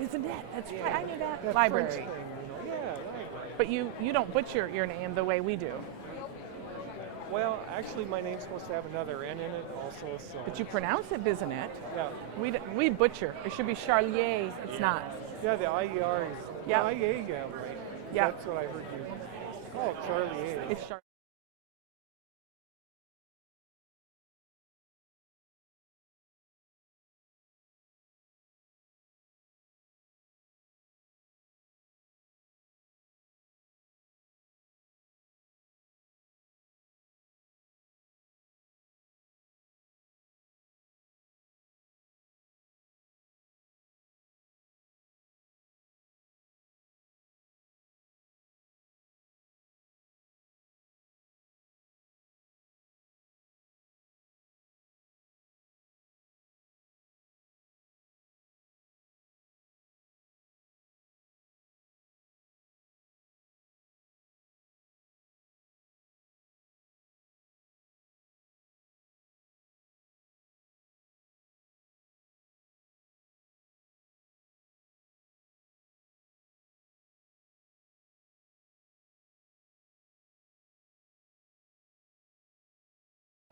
Bissonnet, that's Yeah, right, I knew that. that Library. French thing, you know. Yeah, library. But you don't butcher your name the way we do. Well, actually, my name's supposed to have another N in it also, so. But you pronounce it Bissonnet. Yeah. We butcher. It should be Charlier. It's not. Yeah, the IER is. Yeah. The IEA, yeah, right. Yeah. That's what I heard you. Oh, Charlie A. It's Char.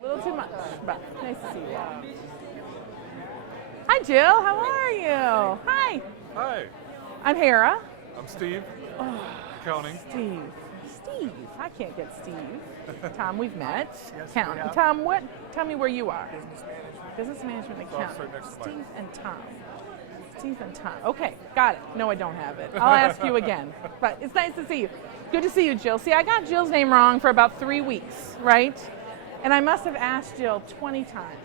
A little too much, but nice to see you. Hi, Jill. How are you? Hi. Hi, I'm Hera. I'm Steve. Counting. Steve. I can't get Steve. Tom, we've met. Yes, Count. we have. Tom, what? Tell me where you are. Business management. Business management So account. it's right next to mine. Steve and Tom. Steve and Tom. Okay, got it. No, I don't have it. I'll ask you again. But it's nice to see you. Good to see you, Jill. See, I got Jill's name wrong for about 3 weeks, right? And I must have asked Jill 20 times.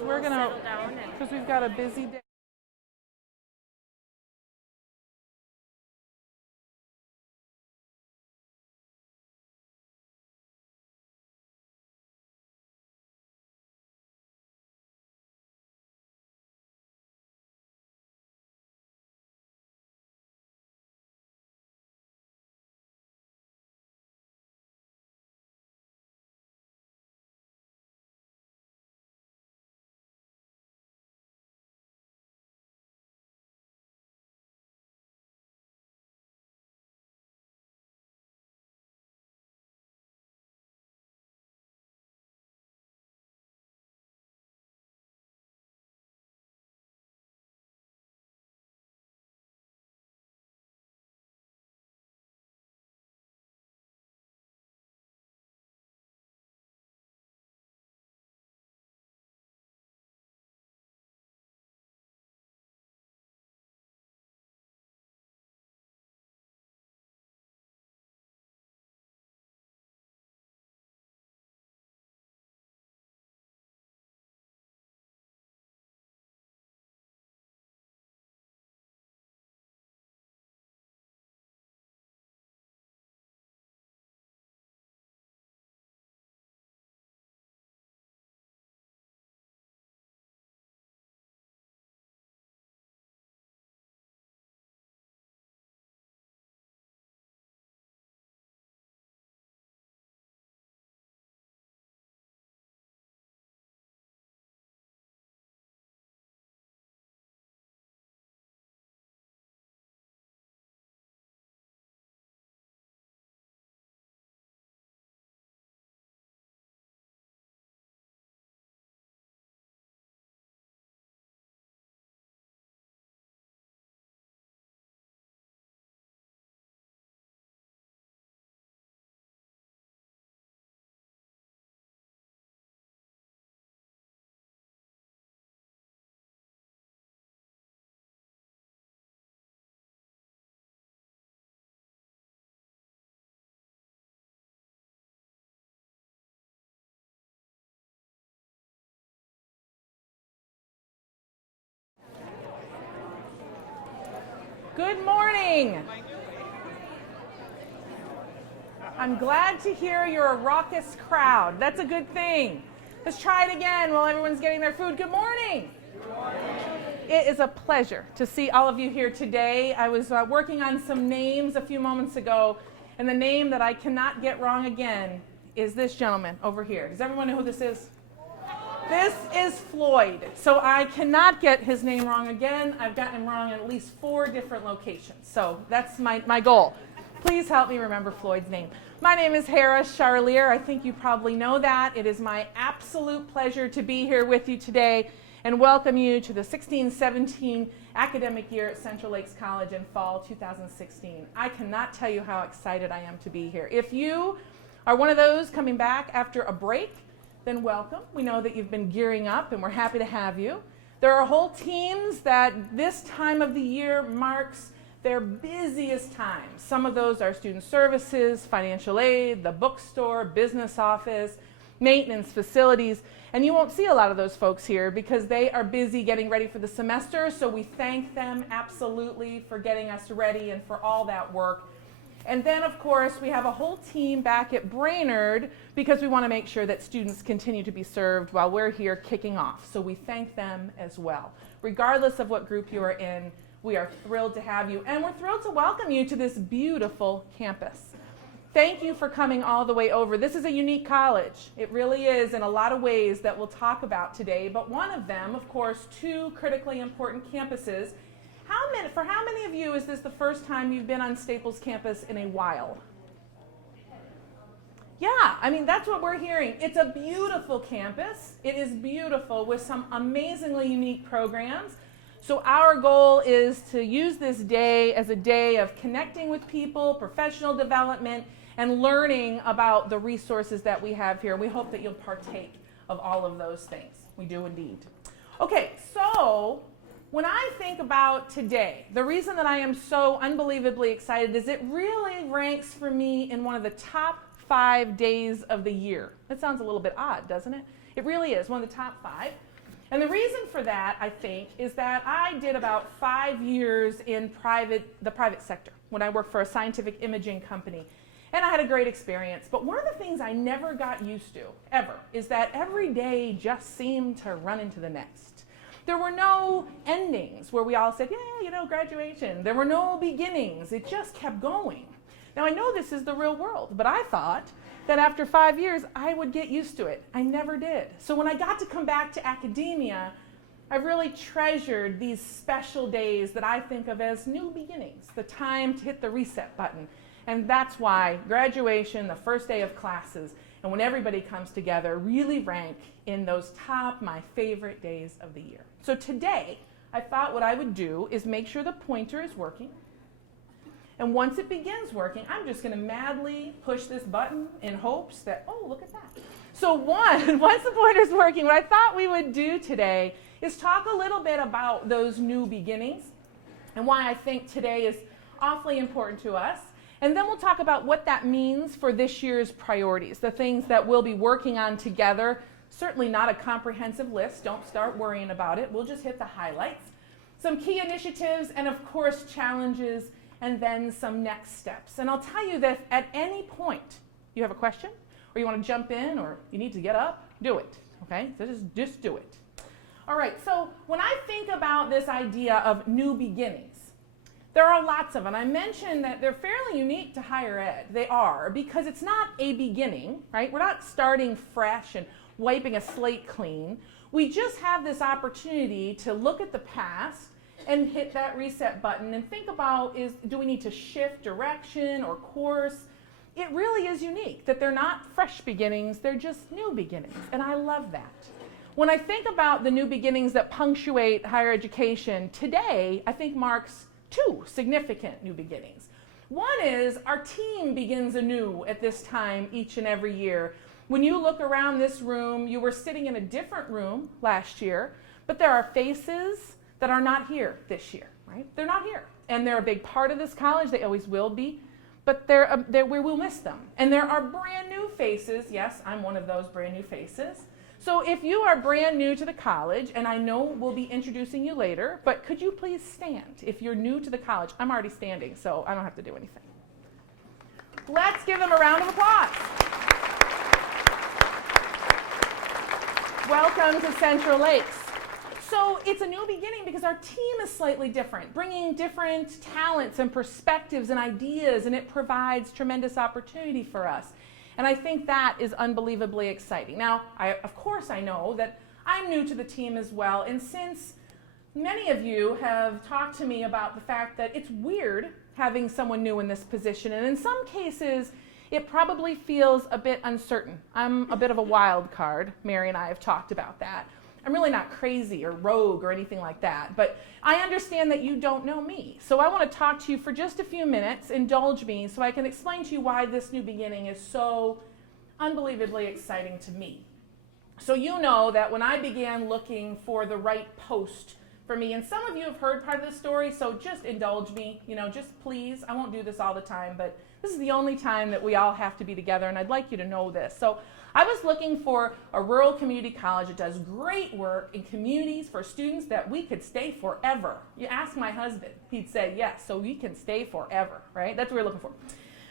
because we're going to, Settle down and because we've got a busy day. Good morning. I'm glad to hear you're a raucous crowd. That's a good thing. Let's try it again while everyone's getting their food. Good morning. Good morning. It is a pleasure to see all of you here today. I was working on some names a few moments ago, and the name that I cannot get wrong again is this gentleman over here. Does everyone know who this is? This is Floyd. So I cannot get his name wrong again. I've gotten him wrong in at least 4 different locations. So that's my goal. Please help me remember Floyd's name. My name is Hera Charlier. I think you probably know that. It is my absolute pleasure to be here with you today and welcome you to the 16-17 academic year at Central Lakes College in fall 2016. I cannot tell you how excited I am to be here. If you are one of those coming back after a break, then welcome. We know that you've been gearing up and we're happy to have you. There are whole teams that this time of the year marks their busiest time. Some of those are student services, financial aid, the bookstore, business office, maintenance, facilities, and you won't see a lot of those folks here because they are busy getting ready for the semester, so we thank them absolutely for getting us ready and for all that work. And then, of course, we have a whole team back at Brainerd because we want to make sure that students continue to be served while we're here kicking off. So we thank them as well. Regardless of what group you are in, we are thrilled to have you. And we're thrilled to welcome you to this beautiful campus. Thank you for coming all the way over. This is a unique college. It really is in a lot of ways that we'll talk about today. But one of them, of course, 2 critically important campuses. For how many of you is this the first time you've been on Staples campus in a while? Yeah, I mean, that's what we're hearing. It's a beautiful campus. It is beautiful with some amazingly unique programs. So our goal is to use this day as a day of connecting with people, professional development, and learning about the resources that we have here. We hope that you'll partake of all of those things. We do indeed. Okay, so when I think about today, the reason that I am so unbelievably excited is it really ranks for me in one of the top 5 days of the year. That sounds a little bit odd, doesn't it? It really is one of the top 5. And the reason for that, I think, is that I did about 5 years in the private sector when I worked for a scientific imaging company. And I had a great experience. But one of the things I never got used to, ever, is that every day just seemed to run into the next. There were no endings where we all said, yeah, graduation. There were no beginnings. It just kept going. Now, I know this is the real world, but I thought that after 5 years, I would get used to it. I never did. So when I got to come back to academia, I really treasured these special days that I think of as new beginnings, the time to hit the reset button. And that's why graduation, the first day of classes, and when everybody comes together really rank in those top, my favorite days of the year. So today, I thought what I would do is make sure the pointer is working. And once it begins working, I'm just going to madly push this button in hopes that, oh, look at that. So once the pointer's working, what I thought we would do today is talk a little bit about those new beginnings and why I think today is awfully important to us. And then we'll talk about what that means for this year's priorities, the things that we'll be working on together. Certainly not a comprehensive list. Don't start worrying about it. We'll just hit the highlights. Some key initiatives and, of course, challenges, and then some next steps. And I'll tell you that at any point you have a question, or you want to jump in, or you need to get up, do it. Okay? So just do it. All right, so when I think about this idea of new beginnings, there are lots of them. I mentioned that they're fairly unique to higher ed. They are, because it's not a beginning, right? We're not starting fresh and wiping a slate clean. We just have this opportunity to look at the past and hit that reset button and think about, do we need to shift direction or course? It really is unique that they're not fresh beginnings, they're just new beginnings, and I love that. When I think about the new beginnings that punctuate higher education, today I think marks 2 significant new beginnings. One is our team begins anew at this time each and every year. When you look around this room, you were sitting in a different room last year, but there are faces that are not here this year, right? They're not here. And they're a big part of this college, they always will be, but we will miss them. And there are brand new faces. Yes, I'm one of those brand new faces. So if you are brand new to the college, and I know we'll be introducing you later, but could you please stand? If you're new to the college, I'm already standing, so I don't have to do anything. Let's give them a round of applause. Welcome to Central Lakes. So it's a new beginning because our team is slightly different, bringing different talents and perspectives and ideas, and it provides tremendous opportunity for us. And I think that is unbelievably exciting. Now, of course I know that I'm new to the team as well, and since many of you have talked to me about the fact that it's weird having someone new in this position, and in some cases it probably feels a bit uncertain. I'm a bit of a wild card. Mary and I have talked about that. I'm really not crazy or rogue or anything like that, but I understand that you don't know me. So I want to talk to you for just a few minutes, indulge me, so I can explain to you why this new beginning is so unbelievably exciting to me. So you know that when I began looking for the right post for me, and some of you have heard part of this story, so just indulge me, just please. I won't do this all the time, but this is the only time that we all have to be together, and I'd like you to know this. So I was looking for a rural community college that does great work in communities for students that we could stay forever. You ask my husband, he'd say yes, so we can stay forever, right? That's what we're looking for.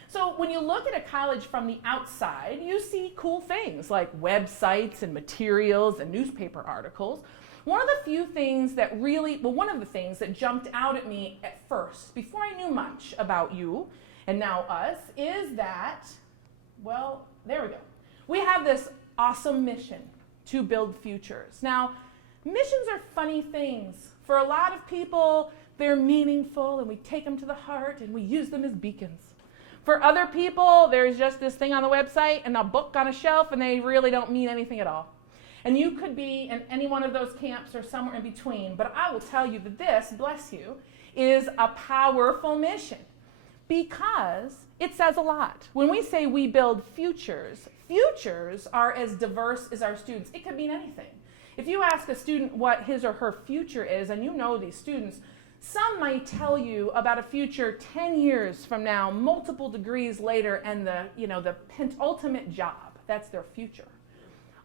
So when you look at a college from the outside, you see cool things like websites and materials and newspaper articles. One of the things that jumped out at me at first, before I knew much about you and now us, is that, well, there we go. We have this awesome mission to build futures. Now, missions are funny things. For a lot of people, they're meaningful, and we take them to the heart, and we use them as beacons. For other people, there's just this thing on the website and a book on a shelf, and they really don't mean anything at all. And you could be in any one of those camps or somewhere in between, but I will tell you that this, bless you, is a powerful mission because it says a lot. When we say we build futures, futures are as diverse as our students. It could mean anything. If you ask a student what his or her future is, and you know these students, some might tell you about a future 10 years from now, multiple degrees later, and the penultimate job. That's their future.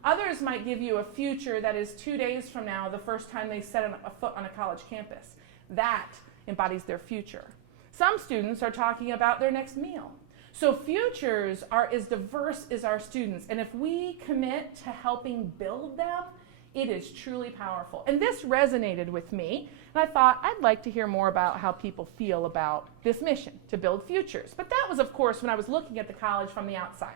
Others might give you a future that is 2 days from now, the first time they set a foot on a college campus. That embodies their future. Some students are talking about their next meal. So futures are as diverse as our students. And if we commit to helping build them, it is truly powerful. And this resonated with me. And I thought I'd like to hear more about how people feel about this mission to build futures. But that was, of course, when I was looking at the college from the outside.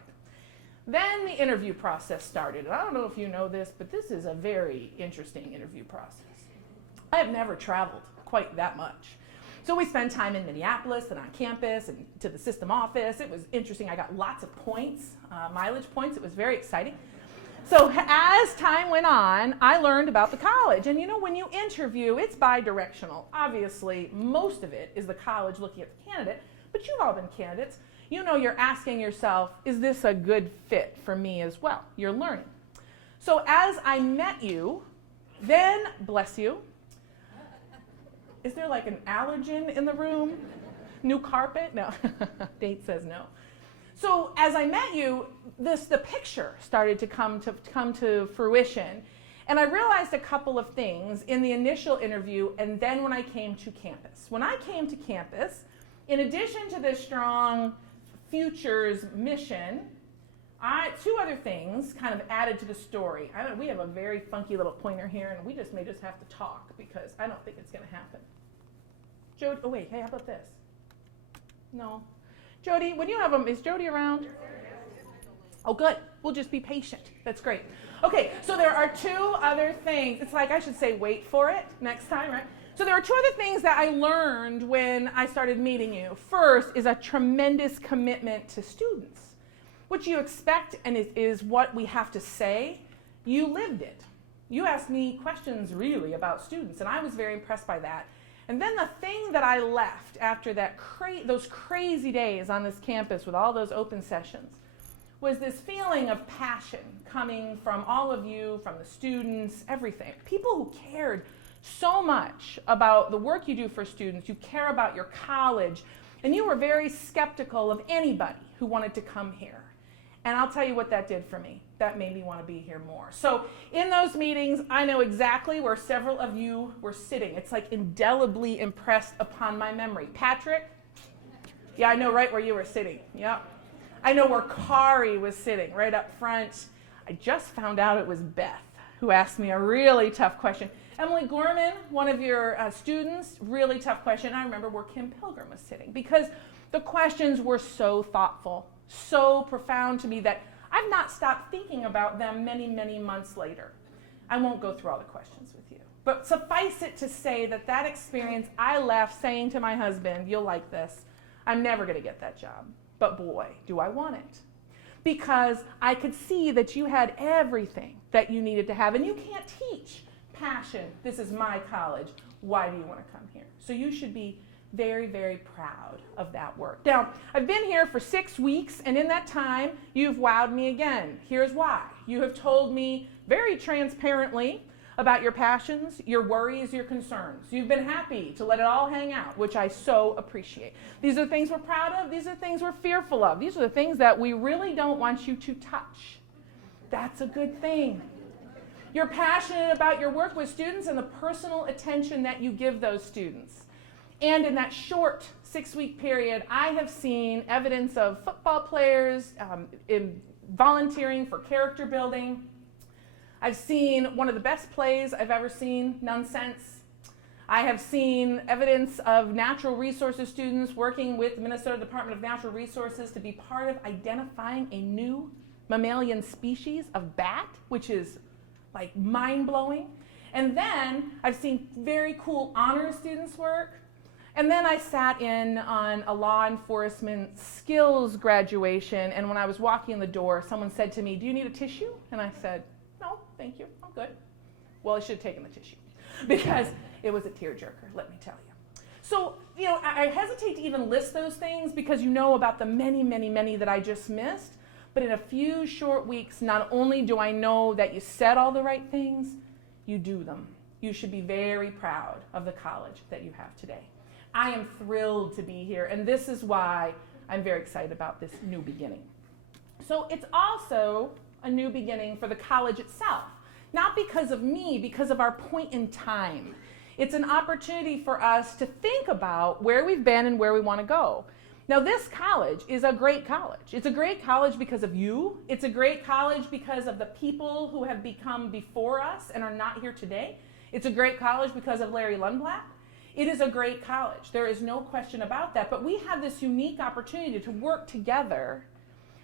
Then the interview process started. And I don't know if you know this, but this is a very interesting interview process. I have never traveled quite that much. So we spent time in Minneapolis and on campus and to the system office. It was interesting. I got lots of points, mileage points. It was very exciting. So as time went on, I learned about the college. And you know, when you interview, it's bi-directional. Obviously, most of it is the college looking at the candidate, but you've all been candidates. You know, you're asking yourself, is this a good fit for me as well? You're learning. So as I met you, then, bless you, is there like an allergen in the room? New carpet? No, Date says no. So as I met you, the picture started to come to fruition. And I realized a couple of things in the initial interview and then when I came to campus. When I came to campus, in addition to this strong futures mission, two other things kind of added to the story. We have a very funky little pointer here, and we may just have to talk because I don't think it's going to happen. Jody, oh wait, hey, how about this? No. Jody, when you have them, is Jody around? Oh, good. We'll just be patient. That's great. Okay, so there are two other things. It's like I should say wait for it next time, right? So there are two other things that I learned when I started meeting you. First is a tremendous commitment to students. What you expect and is what we have to say. You lived it. You asked me questions really about students, and I was very impressed by that. And then the thing that I left after those crazy days on this campus with all those open sessions was this feeling of passion coming from all of you, from the students, everything. People who cared so much about the work you do for students. You care about your college, and you were very skeptical of anybody who wanted to come here. And I'll tell you what that did for me. That made me want to be here more. So in those meetings, I know exactly where several of you were sitting. It's like indelibly impressed upon my memory. Patrick? Yeah, I know right where you were sitting. Yep. I know where Kari was sitting, right up front. I just found out it was Beth who asked me a really tough question. Emily Gorman, one of your students, really tough question. I remember where Kim Pilgrim was sitting because the questions were so thoughtful, so profound to me that I've not stopped thinking about them many, many months later. I won't go through all the questions with you. But suffice it to say that experience, I left saying to my husband, you'll like this, I'm never going to get that job. But boy, do I want it. Because I could see that you had everything that you needed to have. And you can't teach passion. This is my college. Why do you want to come here? So you should be very, very proud of that work. Now, I've been here for 6 weeks, and in that time, you've wowed me again. Here's why. You have told me very transparently about your passions, your worries, your concerns. You've been happy to let it all hang out, which I so appreciate. These are the things we're proud of. These are the things we're fearful of. These are the things that we really don't want you to touch. That's a good thing. You're passionate about your work with students and the personal attention that you give those students. And in that short 6-week period, I have seen evidence of football players in volunteering for character building. I've seen one of the best plays I've ever seen, Nonsense. I have seen evidence of natural resources students working with the Minnesota Department of Natural Resources to be part of identifying a new mammalian species of bat, which is like mind-blowing. And then I've seen very cool honors students work. And then I sat in on a law enforcement skills graduation, and when I was walking in the door, someone said to me, do you need a tissue? And I said, no, thank you, I'm good. Well, I should have taken the tissue because it was a tearjerker, let me tell you. So, you know, I hesitate to even list those things because you know about the many, many, many that I just missed, but in a few short weeks, not only do I know that you said all the right things, you do them. You should be very proud of the college that you have today. I am thrilled to be here, and this is why I'm very excited about this new beginning. So it's also a new beginning for the college itself. Not because of me, because of our point in time. It's an opportunity for us to think about where we've been and where we want to go. Now, this college is a great college. It's a great college because of you. It's a great college because of the people who have become before us and are not here today. It's a great college because of Larry Lundblad. It is a great college. There is no question about that. But we have this unique opportunity to work together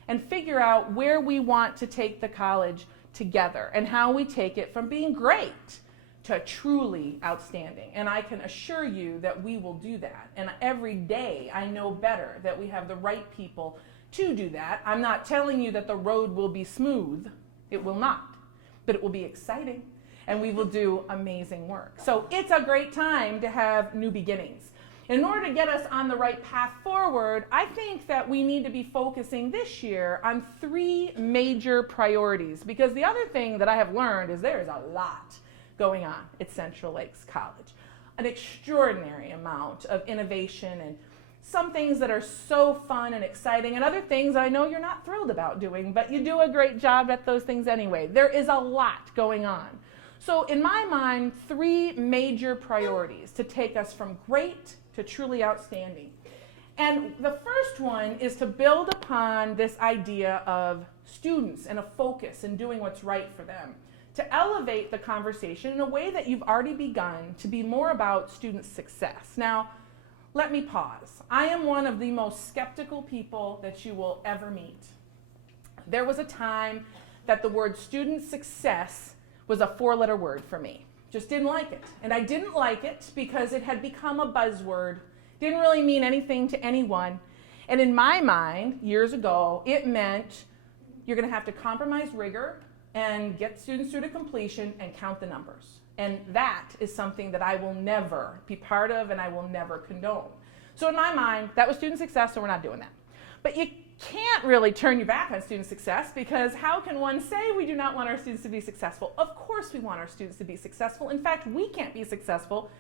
and figure out where we want to take the college together and how we take it from being great to truly outstanding. And I can assure you that we will do that. And every day I know better that we have the right people to do that. I'm not telling you that the road will be smooth. It will not. But it will be exciting. And we will do amazing work. So it's a great time to have new beginnings. In order to get us on the right path forward, I think that we need to be focusing this year on 3 major priorities. Because the other thing that I have learned is there is a lot going on at Central Lakes College. An extraordinary amount of innovation and some things that are so fun and exciting and other things I know you're not thrilled about doing, but you do a great job at those things anyway. There is a lot going on. So in my mind, 3 major priorities to take us from great to truly outstanding. And the first one is to build upon this idea of students and a focus and doing what's right for them. To elevate the conversation in a way that you've already begun to be more about student success. Now, let me pause. I am one of the most skeptical people that you will ever meet. There was a time that the word student success was a 4-letter word for me. Just didn't like it. And I didn't like it because it had become a buzzword. Didn't really mean anything to anyone. And in my mind, years ago, it meant you're going to have to compromise rigor and get students through to completion and count the numbers. And that is something that I will never be part of and I will never condone. So in my mind, that was student success, so we're not doing that. But you can't really turn your back on student success because how can one say we do not want our students to be successful? Of course we want our students to be successful. In fact, we can't be successful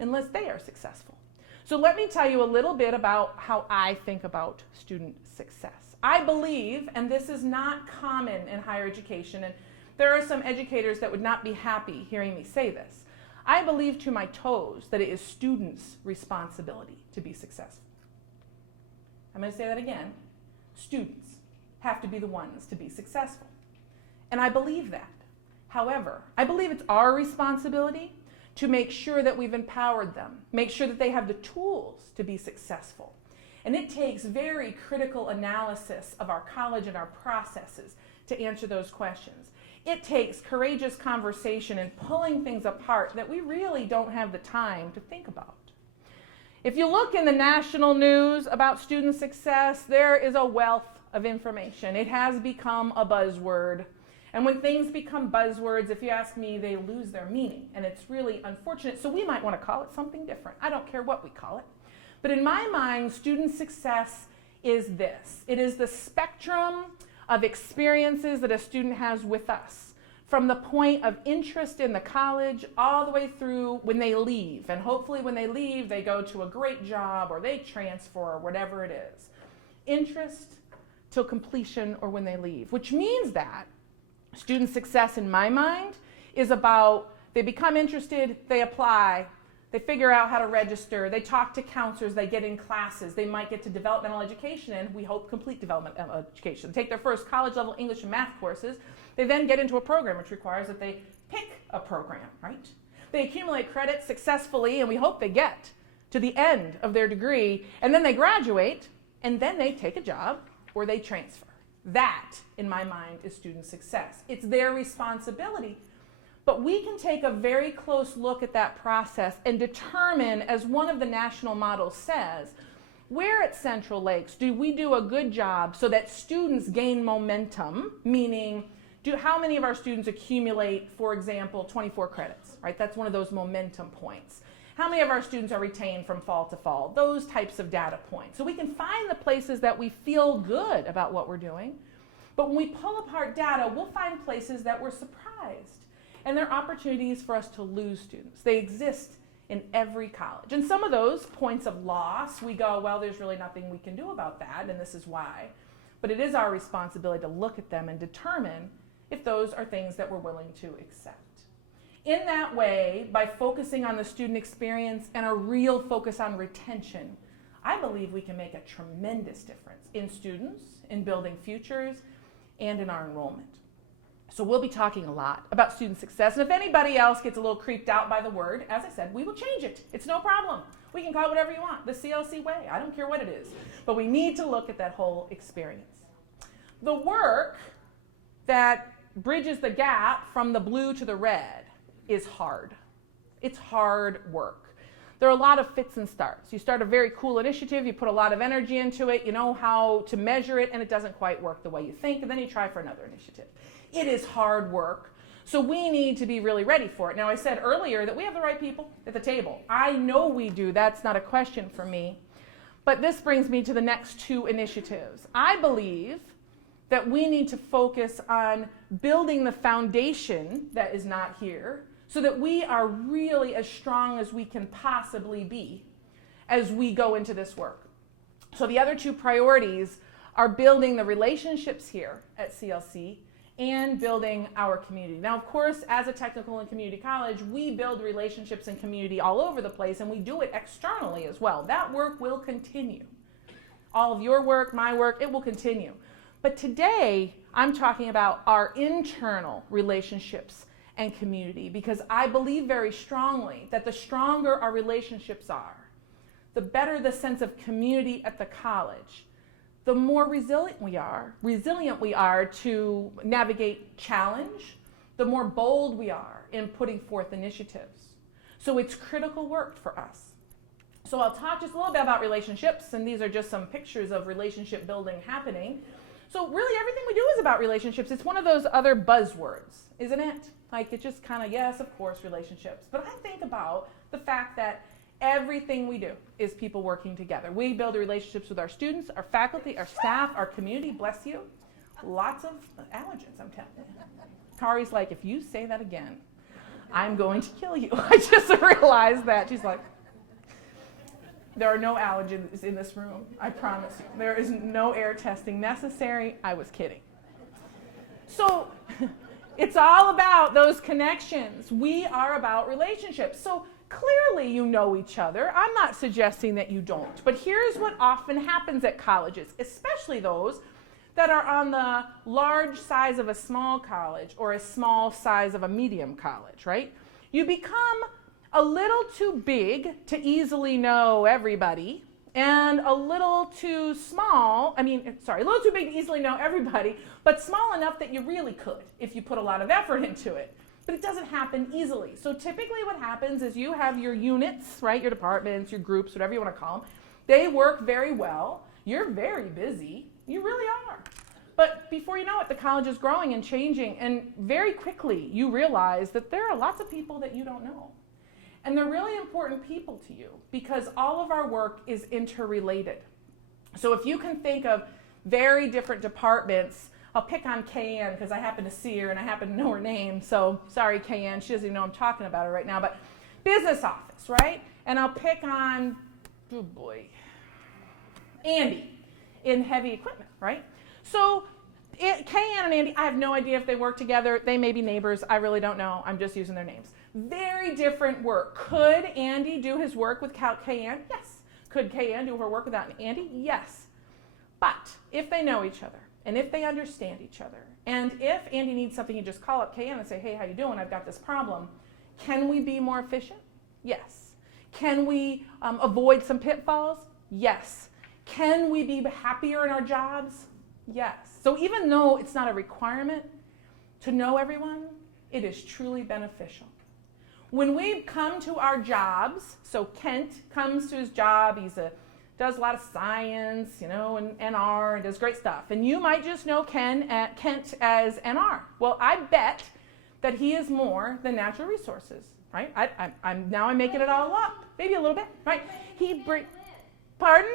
unless they are successful. So let me tell you a little bit about how I think about student success. I believe, and this is not common in higher education, and there are some educators that would not be happy hearing me say this. I believe to my toes that it is students' responsibility to be successful. I'm going to say that again. Students have to be the ones to be successful. And I believe that. However, I believe it's our responsibility to make sure that we've empowered them, make sure that they have the tools to be successful. And it takes very critical analysis of our college and our processes to answer those questions. It takes courageous conversation and pulling things apart that we really don't have the time to think about. If you look in the national news about student success, there is a wealth of information. It has become a buzzword. And when things become buzzwords, if you ask me, they lose their meaning. And it's really unfortunate. So we might want to call it something different. I don't care what we call it. But in my mind, student success is this. It is the spectrum of experiences that a student has with us, from the point of interest in the college all the way through when they leave. And hopefully when they leave, they go to a great job or they transfer or whatever it is. Interest till completion or when they leave, which means that student success in my mind is about they become interested, they apply, they figure out how to register, they talk to counselors, they get in classes, they might get to developmental education and we hope complete developmental education. They take their first college level English and math courses, they then get into a program which requires that they pick a program, right? They accumulate credits successfully and we hope they get to the end of their degree and then they graduate and then they take a job or they transfer. That, in my mind, is student success. It's their responsibility. But we can take a very close look at that process and determine, as one of the national models says, where at Central Lakes do we do a good job so that students gain momentum, meaning how many of our students accumulate, for example, 24 credits, right? That's one of those momentum points. How many of our students are retained from fall to fall? Those types of data points. So we can find the places that we feel good about what we're doing, but when we pull apart data, we'll find places that we're surprised. And there are opportunities for us to lose students. They exist in every college. And some of those points of loss, we go, well, there's really nothing we can do about that, and this is why. but it is our responsibility to look at them and determine if those are things that we're willing to accept. In that way, by focusing on the student experience and a real focus on retention, I believe we can make a tremendous difference in students, in building futures, and in our enrollment. So we'll be talking a lot about student success, and if anybody else gets a little creeped out by the word, as I said, we will change it. It's no problem. We can call it whatever you want, the CLC way. I don't care what it is. But we need to look at that whole experience. The work that bridges the gap from the blue to the red is hard. It's hard work. There are a lot of fits and starts. You start a very cool initiative, you put a lot of energy into it, you know how to measure it, and it doesn't quite work the way you think, and then you try for another initiative. It is hard work, so we need to be really ready for it. Now, I said earlier that we have the right people at the table. I know we do. That's not a question for me. But this brings me to the next two initiatives. I believe that we need to focus on building the foundation that is not here so that we are really as strong as we can possibly be as we go into this work. So the other two priorities are building the relationships here at CLC and building our community. Now, of course, as a technical and community college, we build relationships and community all over the place, and we do it externally as well. That work will continue. All of your work, my work, it will continue. But today, I'm talking about our internal relationships and community, because I believe very strongly that the stronger our relationships are, the better the sense of community at the college, the more resilient we are to navigate challenge, the more bold we are in putting forth initiatives. So it's critical work for us. So I'll talk just a little bit about relationships, and these are just some pictures of relationship building happening. So really everything we do is about relationships. It's one of those other buzzwords, isn't it? Like it just kind of, yes, of course, relationships. But I think about the fact that everything we do is people working together. We build relationships with our students, our faculty, our staff, our community. Bless you. Lots of allergens, I'm telling you. Kari's like, if you say that again, I'm going to kill you. I just realized that. She's like, there are no allergens in this room, I promise you. There is no air testing necessary. I was kidding. So it's all about those connections. We are about relationships. So clearly you know each other. I'm not suggesting that you don't. But here's what often happens at colleges, especially those that are on the large size of a small college or a small size of a medium college, right? You become a little too big to easily know everybody and a little too a little too big to easily know everybody, but small enough that you really could if you put a lot of effort into it. But it doesn't happen easily. So typically what happens is you have your units, right? Your departments, your groups, whatever you want to call them. They work very well. You're very busy. You really are. But before you know it, the college is growing and changing, and very quickly you realize that there are lots of people that you don't know. And they're really important people to you because all of our work is interrelated. So if you can think of very different departments, I'll pick on Kayanne because I happen to see her and I happen to know her name. So sorry, Kayanne, she doesn't even know I'm talking about her right now. But business office, right? And I'll pick on, Andy in heavy equipment, right? So Kayanne and Andy, I have no idea if they work together. They may be neighbors. I really don't know. I'm just using their names. Very different work. Could Andy do his work without Kayanne? Yes. Could Kayanne do her work without Andy? Yes. But if they know each other, and if they understand each other, and if Andy needs something, you just call up Kayanne and say, hey, how you doing? I've got this problem. Can we be more efficient? Yes. Can we avoid some pitfalls? Yes. Can we be happier in our jobs? Yes. So even though it's not a requirement to know everyone, it is truly beneficial. When we come to our jobs, so Kent comes to his job, does a lot of science, and NR, and does great stuff. And you might just know Kent as NR. Well, I bet that he is more than natural resources, right? I'm making it all up, maybe a little bit, right? Pardon?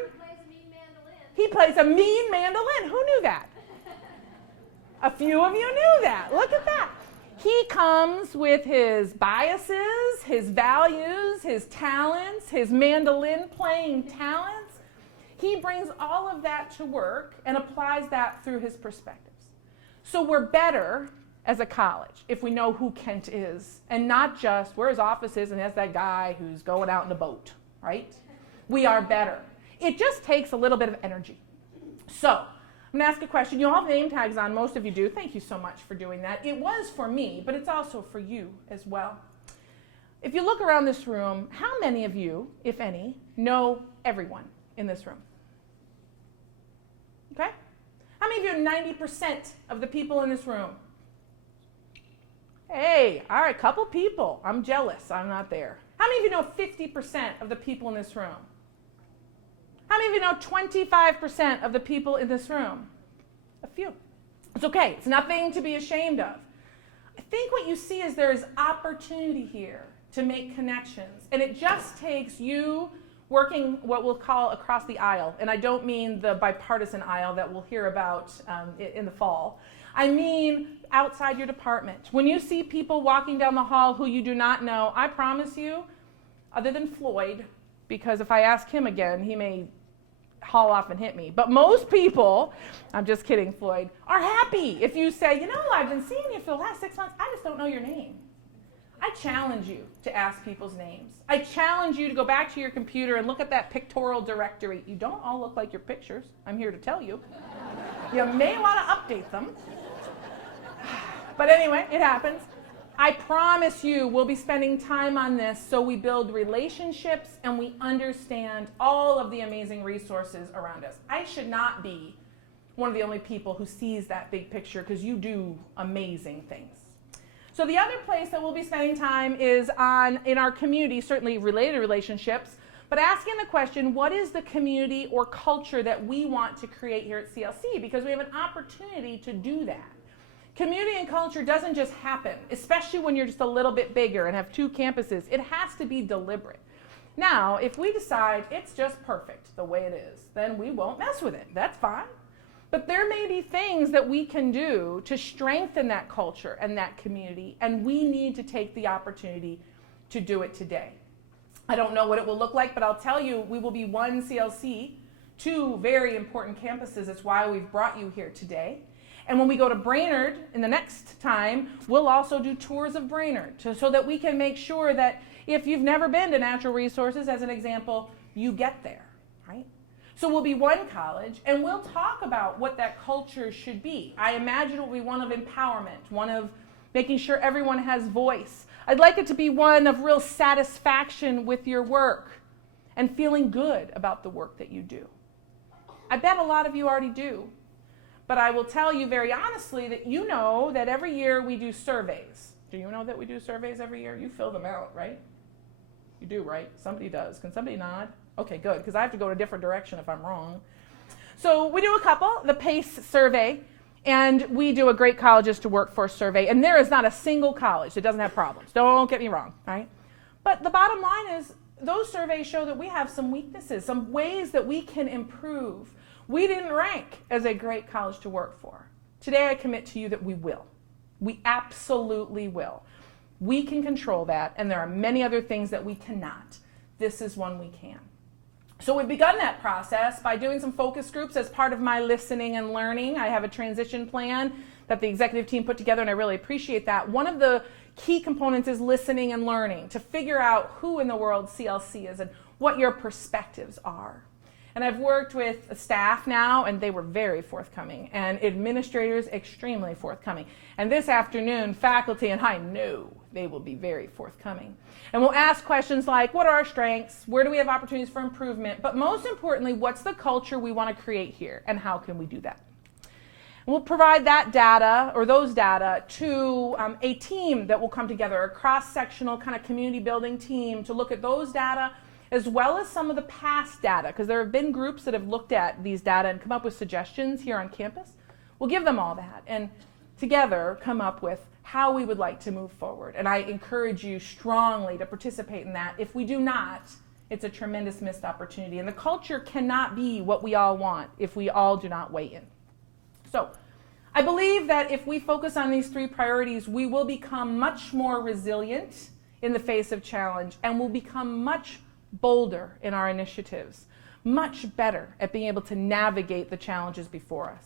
He plays a mean mandolin. Who knew that? A few of you knew that. Look at that. He comes with his biases, his values, his talents, his mandolin playing talents. he brings all of that to work and applies that through his perspectives. So we're better as a college if we know who Kent is and not just where his office is and that's that guy who's going out in a boat, right? We are better. It just takes a little bit of energy. So I'm going to ask a question. You all have name tags on. Most of you do. Thank you so much for doing that. It was for me, but it's also for you as well. If you look around this room, how many of you, if any, know everyone in this room? Okay? How many of you are 90% of the people in this room? Hey, all right, couple people. I'm jealous. I'm not there. How many of you know 50% of the people in this room? How many of you know 25% of the people in this room? A few. It's okay. It's nothing to be ashamed of. I think what you see is there is opportunity here to make connections. And it just takes you working what we'll call across the aisle. And I don't mean the bipartisan aisle that we'll hear about in the fall. I mean outside your department. When you see people walking down the hall who you do not know, I promise you, other than Floyd, because if I ask him again, he may haul off and hit me. But most people, I'm just kidding, Floyd, are happy if you say, you know, I've been seeing you for the last 6 months, I just don't know your name. I challenge you to ask people's names. I challenge you to go back to your computer and look at that pictorial directory. You don't all look like your pictures, I'm here to tell you. You may want to update them. But anyway, it happens. I promise you we'll be spending time on this so we build relationships and we understand all of the amazing resources around us. I should not be one of the only people who sees that big picture because you do amazing things. So the other place that we'll be spending time is in our community, certainly related relationships, but asking the question, what is the community or culture that we want to create here at CLC? Because we have an opportunity to do that. Community and culture doesn't just happen, especially when you're just a little bit bigger and have 2 campuses. It has to be deliberate. Now, if we decide it's just perfect the way it is, then we won't mess with it. That's fine. But there may be things that we can do to strengthen that culture and that community, and we need to take the opportunity to do it today. I don't know what it will look like, but I'll tell you, we will be one CLC, 2 very important campuses. That's why we've brought you here today. And when we go to Brainerd in the next time, we'll also do tours of Brainerd so that we can make sure that if you've never been to natural resources, as an example, you get there, right? So we'll be one college, and we'll talk about what that culture should be. I imagine it will be one of empowerment, one of making sure everyone has voice. I'd like it to be one of real satisfaction with your work and feeling good about the work that you do. I bet a lot of you already do. But I will tell you very honestly that you know that every year we do surveys. Do you know that we do surveys every year? You fill them out, right? You do, right? Somebody does. Can somebody nod? Okay, good, because I have to go in a different direction if I'm wrong. So we do a couple, the PACE survey, and we do a Great Colleges to Work For survey, and there is not a single college that doesn't have problems. Don't get me wrong, right? But the bottom line is those surveys show that we have some weaknesses, some ways that we can improve. We didn't rank as a great college to work for. Today I commit to you that we will. We absolutely will. We can control that, and there are many other things that we cannot. This is one we can. So we've begun that process by doing some focus groups as part of my listening and learning. I have a transition plan that the executive team put together, and I really appreciate that. One of the key components is listening and learning to figure out who in the world CLC is and what your perspectives are. And I've worked with staff now, and they were very forthcoming, and administrators extremely forthcoming. And this afternoon, faculty, and I know they will be very forthcoming. And we'll ask questions like, what are our strengths? Where do we have opportunities for improvement? But most importantly, what's the culture we want to create here, and how can we do that? And we'll provide that data, or those data, to a team that will come together, a cross-sectional kind of community building team to look at those data, as well as some of the past data, because there have been groups that have looked at these data and come up with suggestions here on campus. We'll give them all that and together come up with how we would like to move forward. And I encourage you strongly to participate in that. If we do not, it's a tremendous missed opportunity. And the culture cannot be what we all want if we all do not weigh in. So I believe that if we focus on these 3 priorities, we will become much more resilient in the face of challenge, and will become much bolder in our initiatives, much better at being able to navigate the challenges before us.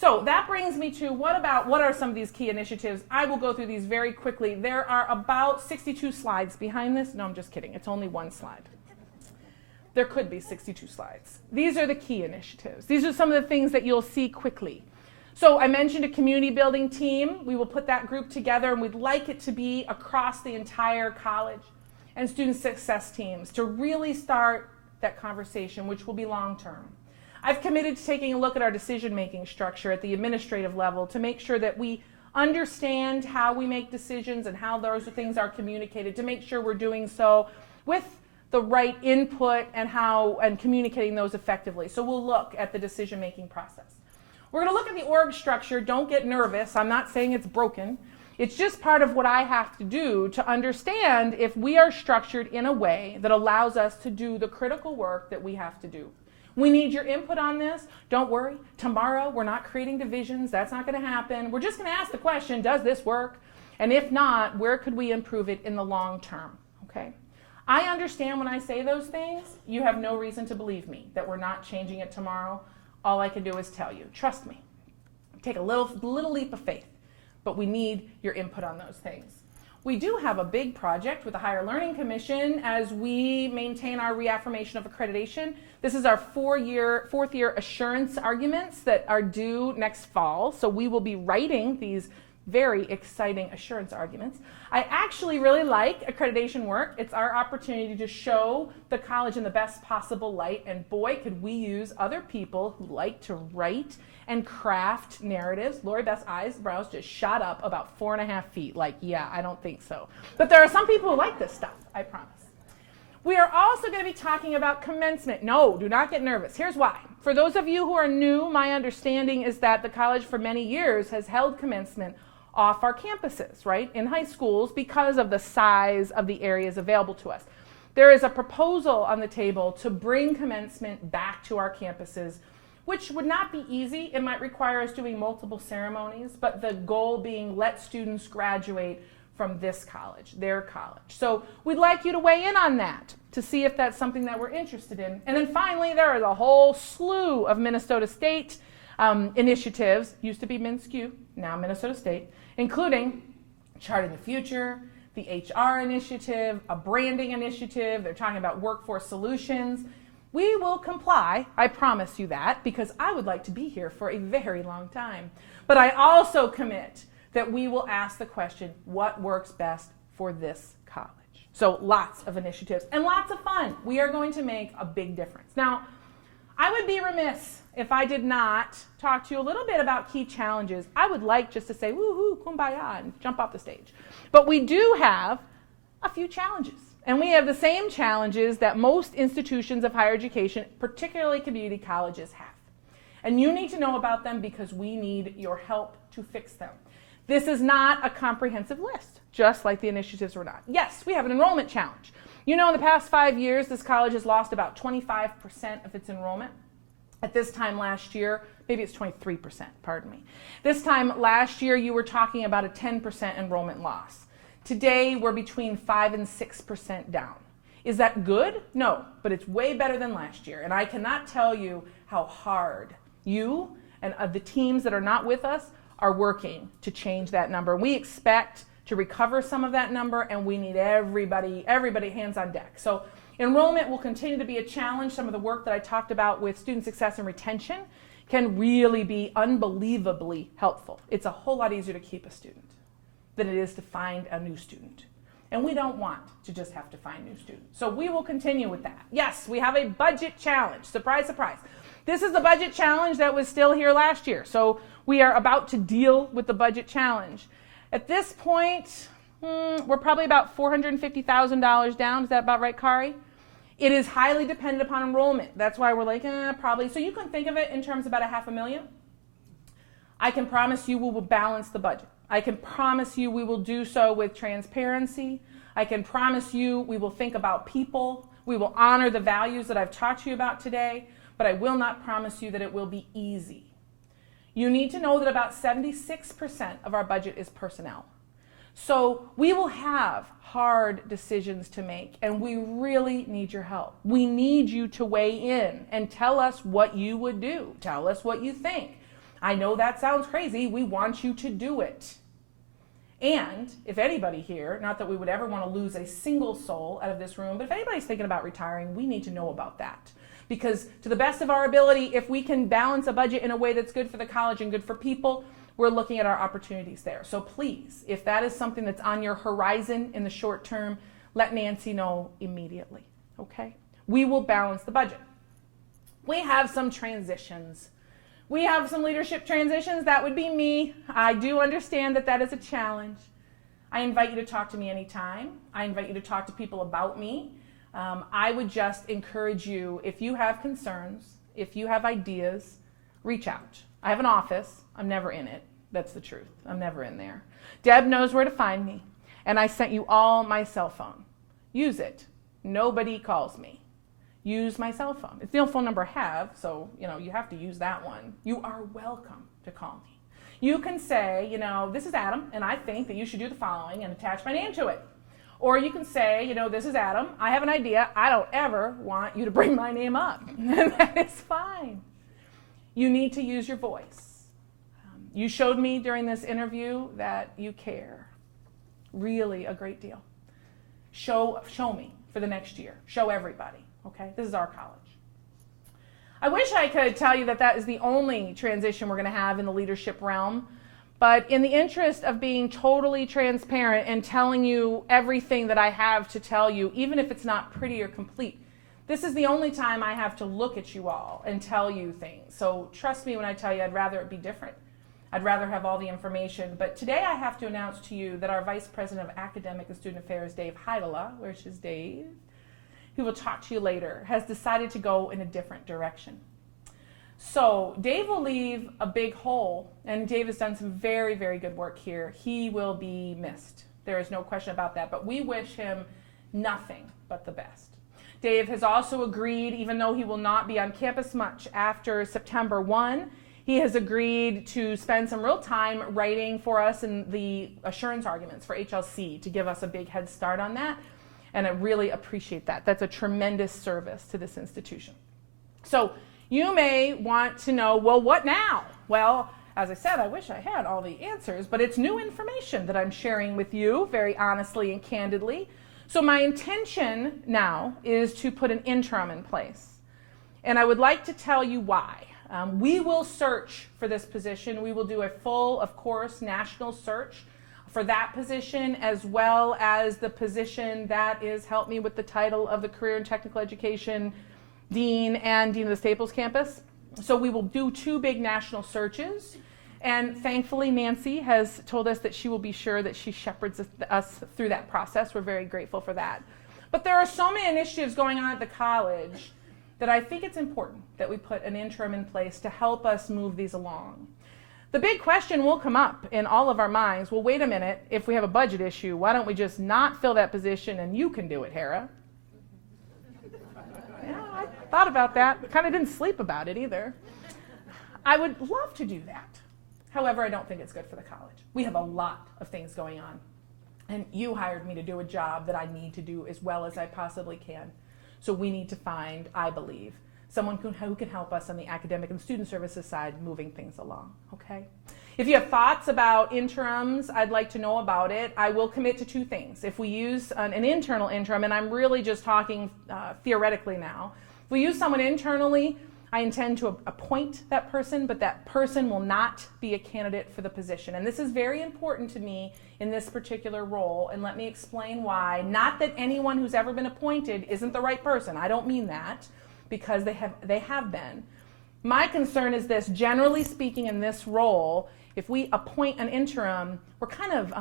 So that brings me to what are some of these key initiatives? I will go through these very quickly. There are about 62 slides behind this. No, I'm just kidding. It's only one slide. There could be 62 slides. These are the key initiatives. These are some of the things that you'll see quickly. So I mentioned a community building team. We will put that group together, and we'd like it to be across the entire college, and student success teams to really start that conversation, which will be long-term. I've committed to taking a look at our decision-making structure at the administrative level to make sure that we understand how we make decisions and how those things are communicated, to make sure we're doing so with the right input and communicating those effectively. So we'll look at the decision-making process. We're going to look at the org structure. Don't get nervous. I'm not saying it's broken. It's just part of what I have to do to understand if we are structured in a way that allows us to do the critical work that we have to do. We need your input on this. Don't worry. Tomorrow, we're not creating divisions. That's not going to happen. We're just going to ask the question, does this work? And if not, where could we improve it in the long term? Okay? I understand when I say those things, you have no reason to believe me that we're not changing it tomorrow. All I can do is tell you, trust me. Take a little leap of faith, but we need your input on those things. We do have a big project with the Higher Learning Commission as we maintain our reaffirmation of accreditation. This is our fourth year assurance arguments that are due next fall. So we will be writing these very exciting assurance arguments. I actually really like accreditation work. It's our opportunity to show the college in the best possible light, and boy, could we use other people who like to write and craft narratives. Lori Beth's eyebrows just shot up about 4.5 feet, like, yeah, I don't think so. But there are some people who like this stuff, I promise. We are also going to be talking about commencement. No, do not get nervous. Here's why. For those of you who are new, my understanding is that the college for many years has held commencement off our campuses, right, in high schools because of the size of the areas available to us. There is a proposal on the table to bring commencement back to our campuses, which would not be easy. It might require us doing multiple ceremonies, but the goal being let students graduate from this college, their college. So we'd like you to weigh in on that to see if that's something that we're interested in. And then finally, there is a whole slew of Minnesota State initiatives, used to be MnSCU, now Minnesota State, including Charting the Future, the HR initiative, a branding initiative. They're talking about workforce solutions. We will comply, I promise you that, because I would like to be here for a very long time. But I also commit that we will ask the question, what works best for this college? So lots of initiatives and lots of fun. We are going to make a big difference. Now, I would be remiss if I did not talk to you a little bit about key challenges. I would like just to say, woohoo, kumbaya, and jump off the stage. But we do have a few challenges. And we have the same challenges that most institutions of higher education, particularly community colleges, have. And you need to know about them because we need your help to fix them. This is not a comprehensive list, just like the initiatives were not. Yes, we have an enrollment challenge. You know, in the past 5 years, this college has lost about 25% of its enrollment. At this time last year, maybe it's 23%, pardon me. This time last year, you were talking about a 10% enrollment loss. Today, we're between 5 and 6% down. Is that good? No, but it's way better than last year. And I cannot tell you how hard you and the teams that are not with us are working to change that number. We expect to recover some of that number, and we need everybody hands on deck. So enrollment will continue to be a challenge. Some of the work that I talked about with student success and retention can really be unbelievably helpful. It's a whole lot easier to keep a student than it is to find a new student. And we don't want to just have to find new students. So we will continue with that. Yes, we have a budget challenge. Surprise, surprise. This is the budget challenge that was still here last year. So we are about to deal with the budget challenge. At this point, we're probably about $450,000 down. Is that about right, Kari? It is highly dependent upon enrollment. That's why we're like, probably. So you can think of it in terms of about $500,000. I can promise you we will balance the budget. I can promise you we will do so with transparency. I can promise you we will think about people. We will honor the values that I've taught to you about today, but I will not promise you that it will be easy. You need to know that about 76% of our budget is personnel. So we will have hard decisions to make, and we really need your help. We need you to weigh in and tell us what you would do. Tell us what you think. I know that sounds crazy. We want you to do it. And if anybody here, not that we would ever want to lose a single soul out of this room, but if anybody's thinking about retiring, we need to know about that. Because to the best of our ability, if we can balance a budget in a way that's good for the college and good for people, we're looking at our opportunities there. So please, if that is something that's on your horizon in the short term, let Nancy know immediately, okay? We will balance the budget. We have some transitions. We have some leadership transitions. That would be me. I do understand that that is a challenge. I invite you to talk to me anytime. I invite you to talk to people about me. I would just encourage you, if you have concerns, if you have ideas, reach out. I have an office. I'm never in it. That's the truth. I'm never in there. Deb knows where to find me. And I sent you all my cell phone. Use it. Nobody calls me. Use my cell phone. It's the only phone number I have, so you have to use that one. You are welcome to call me. You can say, this is Adam, and I think that you should do the following and attach my name to it. Or you can say, this is Adam, I have an idea, I don't ever want you to bring my name up. And that is fine. You need to use your voice. You showed me during this interview that you care. Really a great deal. Show me for the next year. Show everybody. Okay, this is our college. I wish I could tell you that that is the only transition we're going to have in the leadership realm, but in the interest of being totally transparent and telling you everything that I have to tell you, even if it's not pretty or complete, this is the only time I have to look at you all and tell you things. So trust me when I tell you I'd rather it be different. I'd rather have all the information. But today I have to announce to you that our Vice President of Academic and Student Affairs, Dave Heidela, where's his Dave? Who will talk to you later, has decided to go in a different direction. So Dave will leave a big hole, and Dave has done some very, very good work here. He will be missed. There is no question about that, but we wish him nothing but the best. Dave has also agreed, even though he will not be on campus much after September 1, he has agreed to spend some real time writing for us in the assurance arguments for HLC to give us a big head start on that. And I really appreciate that. That's a tremendous service to this institution. So you may want to know, well, what now? Well, as I said, I wish I had all the answers, but it's new information that I'm sharing with you very honestly and candidly. So my intention now is to put an interim in place. And I would like to tell you why. We will search for this position. We will do a full, of course, national search for that position, as well as the position that is, help me with the title of the Career and Technical Education Dean and Dean of the Staples campus. So we will do 2 big national searches. And thankfully, Nancy has told us that she will be sure that she shepherds us through that process. We're very grateful for that. But there are so many initiatives going on at the college that I think it's important that we put an interim in place to help us move these along. The big question will come up in all of our minds, well, wait a minute, if we have a budget issue, why don't we just not fill that position and you can do it, Hera? Yeah, I thought about that. Kind of didn't sleep about it either. I would love to do that. However, I don't think it's good for the college. We have a lot of things going on. And you hired me to do a job that I need to do as well as I possibly can. So we need to find, I believe, someone who can help us on the academic and student services side moving things along, okay? If you have thoughts about interims, I'd like to know about it. I will commit to 2 things. If we use an internal interim, and I'm really just talking theoretically now, if we use someone internally, I intend to appoint that person, but that person will not be a candidate for the position. And this is very important to me in this particular role, and let me explain why. Not that anyone who's ever been appointed isn't the right person. I don't mean that, because they have been. My concern is this: generally speaking, in this role, if we appoint an interim, we're kind of,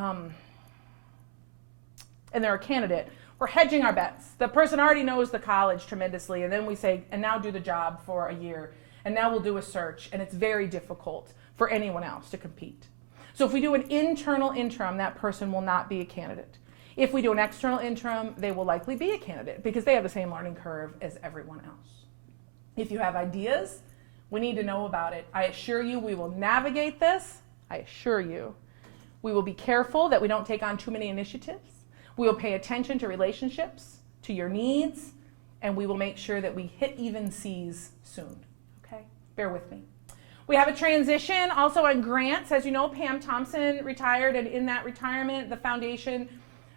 and they're a candidate, we're hedging our bets. The person already knows the college tremendously, and then we say, and now do the job for a year, and now we'll do a search, and it's very difficult for anyone else to compete. So if we do an internal interim, that person will not be a candidate. If we do an external interim, they will likely be a candidate because they have the same learning curve as everyone else. If you have ideas, we need to know about it. I assure you we will navigate this. I assure you We will be careful that we don't take on too many initiatives. We will pay attention to relationships, to your needs, and we will make sure that we hit even C's soon. Okay? Bear with me. We have a transition also on grants. As you know, Pam Thompson retired, and in that retirement, the foundation,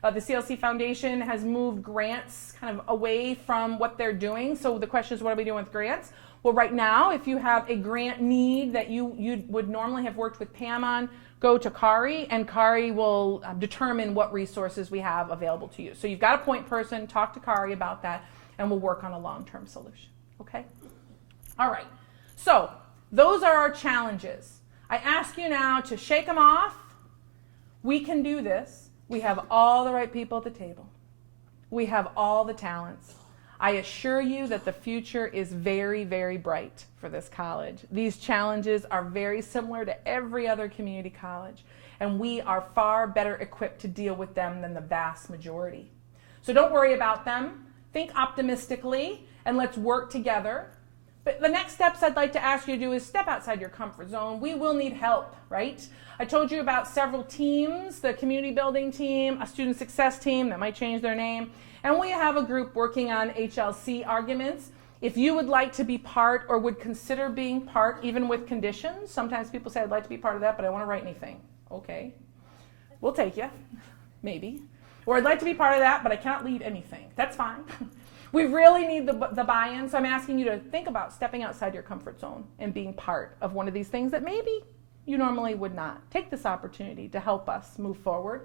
the CLC Foundation, has moved grants kind of away from what they're doing. So the question is, what are we doing with grants? Well, right now, if you have a grant need that you would normally have worked with Pam on, go to Kari, and Kari will determine what resources we have available to you. So you've got a point person, talk to Kari about that, and we'll work on a long-term solution. Okay? All right. So those are our challenges. I ask you now to shake them off. We can do this. We have all the right people at the table. We have all the talents. I assure you that the future is very, very bright for this college. These challenges are very similar to every other community college, and we are far better equipped to deal with them than the vast majority. So don't worry about them. Think optimistically, and let's work together. But the next steps I'd like to ask you to do is step outside your comfort zone. We will need help, right? I told you about several teams, the community building team, a student success team that might change their name, and we have a group working on HLC arguments. If you would like to be part or would consider being part, even with conditions, sometimes people say, I'd like to be part of that, but I don't want to write anything. Okay, we'll take you, maybe. Or I'd like to be part of that, but I cannot lead anything. That's fine. We really need the buy-in, so I'm asking you to think about stepping outside your comfort zone and being part of one of these things that maybe you normally would not. Take this opportunity to help us move forward.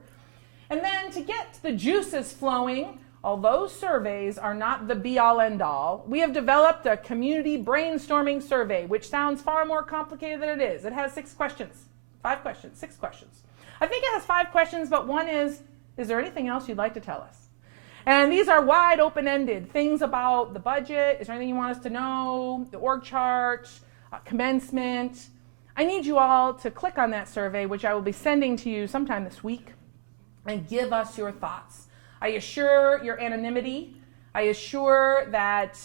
And then to get the juices flowing, although surveys are not the be-all, end-all, we have developed a community brainstorming survey, which sounds far more complicated than it is. It has 6 questions. 5 questions, 6 questions. I think it has 5 questions, but one is there anything else you'd like to tell us? And these are wide open-ended. Things about the budget. Is there anything you want us to know? The org chart, commencement. I need you all to click on that survey, which I will be sending to you sometime this week, and give us your thoughts. I assure your anonymity. I assure that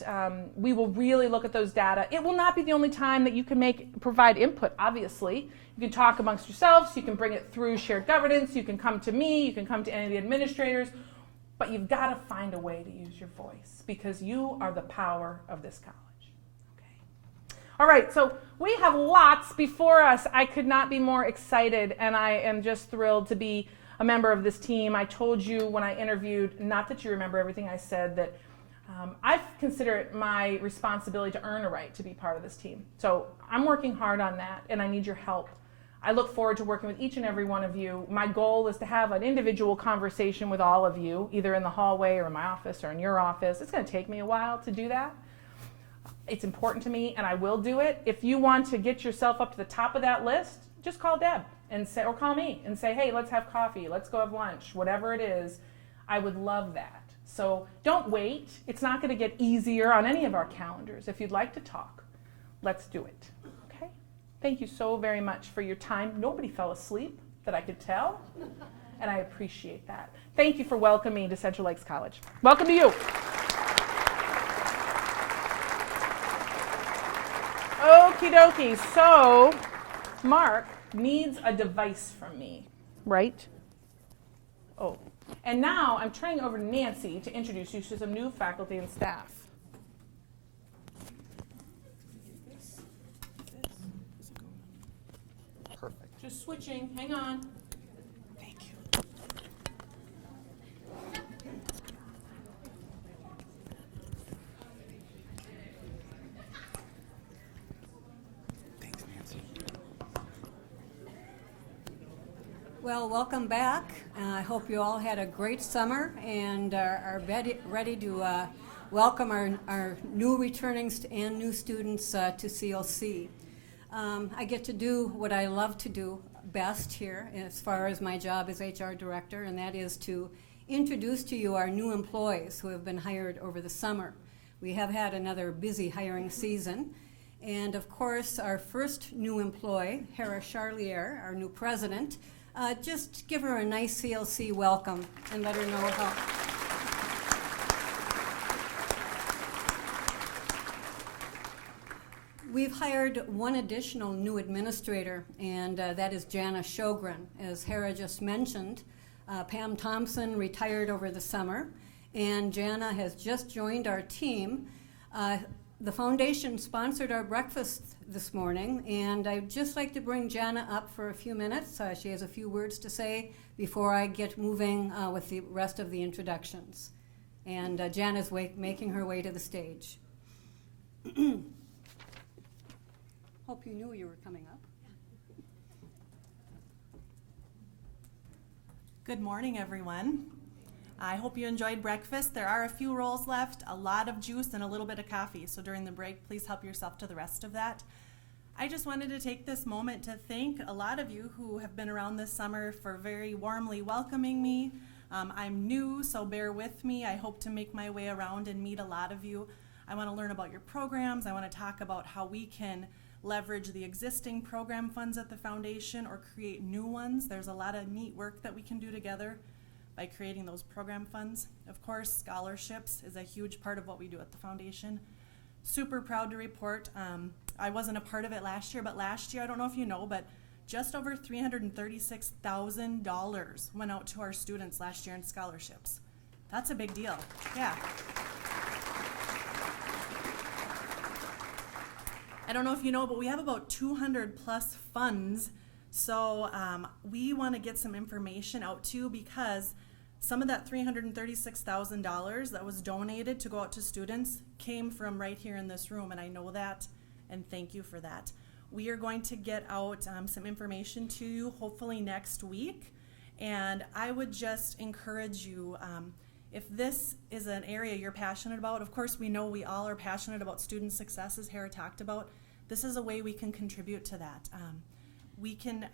we will really look at those data. It will not be the only time that you can provide input, obviously. You can talk amongst yourselves. You can bring it through shared governance. You can come to me. You can come to any of the administrators. But you've got to find a way to use your voice because you are the power of this college. Okay. All right, so we have lots before us. I could not be more excited, and I am just thrilled to be a member of this team. I told you when I interviewed, not that you remember everything I said, that I consider it my responsibility to earn a right to be part of this team. So I'm working hard on that, and I need your help. I look forward to working with each and every one of you. My goal is to have an individual conversation with all of you, either in the hallway or in my office or in your office. It's going to take me a while to do that. It's important to me, and I will do it. If you want to get yourself up to the top of that list, just call Deb and say, or call me and say, hey, let's have coffee, let's go have lunch, whatever it is. I would love that. So don't wait. It's not going to get easier on any of our calendars. If you'd like to talk, let's do it. Thank you so very much for your time. Nobody fell asleep that I could tell, and I appreciate that. Thank you for welcoming me to Central Lakes College. Welcome to you. Okie dokie. So, Mark needs a device from me, right? Oh, and now I'm turning over to Nancy to introduce you to some new faculty and staff. Just switching. Hang on. Thank you. Thanks, Nancy. Well, welcome back. I hope you all had a great summer and are ready to welcome our new returning and new students to CLC. I get to do what I love to do best here as far as my job as HR director, and that is to introduce to you our new employees who have been hired over the summer. We have had another busy hiring season, and of course our first new employee, Hera Charlier, our new president. Just give her a nice CLC welcome and let her know how. We've hired one additional new administrator, and that is Jana Sjogren. As Hera just mentioned, Pam Thompson retired over the summer, and Jana has just joined our team. The foundation sponsored our breakfast this morning, and I'd just like to bring Jana up for a few minutes. She has a few words to say before I get moving with the rest of the introductions. And Jana's making her way to the stage. Hope you knew you were coming up. Good morning, everyone. I hope you enjoyed breakfast. There are a few rolls left, a lot of juice, and a little bit of coffee. So during the break, please help yourself to the rest of that. I just wanted to take this moment to thank a lot of you who have been around this summer for very warmly welcoming me. I'm new, so bear with me. I hope to make my way around and meet a lot of you. I want to learn about your programs. I want to talk about how we can leverage the existing program funds at the foundation or create new ones. There's a lot of neat work that we can do together by creating those program funds. Of course, scholarships is a huge part of what we do at the foundation. Super proud to report, I wasn't a part of it last year, but last year, I don't know if you know, but just over $336,000 went out to our students last year in scholarships. That's a big deal, yeah. I don't know if you know, but we have about 200 plus funds. So we want to get some information out to you because some of that $336,000 that was donated to go out to students came from right here in this room, and I know that, and thank you for that. We are going to get out some information to you hopefully next week, and I would just encourage you, if this is an area you're passionate about, of course we know we all are passionate about student success, as Hera talked about. This is a way we can contribute to that. We can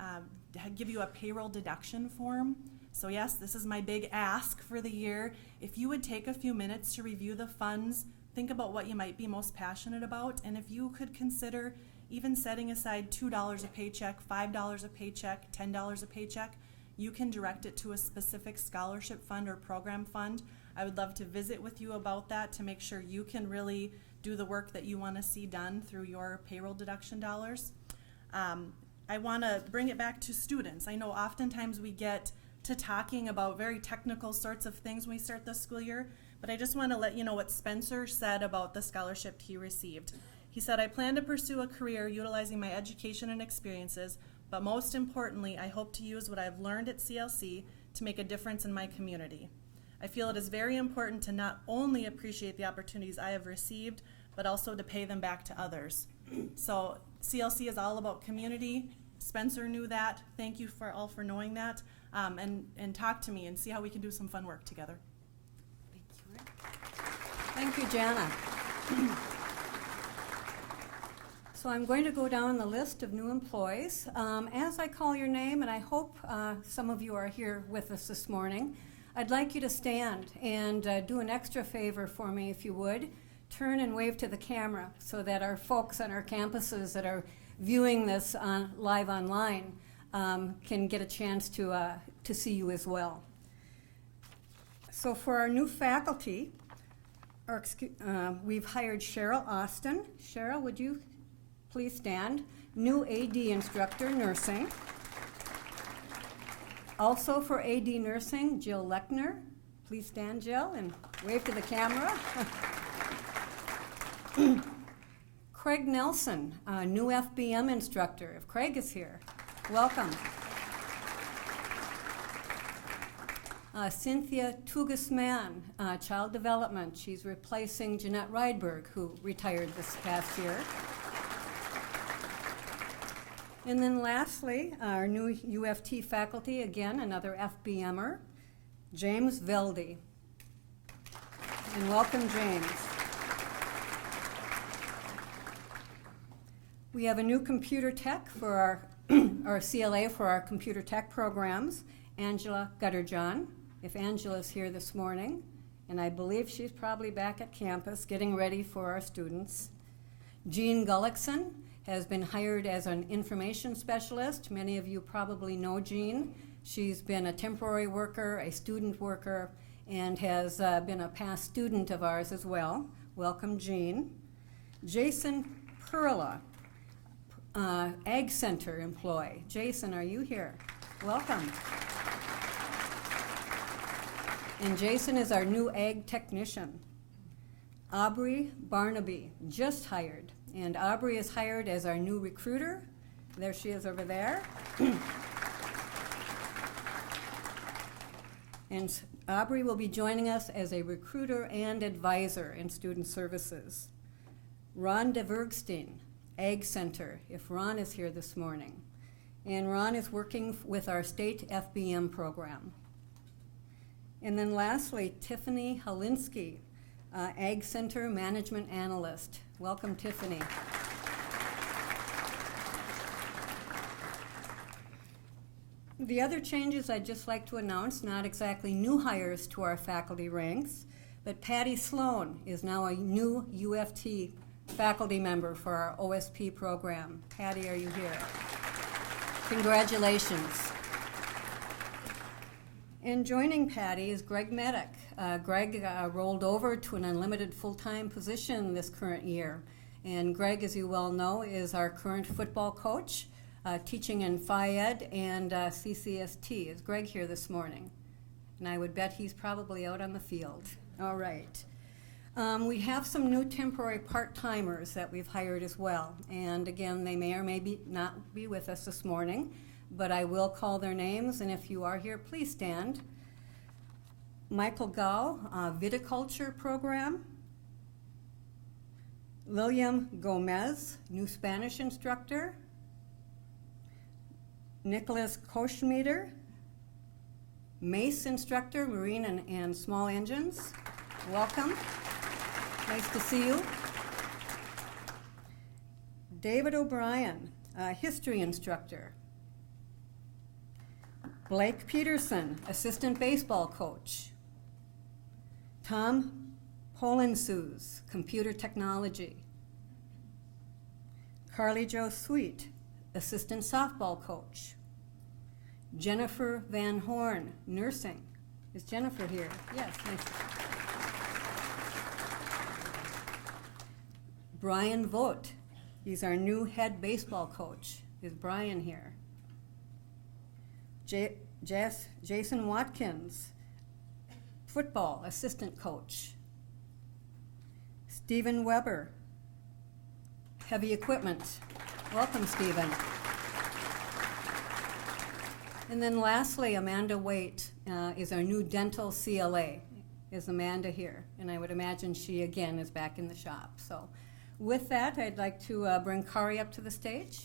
give you a payroll deduction form. So yes, this is my big ask for the year. If you would take a few minutes to review the funds, think about what you might be most passionate about, and if you could consider even setting aside $2 a paycheck, $5 a paycheck, $10 a paycheck, you can direct it to a specific scholarship fund or program fund. I would love to visit with you about that to make sure you can really do the work that you want to see done through your payroll deduction dollars. I want to bring it back to students. I know oftentimes we get to talking about very technical sorts of things when we start the school year, but I just want to let you know what Spencer said about the scholarship he received. He said, "I plan to pursue a career utilizing my education and experiences, but most importantly, I hope to use what I've learned at CLC to make a difference in my community. I feel it is very important to not only appreciate the opportunities I have received, but also to pay them back to others." So CLC is all about community. Spencer knew that. Thank you for all for knowing that. And talk to me and see how we can do some fun work together. Thank you, Jana. So I'm going to go down the list of new employees. As I call your name, and I hope some of you are here with us this morning, I'd like you to stand and do an extra favor for me, if you would. Turn and wave to the camera so that our folks on our campuses that are viewing this live online can get a chance to see you as well. So for our new faculty, we've hired Cheryl Austin. Cheryl, would you please stand? New AD instructor, nursing. Also for AD nursing, Jill Lechner. Please stand, Jill, and wave to the camera. Craig Nelson, new FBM instructor. If Craig is here, welcome. Cynthia Tugasman, child development. She's replacing Jeanette Rydberg, who retired this past year. And then lastly, our new UFT faculty, again, another FBMer, James Velde. And welcome, James. We have a new computer tech for our CLA for our computer tech programs, Angela Gutterjohn. If Angela's here this morning, and I believe she's probably back at campus getting ready for our students. Jean Gullickson has been hired as an information specialist. Many of you probably know Jean. She's been a temporary worker, a student worker, and has been a past student of ours as well. Welcome, Jean. Jason Perla Ag Center employee. Jason, are you here? Welcome. And Jason is our new ag technician. Aubrey Barnaby, just hired. And Aubrey is hired as our new recruiter. There she is over there. And Aubrey will be joining us as a recruiter and advisor in student services. Ron DeVergstein, Ag Center, if Ron is here this morning. And Ron is working with our state FBM program. And then lastly, Tiffany Halinsky, Ag Center Management Analyst. Welcome, Tiffany. The other changes I'd just like to announce, not exactly new hires to our faculty ranks, but Patty Sloan is now a new UFT faculty member for our OSP program. Patty, are you here? Congratulations. And joining Patty is Greg Medic. Greg rolled over to an unlimited full-time position this current year. And Greg, as you well know, is our current football coach, teaching in Phi Ed and CCST. Is Greg here this morning? And I would bet he's probably out on the field. All right. We have some new temporary part-timers that we've hired as well. And again, they may or may not be with us this morning, but I will call their names, and if you are here, please stand. Michael Gao, Viticulture Program. William Gomez, new Spanish instructor. Nicholas Koschmieder, Mace instructor, marine and small engines. Welcome. Nice to see you. David O'Brien, history instructor. Blake Peterson, assistant baseball coach. Tom Polensus, computer technology. Carly Jo Sweet, assistant softball coach. Jennifer Van Horn, nursing. Is Jennifer here? Yes, nice. Brian Vogt, he's our new head baseball coach. Is Brian here? Jason Watkins, football assistant coach. Stephen Weber, heavy equipment. Welcome, Stephen. And then lastly, Amanda Waite is our new dental CLA. Is Amanda here? And I would imagine she again is back in the shop. So with that, I'd like to bring Kari up to the stage.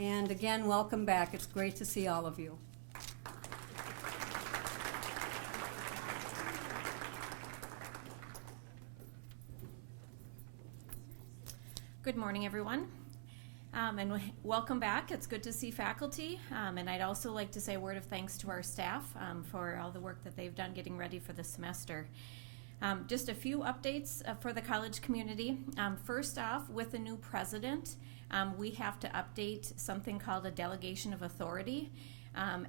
And again, welcome back. It's great to see all of you. Good morning, everyone, and welcome back. It's good to see faculty, and I'd also like to say a word of thanks to our staff for all the work that they've done getting ready for the semester. Just a few updates for the college community. First off, with the new president, we have to update something called a delegation of authority.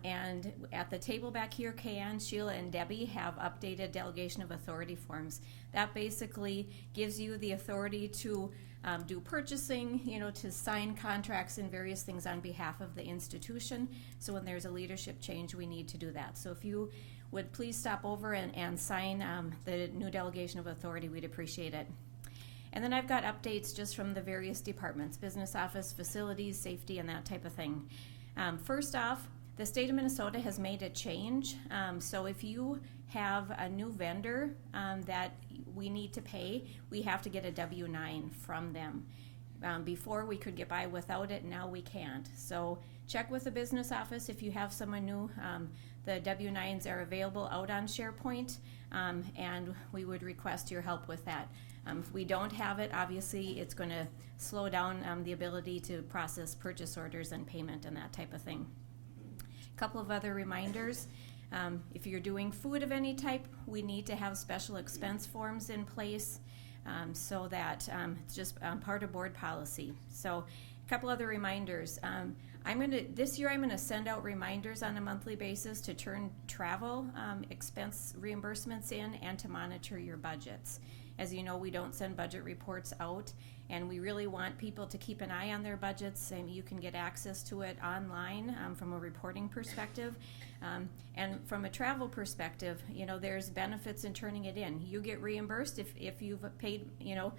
And at the table back here, Kayan, Sheila, and Debbie have updated delegation of authority forms. That basically gives you the authority to do purchasing, to sign contracts and various things on behalf of the institution. So when there's a leadership change, we need to do that. So if you would please stop over and sign the new delegation of authority, we'd appreciate it. And then I've got updates just from the various departments, business office, facilities, safety, and that type of thing. First off, the state of Minnesota has made a change. So if you have a new vendor that we need to pay, we have to get a W-9 from them. Before we could get by without it, now we can't. So check with the business office if you have someone new. The W-9s are available out on SharePoint, and we would request your help with that. If we don't have it, obviously it's going to slow down the ability to process purchase orders and payment and that type of thing. A couple of other reminders. If you're doing food of any type, we need to have special expense forms in place so that it's just part of board policy. So a couple other reminders. This year I'm going to send out reminders on a monthly basis to turn travel expense reimbursements in and to monitor your budgets. As you know, we don't send budget reports out, and we really want people to keep an eye on their budgets, and you can get access to it online from a reporting perspective. And from a travel perspective, you know, there's benefits in turning it in. You get reimbursed if you've paid, you know,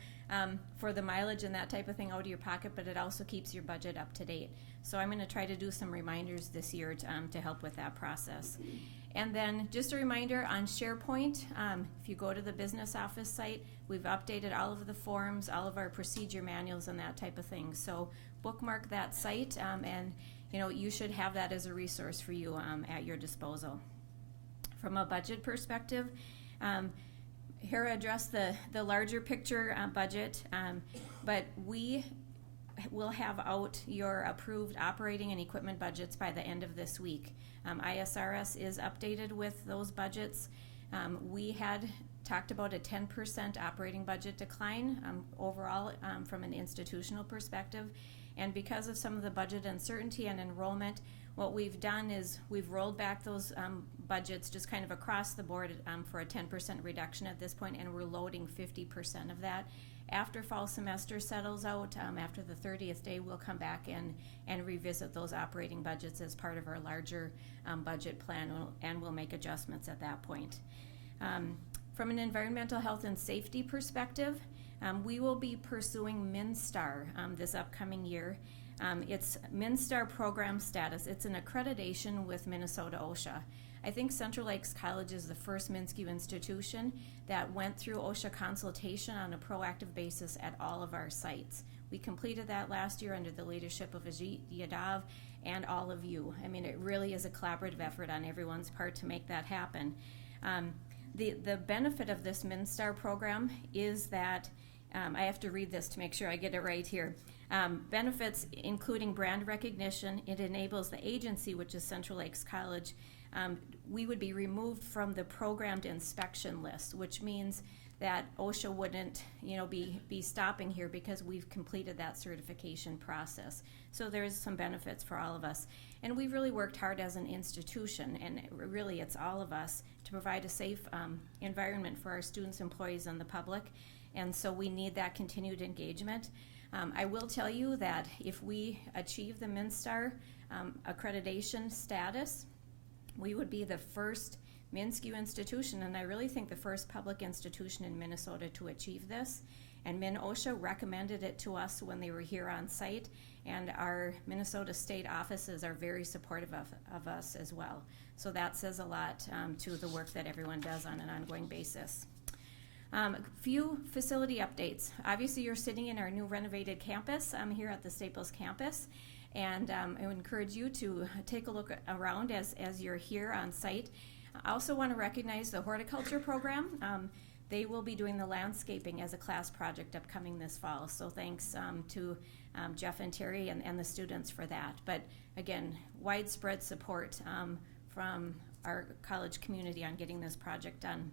for the mileage and that type of thing out of your pocket, but it also keeps your budget up to date. So I'm going to try to do some reminders this year to help with that process. And then just a reminder on SharePoint, if you go to the business office site, we've updated all of the forms, all of our procedure manuals and that type of thing. So bookmark that site, and you know, you should have that as a resource for you at your disposal. From a budget perspective, Hera addressed the larger picture budget, but we will have out your approved operating and equipment budgets by the end of this week. ISRS is updated with those budgets. We had talked about a 10% operating budget decline overall from an institutional perspective. And because of some of the budget uncertainty and enrollment, what we've done is we've rolled back those budgets just kind of across the board for a 10% reduction at this point, and we're loading 50% of that. After fall semester settles out, after the 30th day, we'll come back and revisit those operating budgets as part of our larger budget plan, and we'll make adjustments at that point. From an environmental health and safety perspective, we will be pursuing MinStar this upcoming year. It's MinStar program status. It's an accreditation with Minnesota OSHA. I think Central Lakes College is the first MnSCU institution that went through OSHA consultation on a proactive basis at all of our sites. We completed that last year under the leadership of Ajit Yadav and all of you. I mean, it really is a collaborative effort on everyone's part to make that happen. The benefit of this MnStar program is that, I have to read this to make sure I get it right here. Benefits including brand recognition. It enables the agency, which is Central Lakes College, we would be removed from the programmed inspection list, which means that OSHA wouldn't, you know, be stopping here because we've completed that certification process. So there's some benefits for all of us. And we've really worked hard as an institution, and really it's all of us, to provide a safe environment for our students, employees, and the public. And so we need that continued engagement. I will tell you that if we achieve the MnStar accreditation status, we would be the first MnSCU institution, and I really think the first public institution in Minnesota to achieve this. And MnOSHA recommended it to us when they were here on site, and our Minnesota state offices are very supportive of us as well. So that says a lot to the work that everyone does on an ongoing basis. A few facility updates. Obviously, you're sitting in our new renovated campus here at the Staples campus. And I would encourage you to take a look around as you're here on site. I also want to recognize the horticulture program. They will be doing the landscaping as a class project upcoming this fall. So thanks to Jeff and Terry and the students for that. But again, widespread support from our college community on getting this project done.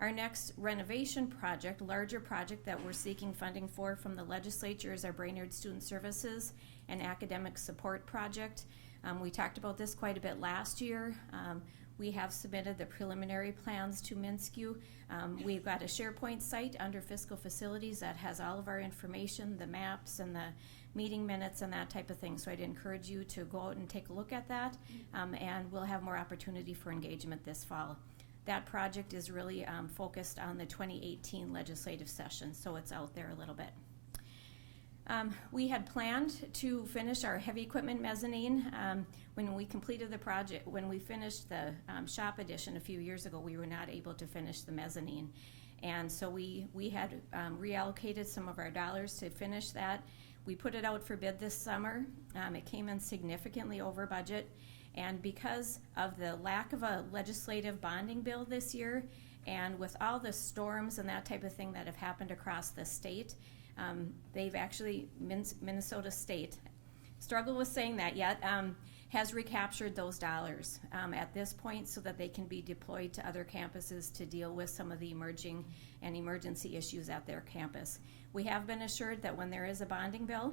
Our next renovation project, larger project that we're seeking funding for from the legislature, is our Brainerd Student Services and Academic Support Project. We talked about this quite a bit last year. We have submitted the preliminary plans to MnSCU. We've got a SharePoint site under fiscal facilities that has all of our information, the maps and the meeting minutes and that type of thing. So I'd encourage you to go out and take a look at that, and we'll have more opportunity for engagement this fall. That project is really focused on the 2018 legislative session, so it's out there a little bit. We had planned to finish our heavy equipment mezzanine when we completed the project. When we finished the shop addition a few years ago, we were not able to finish the mezzanine. And so we had reallocated some of our dollars to finish that. We put it out for bid this summer. It came in significantly over budget. And because of the lack of a legislative bonding bill this year, and with all the storms and that type of thing that have happened across the state, they've actually, Minnesota State, struggle with saying that yet, has recaptured those dollars at this point so that they can be deployed to other campuses to deal with some of the emerging and emergency issues at their campus. We have been assured that when there is a bonding bill,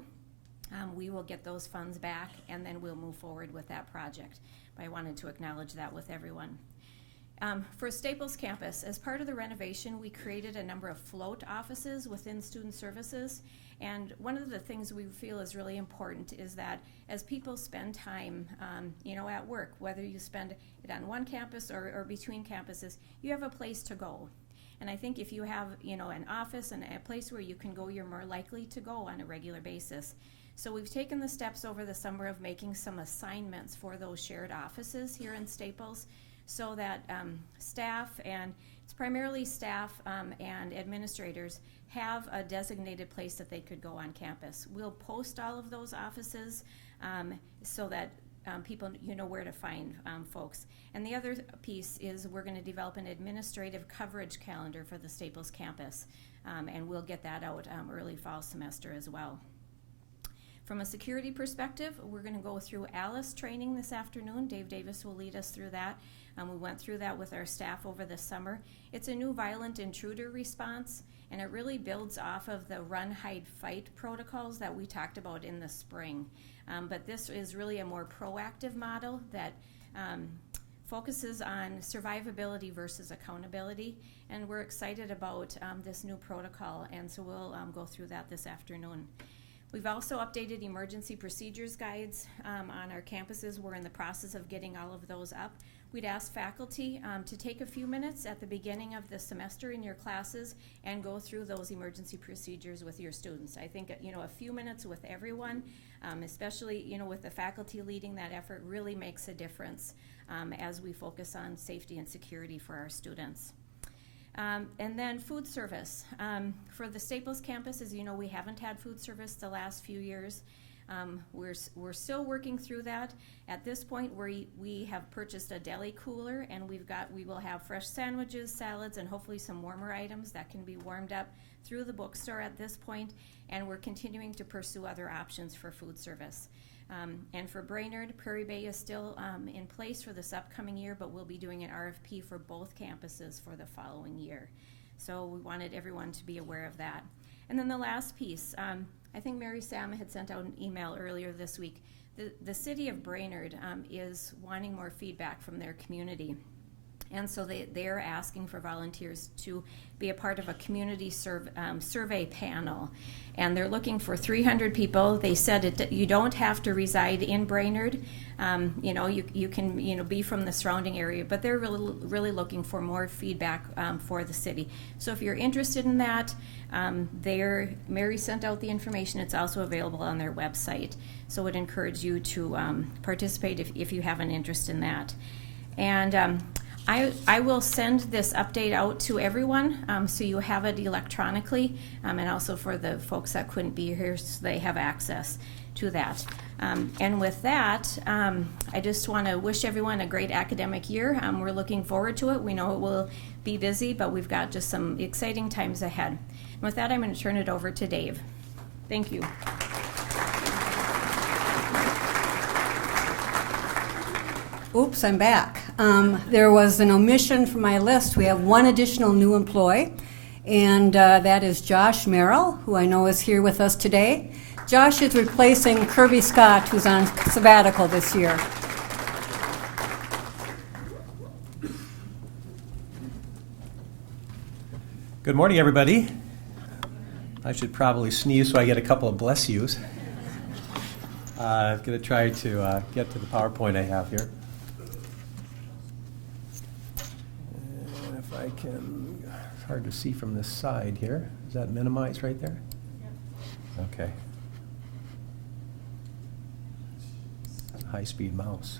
we will get those funds back, and then we'll move forward with that project. But I wanted to acknowledge that with everyone. For Staples campus, as part of the renovation, we created a number of float offices within student services. And one of the things we feel is really important is that as people spend time, at work, whether you spend it on one campus or between campuses, you have a place to go. And I think if you have, an office and a place where you can go, you're more likely to go on a regular basis. So we've taken the steps over the summer of making some assignments for those shared offices here in Staples, so that staff, and it's primarily staff and administrators, have a designated place that they could go on campus. We'll post all of those offices so that people know where to find folks. And the other piece is we're going to develop an administrative coverage calendar for the Staples campus, and we'll get that out early fall semester as well. From a security perspective, we're going to go through ALICE training this afternoon. Dave Davis will lead us through that. We went through that with our staff over the summer. It's a new violent intruder response, and it really builds off of the run, hide, fight protocols that we talked about in the spring. But this is really a more proactive model that focuses on survivability versus accountability, and we're excited about this new protocol, and so we'll go through that this afternoon. We've also updated emergency procedures guides on our campuses. We're in the process of getting all of those up. We'd ask faculty to take a few minutes at the beginning of the semester in your classes and go through those emergency procedures with your students. I think a few minutes with everyone, especially with the faculty leading that effort, really makes a difference as we focus on safety and security for our students. And then food service. For the Staples campus, as you know, we haven't had food service the last few years. We're still working through that. At this point, we have purchased a deli cooler, and we will have fresh sandwiches, salads, and hopefully some warmer items that can be warmed up through the bookstore at this point, and we're continuing to pursue other options for food service. And for Brainerd, Prairie Bay is still in place for this upcoming year, but we'll be doing an RFP for both campuses for the following year. So we wanted everyone to be aware of that. And then the last piece, I think Mary Sam had sent out an email earlier this week. The city of Brainerd is wanting more feedback from their community. And so they're asking for volunteers to be a part of a community survey panel. And they're looking for 300 people. They said you don't have to reside in Brainerd. You can be from the surrounding area, but they're really looking for more feedback for the city. So if you're interested in that, Mary sent out the information. It's also available on their website. So I would encourage you to participate if you have an interest in that. And I will send this update out to everyone so you have it electronically, and also for the folks that couldn't be here so they have access to that. And with that, I just want to wish everyone a great academic year. We're looking forward to it. We know it will be busy, but we've got just some exciting times ahead. And with that, I'm going to turn it over to Dave. Thank you. Oops, I'm back. There was an omission from my list. We have one additional new employee, and that is Josh Merrill, who I know is here with us today. Josh is replacing Kirby Scott, who's on sabbatical this year. Good morning, everybody. I should probably sneeze so I get a couple of bless yous. I'm going to try to get to the PowerPoint I have here. And if I can, it's hard to see from this side here. Is that minimized right there? Okay. High-speed mouse.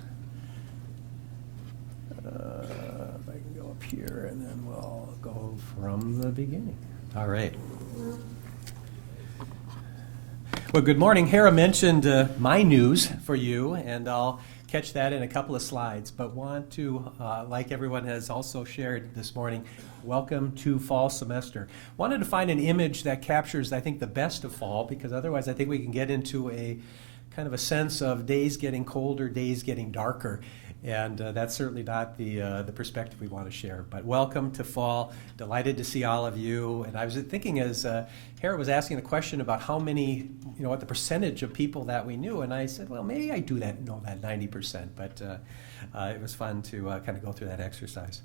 If I can go up here, and then we'll go from the beginning. All right. Well, good morning. Hera mentioned my news for you, and I'll catch that in a couple of slides, but want to, like everyone has also shared this morning, welcome to fall semester. Wanted to find an image that captures, I think, the best of fall, because otherwise I think we can get into a kind of a sense of days getting colder, days getting darker, and that's certainly not the perspective we want to share. But welcome to fall. Delighted to see all of you. And I was thinking as Hera was asking the question about how many, what the percentage of people that we knew, and I said, well, maybe I do know that 90%, but it was fun to kind of go through that exercise.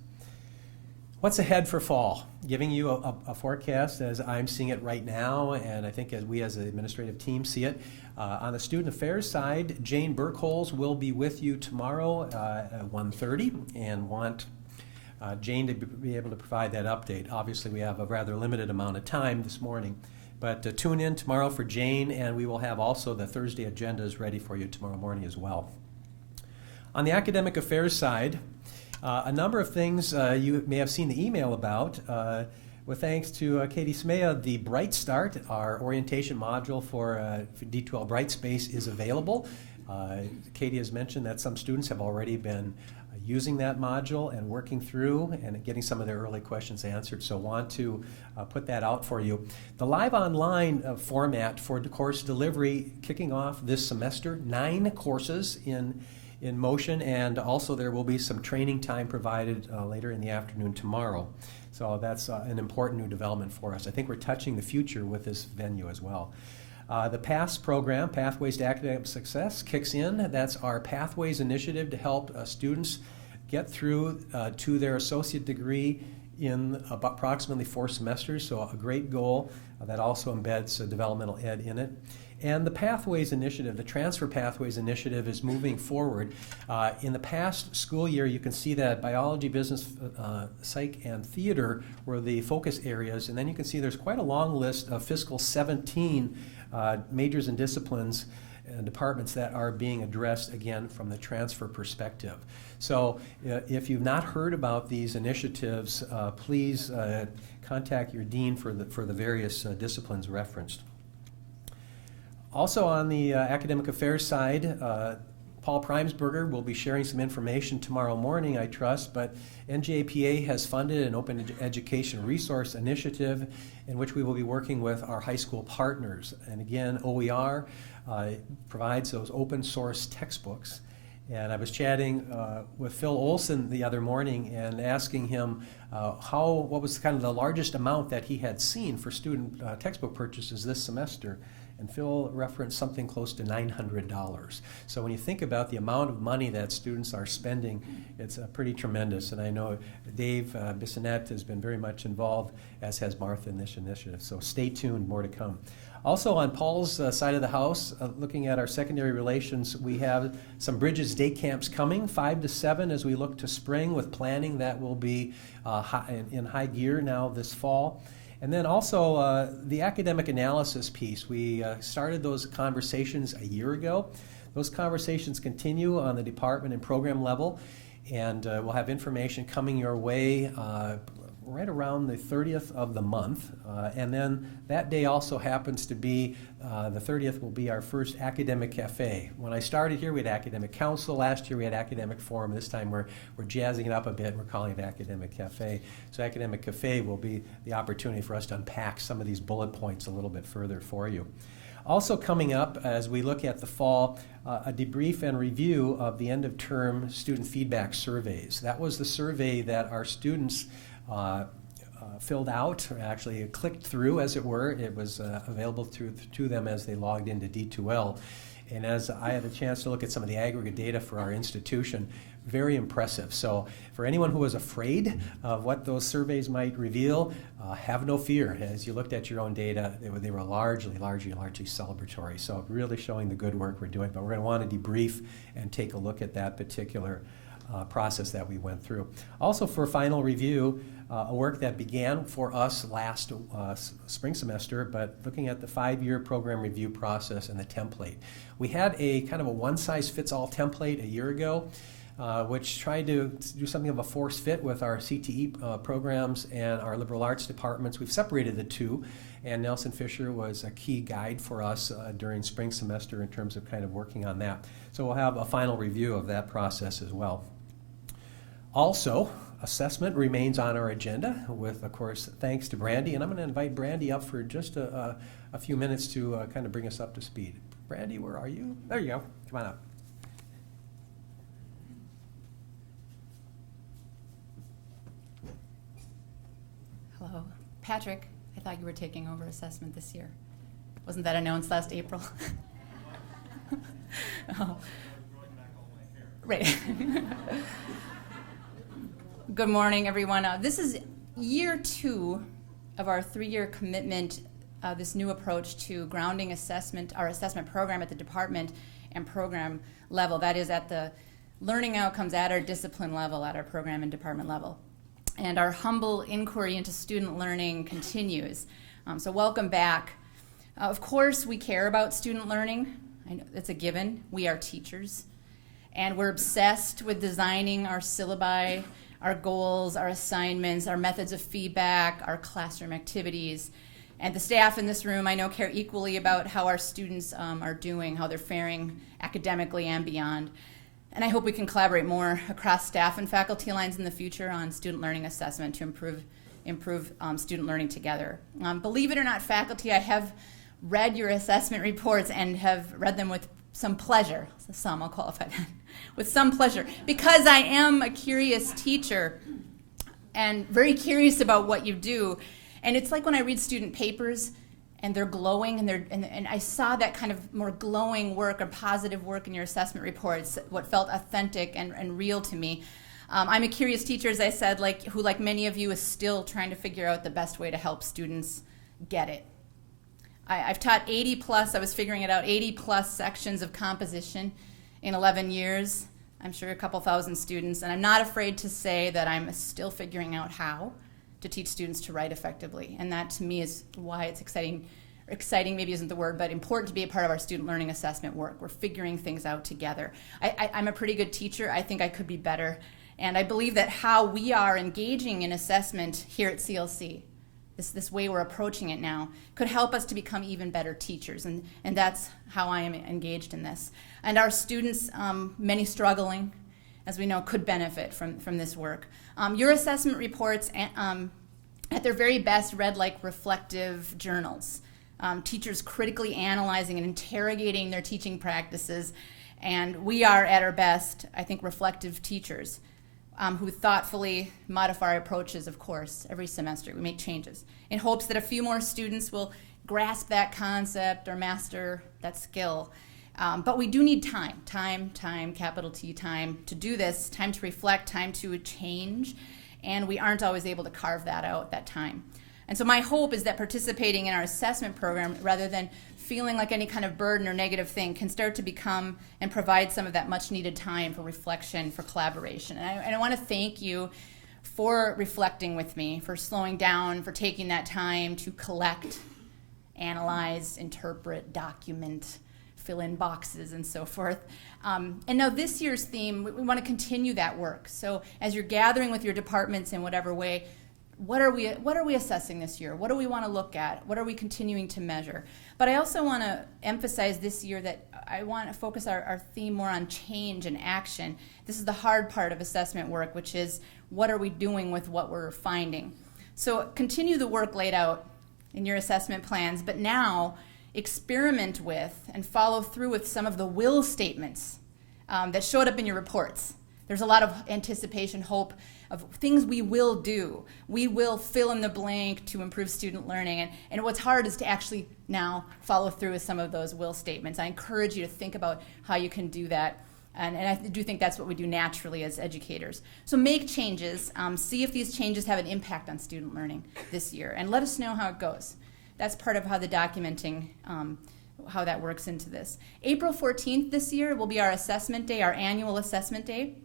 What's ahead for fall? Giving you a forecast as I'm seeing it right now, and I think as we as an administrative team see it. On the student affairs side, Jane Burkholz will be with you tomorrow at 1:30, and want Jane to be able to provide that update. Obviously, we have a rather limited amount of time this morning, but tune in tomorrow for Jane, and we will have also the Thursday agendas ready for you tomorrow morning as well. On the academic affairs side, a number of things you may have seen the email about. With thanks to Katie Smea, the Bright Start, our orientation module for D2L Brightspace, is available. Katie has mentioned that some students have already been using that module and working through and getting some of their early questions answered, so want to put that out for you. The live online format for the course delivery kicking off this semester, 9 courses in motion, and also there will be some training time provided later in the afternoon tomorrow. So that's an important new development for us. I think we're touching the future with this venue as well. The PASS program, Pathways to Academic Success, kicks in. That's our Pathways initiative to help students get through to their associate degree in approximately 4 semesters, so a great goal that also embeds developmental ed in it. And the Pathways Initiative, the Transfer Pathways Initiative, is moving forward. In the past school year, you can see that biology, business, psych, and theater were the focus areas, and then you can see there's quite a long list of fiscal 17 majors and disciplines and departments that are being addressed again from the transfer perspective. So if you've not heard about these initiatives, please contact your dean for the various disciplines referenced. Also on the academic affairs side, Paul Primesberger will be sharing some information tomorrow morning, I trust, but NJPA has funded an open education resource initiative in which we will be working with our high school partners. And again, OER provides those open source textbooks. And I was chatting with Phil Olson the other morning and asking him what was kind of the largest amount that he had seen for student textbook purchases this semester. And Phil referenced something close to $900. So when you think about the amount of money that students are spending, it's pretty tremendous. And I know Dave Bissonette has been very much involved, as has Martha in this initiative. So stay tuned, more to come. Also on Paul's side of the house, looking at our secondary relations, we have some Bridges Day Camps coming, 5 to 7, as we look to spring with planning that will be in high gear now this fall. And then also the academic analysis piece. We started those conversations a year ago. Those conversations continue on the department and program level, and we'll have information coming your way right around the 30th of the month. And then that day also happens to be, the 30th will be our first academic cafe. When I started here, we had academic council. Last year we had academic forum. This time we're jazzing it up a bit and we're calling it academic cafe. So academic cafe will be the opportunity for us to unpack some of these bullet points a little bit further for you. Also coming up as we look at the fall, a debrief and review of the end of term student feedback surveys. That was the survey that our students filled out, or actually clicked through, as it were. It was available to them as they logged into D2L. And as I had a chance to look at some of the aggregate data for our institution, very impressive. So for anyone who was afraid of what those surveys might reveal, have no fear. As you looked at your own data, they were largely celebratory. So really showing the good work we're doing. But we're going to want to debrief and take a look at that particular process that we went through. Also for final review, a work that began for us last spring semester, but looking at the 5-year program review process and the template. We had a kind of a one-size-fits-all template a year ago, which tried to do something of a force fit with our CTE programs and our liberal arts departments. We've separated the two, and Nelson Fisher was a key guide for us during spring semester in terms of kind of working on that. So we'll have a final review of that process as well. Also, assessment remains on our agenda with, of course, thanks to Brandy. And I'm going to invite Brandy up for just a few minutes to kind of bring us up to speed. Brandy, where are you? There you go. Come on up. Hello. Patrick, I thought you were taking over assessment this year. Wasn't that announced last April? Oh. Right. Good morning, everyone. This is year 2 of our 3-year commitment, this new approach to grounding assessment, our assessment program at the department and program level, that is at the learning outcomes at our discipline level, at our program and department level. And our humble inquiry into student learning continues. So welcome back. Of course, we care about student learning. I know it's a given. We are teachers. And we're obsessed with designing our syllabi, our goals, our assignments, our methods of feedback, our classroom activities. And the staff in this room, I know, care equally about how our students are doing, how they're faring academically and beyond. And I hope we can collaborate more across staff and faculty lines in the future on student learning assessment to improve student learning together. Believe it or not, faculty, I have read your assessment reports and have read them with some pleasure. I'll qualify that. With some pleasure, because I am a curious teacher and very curious about what you do. And it's like when I read student papers and they're glowing, and I saw that kind of more glowing work or positive work in your assessment reports, what felt authentic and real to me. I'm a curious teacher, as I said, who, like many of you, is still trying to figure out the best way to help students get it. I've taught 80 plus, I was figuring it out, 80 plus sections of composition in 11 years. I'm sure a couple thousand students, and I'm not afraid to say that I'm still figuring out how to teach students to write effectively. And that, to me, is why it's exciting. Exciting maybe isn't the word, but important to be a part of our student learning assessment work. We're figuring things out together. I'm a pretty good teacher. I think I could be better. And I believe that how we are engaging in assessment here at CLC, this way we're approaching it now, could help us to become even better teachers. And that's how I am engaged in this. And our students, many struggling, as we know, could benefit from this work. Your assessment reports, at their very best, read like reflective journals. Teachers critically analyzing and interrogating their teaching practices. And we are, at our best, I think, reflective teachers who thoughtfully modify our approaches, of course, every semester. We make changes in hopes that a few more students will grasp that concept or master that skill. But we do need time, capital T, time to do this, time to reflect, time to change, and we aren't always able to carve that out, that time. And so my hope is that participating in our assessment program, rather than feeling like any kind of burden or negative thing, can start to become and provide some of that much needed time for reflection, for collaboration. And I want to thank you for reflecting with me, for slowing down, for taking that time to collect, analyze, interpret, document, fill in boxes, and so forth. And now this year's theme, we want to continue that work. So as you're gathering with your departments in whatever way, what are we assessing this year? What do we want to look at? What are we continuing to measure? But I also want to emphasize this year that I want to focus our theme more on change and action. This is the hard part of assessment work, which is what are we doing with what we're finding? So continue the work laid out in your assessment plans, but now experiment with and follow through with some of the will statements that showed up in your reports. There's a lot of anticipation, hope of things we will do. We will fill in the blank to improve student learning. And what's hard is to actually now follow through with some of those will statements. I encourage you to think about how you can do that. And I do think that's what we do naturally as educators. So make changes. See if these changes have an impact on student learning this year. And let us know how it goes. That's part of how the documenting, how that works into this. April 14th this year will be our assessment day, our annual assessment day.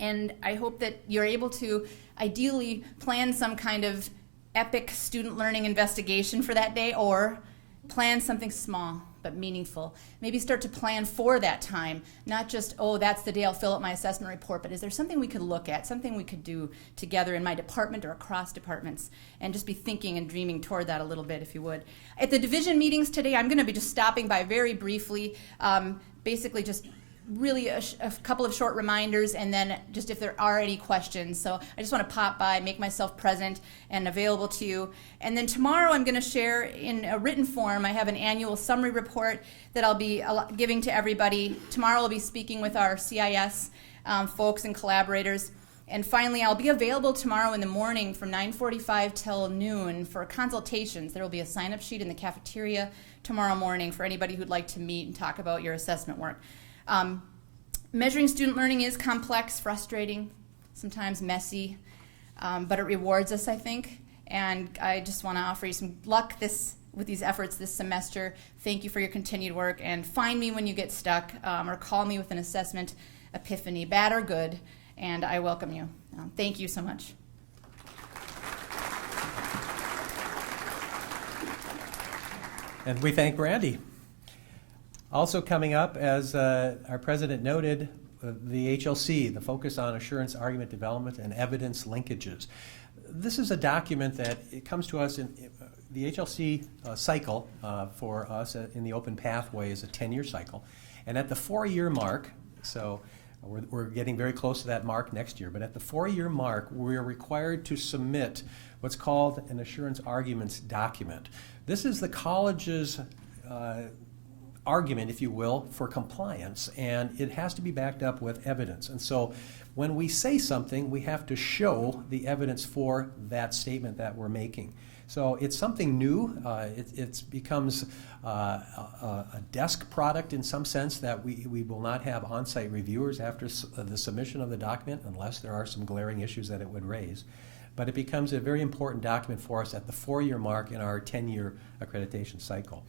And I hope that you're able to ideally plan some kind of epic student learning investigation for that day, or plan something small but meaningful. Maybe start to plan for that time, not just, oh, that's the day I'll fill out my assessment report, but is there something we could look at, something we could do together in my department or across departments, and just be thinking and dreaming toward that a little bit, if you would. At the division meetings today, I'm going to be just stopping by very briefly, basically just really a couple of short reminders, and then just if there are any questions. So I just want to pop by, make myself present and available to you. And then tomorrow I'm going to share in a written form. I have an annual summary report that I'll be giving to everybody. Tomorrow I'll be speaking with our CIS folks and collaborators. And finally, I'll be available tomorrow in the morning from 9:45 till noon for consultations. There will be a sign-up sheet in the cafeteria tomorrow morning for anybody who'd like to meet and talk about your assessment work. Measuring student learning is complex, frustrating, sometimes messy. but it rewards us, I think. And I just want to offer you some luck with these efforts this semester. Thank you for your continued work, and find me when you get stuck, or call me with an assessment epiphany, bad or good, and I welcome you. Thank you so much. And we thank Brandy. Also coming up, as our president noted, the HLC, the Focus on Assurance Argument Development and Evidence Linkages. This is a document that it comes to us in the HLC cycle for us in the open pathway is a 10-year cycle. And at the 4-year mark, so we're getting very close to that mark next year, but at the 4-year mark, we're required to submit what's called an assurance arguments document. This is the college's argument, if you will, for compliance, and it has to be backed up with evidence. And so when we say something, we have to show the evidence for that statement that we're making. So it's something new. It becomes a desk product in some sense, that we will not have on-site reviewers after the submission of the document unless there are some glaring issues that it would raise. But it becomes a very important document for us at the 4-year mark in our 10-year accreditation cycle.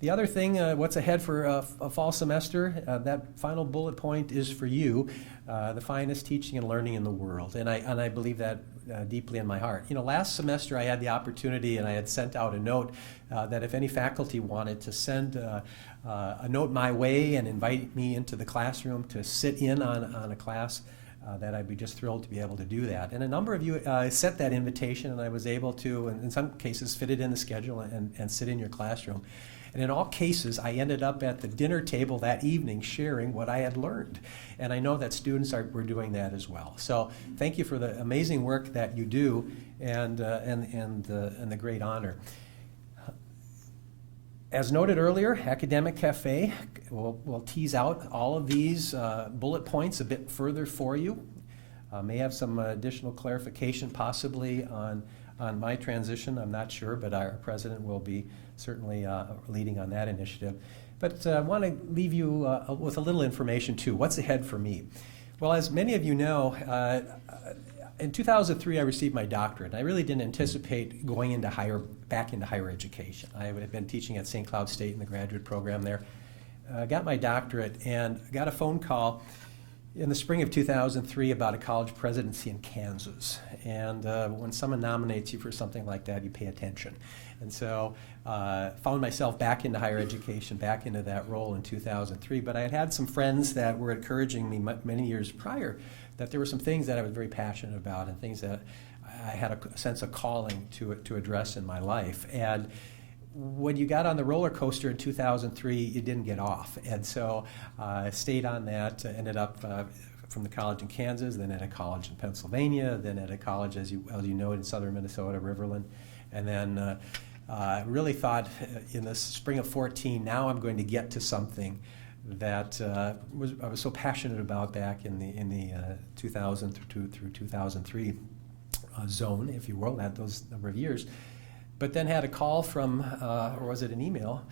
The other thing, what's ahead for a fall semester, that final bullet point is for you, the finest teaching and learning in the world. And I believe that deeply in my heart. You know, last semester I had the opportunity, and I had sent out a note that if any faculty wanted to send a note my way and invite me into the classroom to sit in on a class, that I'd be just thrilled to be able to do that. And a number of you sent that invitation, and I was able to, in some cases, fit it in the schedule and sit in your classroom. And in all cases, I ended up at the dinner table that evening sharing what I had learned. And I know that students were doing that as well. So thank you for the amazing work that you do, and the great honor. As noted earlier, Academic Cafe will tease out all of these bullet points a bit further for you. May have some additional clarification possibly on my transition, I'm not sure, but our president will be certainly leading on that initiative. But I want to leave you with a little information too. What's ahead for me? Well, as many of you know, in 2003 I received my doctorate. I really didn't anticipate going back into higher education. I had been teaching at St. Cloud State in the graduate program there. Got my doctorate and got a phone call in the spring of 2003 about a college presidency in Kansas. And when someone nominates you for something like that, you pay attention. And so found myself back into higher education, back into that role in 2003. But I had some friends that were encouraging me many years prior that there were some things that I was very passionate about and things that I had a sense of calling to address in my life. And when you got on the roller coaster in 2003, you didn't get off. And so I stayed on that, ended up from the college in Kansas, then at a college in Pennsylvania, then at a college, as you know, in southern Minnesota, Riverland. And then I really thought in the spring of 14, now I'm going to get to something that I was so passionate about back in the 2000 through 2003 zone, if you will, those number of years. But then had a call from, or was it an email,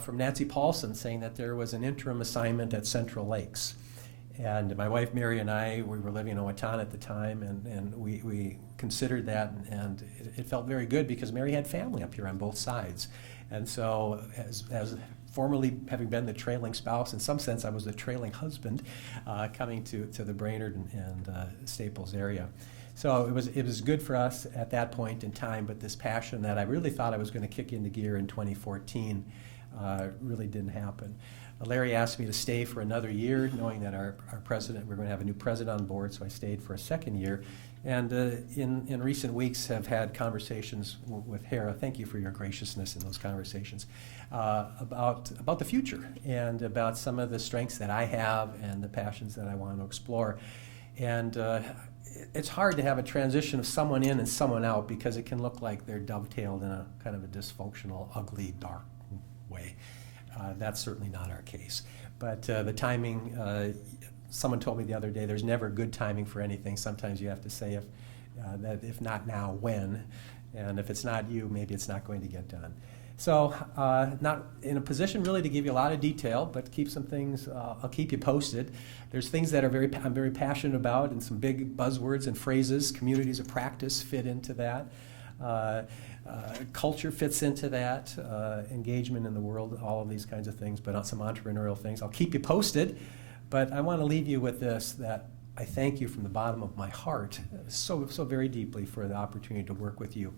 from Nancy Paulson saying that there was an interim assignment at Central Lakes. And my wife Mary and I, we were living in Owatonna at the time, and we considered that, and it felt very good because Mary had family up here on both sides. And so as formerly having been the trailing spouse, in some sense I was the trailing husband coming to the Brainerd and Staples area. So it was good for us at that point in time, but this passion that I really thought I was going to kick into gear in 2014 really didn't happen. Larry asked me to stay for another year, knowing that our president, we're going to have a new president on board, so I stayed for a second year. And in recent weeks have had conversations with Hera, thank you for your graciousness in those conversations, about the future and about some of the strengths that I have and the passions that I want to explore. And it's hard to have a transition of someone in and someone out because it can look like they're dovetailed in a kind of a dysfunctional, ugly, dark way. That's certainly not our case. But the timing, someone told me the other day, there's never good timing for anything. Sometimes you have to say, if not now, when? And if it's not you, maybe it's not going to get done. So not in a position really to give you a lot of detail, but keep some things, I'll keep you posted. There's things that I'm very passionate about, and some big buzzwords and phrases. Communities of practice fit into that. Culture fits into that. Engagement in the world, all of these kinds of things, but on some entrepreneurial things. I'll keep you posted, but I want to leave you with this, that I thank you from the bottom of my heart so very deeply for the opportunity to work with you.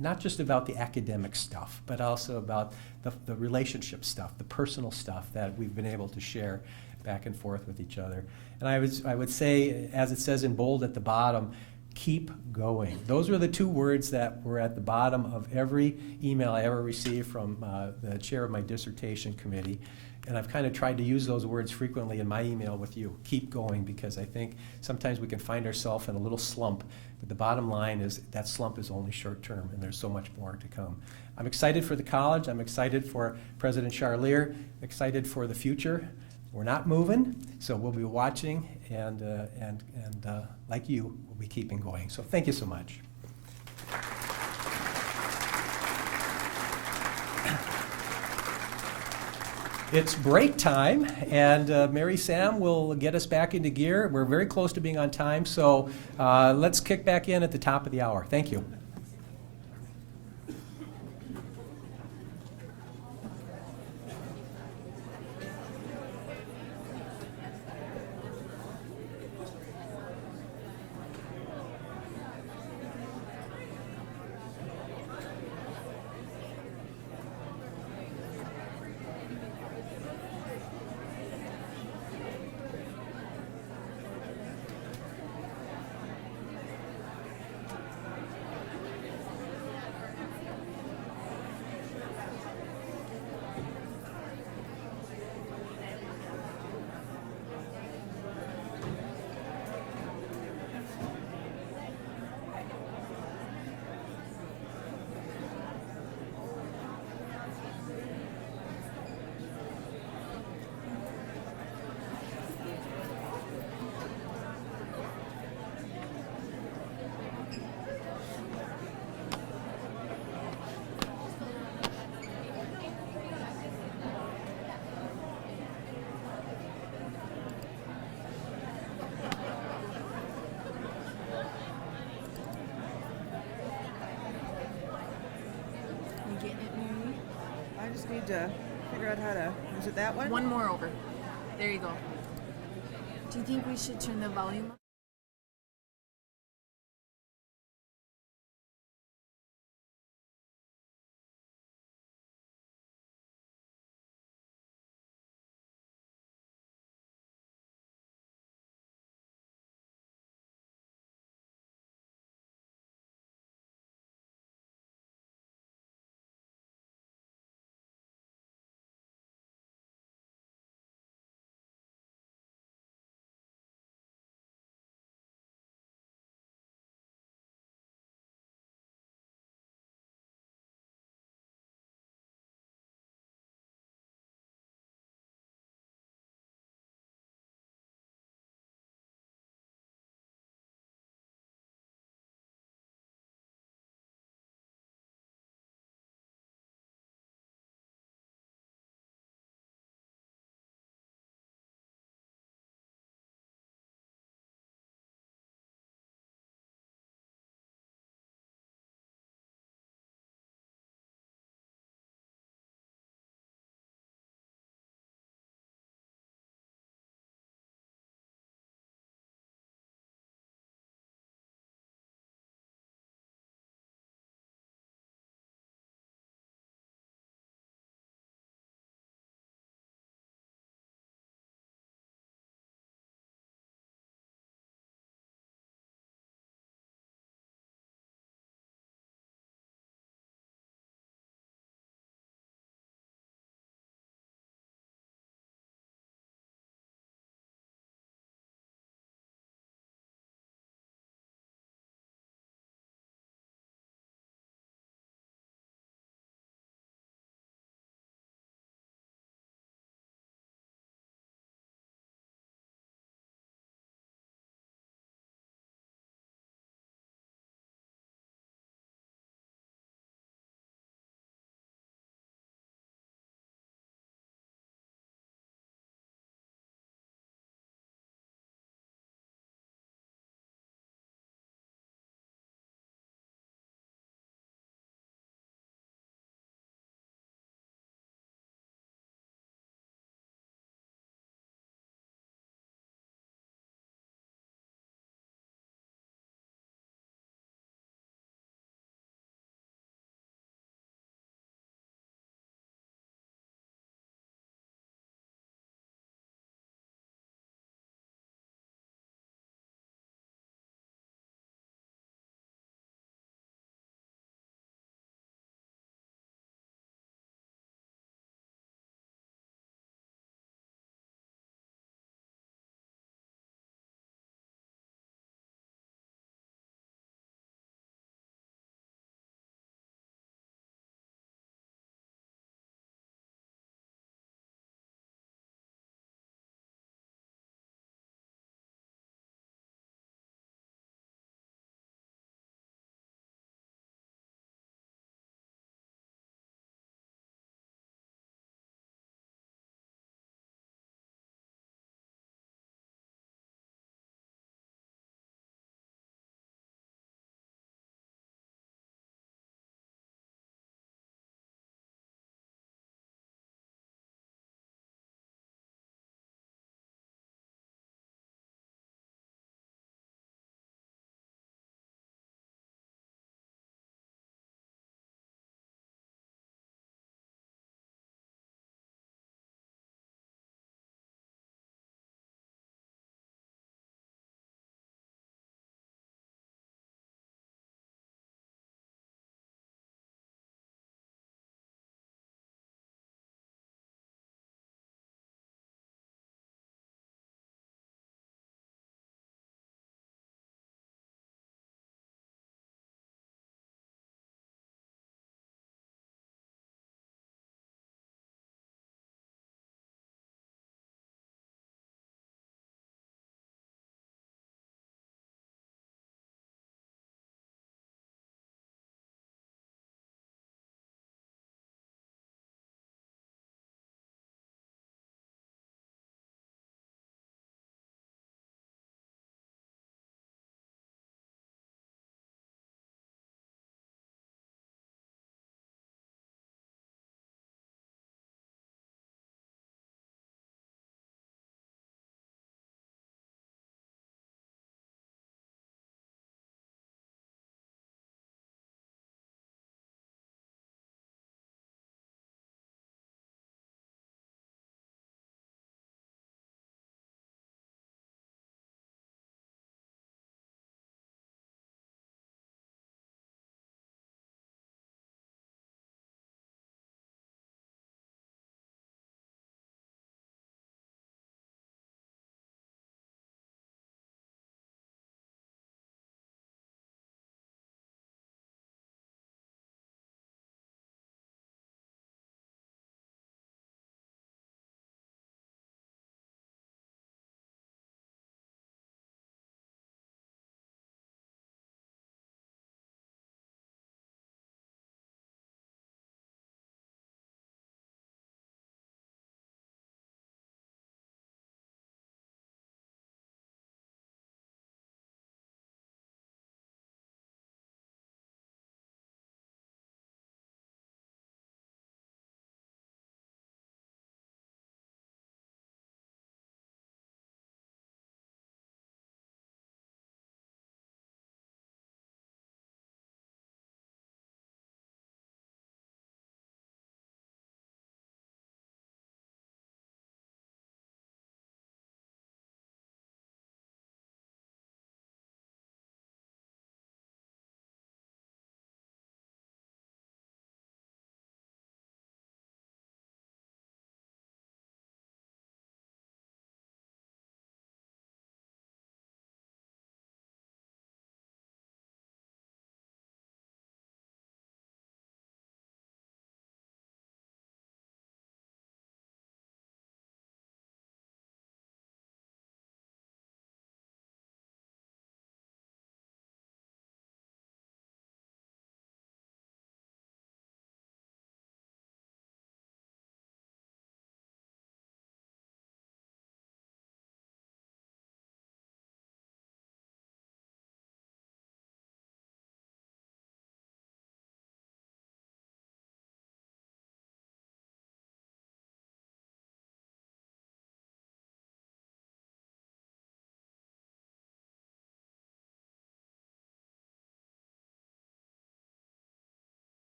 Not just about the academic stuff, but also about the relationship stuff, the personal stuff that we've been able to share back and forth with each other. And I would say, as it says in bold at the bottom, keep going. Those were the two words that were at the bottom of every email I ever received from the chair of my dissertation committee. And I've kind of tried to use those words frequently in my email with you. Keep going, because I think sometimes we can find ourselves in a little slump. But the bottom line is that slump is only short term, and there's so much more to come. I'm excited for the college. I'm excited for President Charlier, excited for the future. We're not moving, so we'll be watching, and like you, we'll be keeping going. So thank you so much. It's break time, and Mary Sam will get us back into gear. We're very close to being on time, so let's kick back in at the top of the hour. Thank you. I just need to figure out how to, is it that one? One more over. There you go. Do you think we should turn the volume up?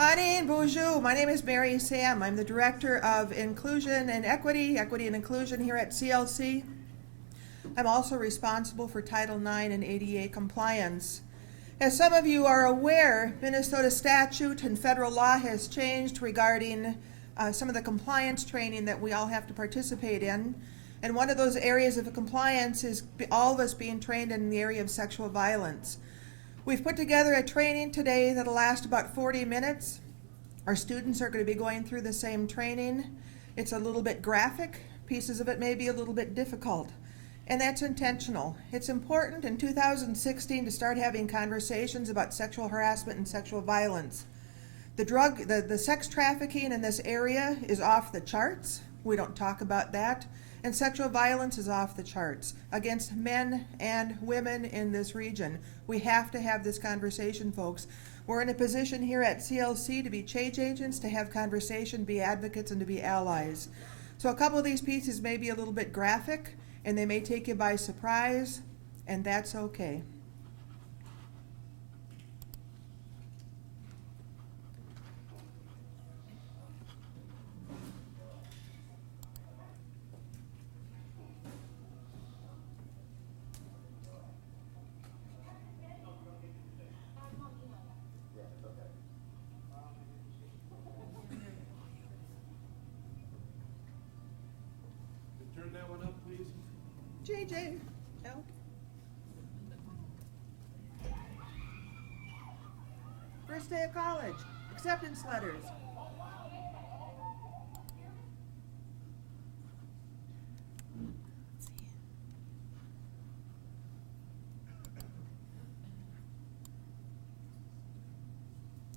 Anin, bonjour. My name is Mary Sam. I'm the Director of Inclusion and Equity and Inclusion here at CLC. I'm also responsible for Title IX and ADA compliance. As some of you are aware, Minnesota statute and federal law has changed regarding some of the compliance training that we all have to participate in. And one of those areas of compliance is all of us being trained in the area of sexual violence. We've put together a training today that'll last about 40 minutes. Our students are going to be going through the same training. It's a little bit graphic. Pieces of it may be a little bit difficult. And that's intentional. It's important in 2016 to start having conversations about sexual harassment and sexual violence. The sex trafficking in this area is off the charts. We don't talk about that. And sexual violence is off the charts against men and women in this region. We have to have this conversation, folks. We're in a position here at CLC to be change agents, to have conversation, be advocates, and to be allies. So a couple of these pieces may be a little bit graphic, and they may take you by surprise, and that's okay. Turn that one up, please. JJ, help. First day of college, acceptance letters.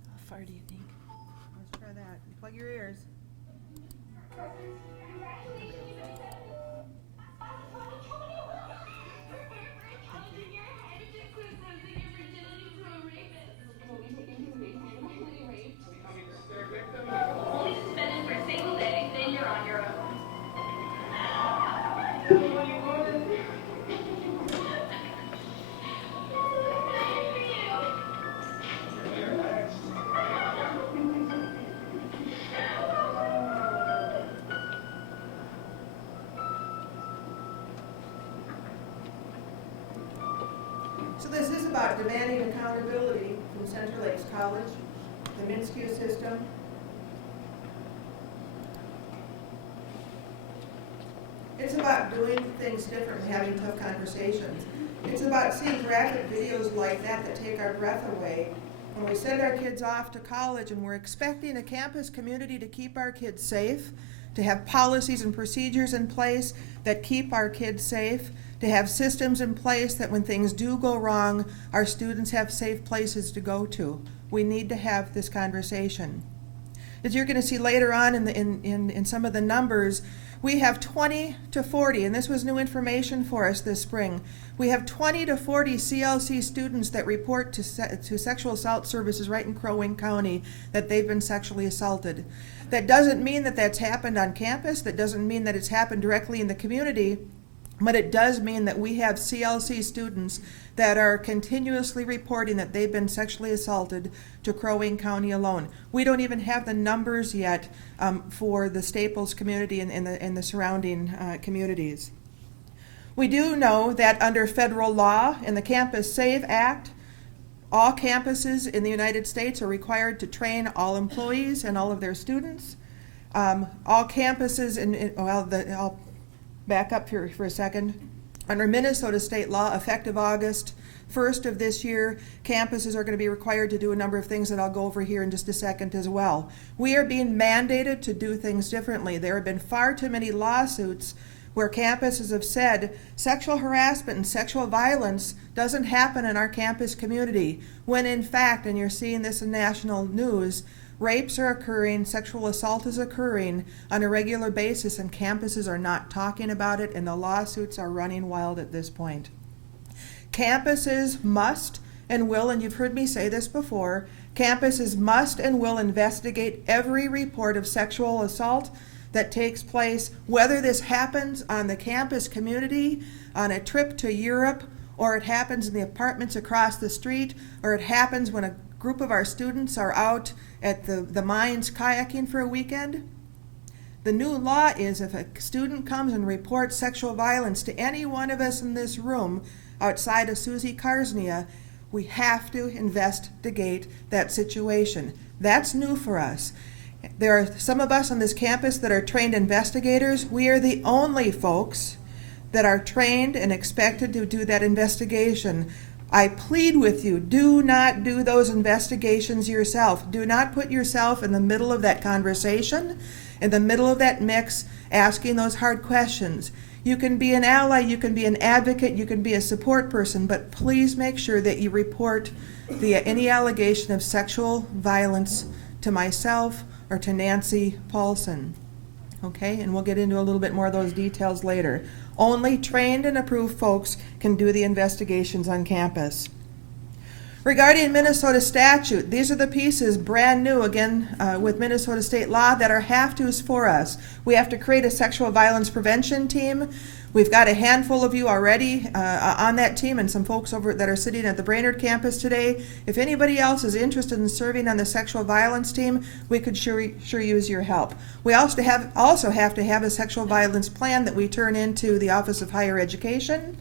How far do you think? Let's try that. Plug your ears. So this is about demanding accountability from Central Lakes College, the Minsky system. It's about doing things different and having tough conversations. It's about seeing graphic videos like that take our breath away. When we send our kids off to college and we're expecting a campus community to keep our kids safe, to have policies and procedures in place that keep our kids safe, to have systems in place that when things do go wrong, our students have safe places to go to. We need to have this conversation. As you're going to see later on in some of the numbers, we have 20 to 40, and this was new information for us this spring. We have 20 to 40 CLC students that report to sexual assault services right in Crow Wing County that they've been sexually assaulted. That doesn't mean that that's happened on campus. That doesn't mean that it's happened directly in the community. But it does mean that we have CLC students that are continuously reporting that they've been sexually assaulted to Crow Wing County alone. We don't even have the numbers yet for the Staples community and the surrounding communities. We do know that under federal law and the Campus SAVE Act, all campuses in the United States are required to train all employees and all of their students. All campuses, I'll back up here for a second. Under Minnesota state law, effective August 1st of this year, campuses are going to be required to do a number of things that I'll go over here in just a second as well. We are being mandated to do things differently. There have been far too many lawsuits where campuses have said sexual harassment and sexual violence doesn't happen in our campus community, when in fact, and you're seeing this in national news, rapes are occurring, sexual assault is occurring on a regular basis, and campuses are not talking about it, and the lawsuits are running wild at this point. Campuses must and will, and you've heard me say this before, campuses must and will investigate every report of sexual assault that takes place, whether this happens on the campus community, on a trip to Europe, or it happens in the apartments across the street, or it happens when a group of our students are out at the mines kayaking for a weekend, the new law is if a student comes and reports sexual violence to any one of us in this room outside of Susie Karsnia, we have to investigate that situation. That's new for us. There are some of us on this campus that are trained investigators. We are the only folks that are trained and expected to do that investigation. I plead with you, do not do those investigations yourself. Do not put yourself in the middle of that conversation, in the middle of that mix, asking those hard questions. You can be an ally, you can be an advocate, you can be a support person, but please make sure that you report any allegation of sexual violence to myself or to Nancy Paulson. Okay, and we'll get into a little bit more of those details later. Only trained and approved folks can do the investigations on campus. Regarding Minnesota statute, these are the pieces brand new, again, with Minnesota state law that are have-tos for us. We have to create a sexual violence prevention team. We've got a handful of you already on that team and some folks over that are sitting at the Brainerd campus today. If anybody else is interested in serving on the sexual violence team, we could sure use your help. We also have to have a sexual violence plan that we turn into the Office of Higher Education.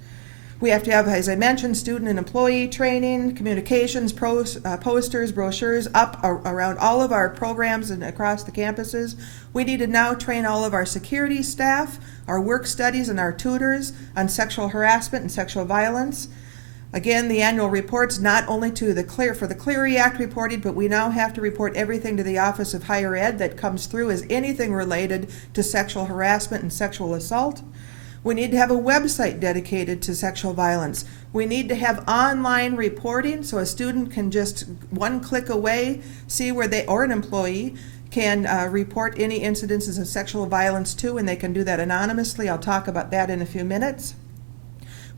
We have to have, as I mentioned, student and employee training, communications, posters, brochures up around all of our programs and across the campuses. We need to now train all of our security staff, our work studies, and our tutors on sexual harassment and sexual violence. Again, the annual reports not only to for the Clery Act reporting, but we now have to report everything to the Office of Higher Ed that comes through as anything related to sexual harassment and sexual assault. We need to have a website dedicated to sexual violence. We need to have online reporting so a student can just one click away see where or an employee can report any incidences of sexual violence to, and they can do that anonymously. I'll talk about that in a few minutes.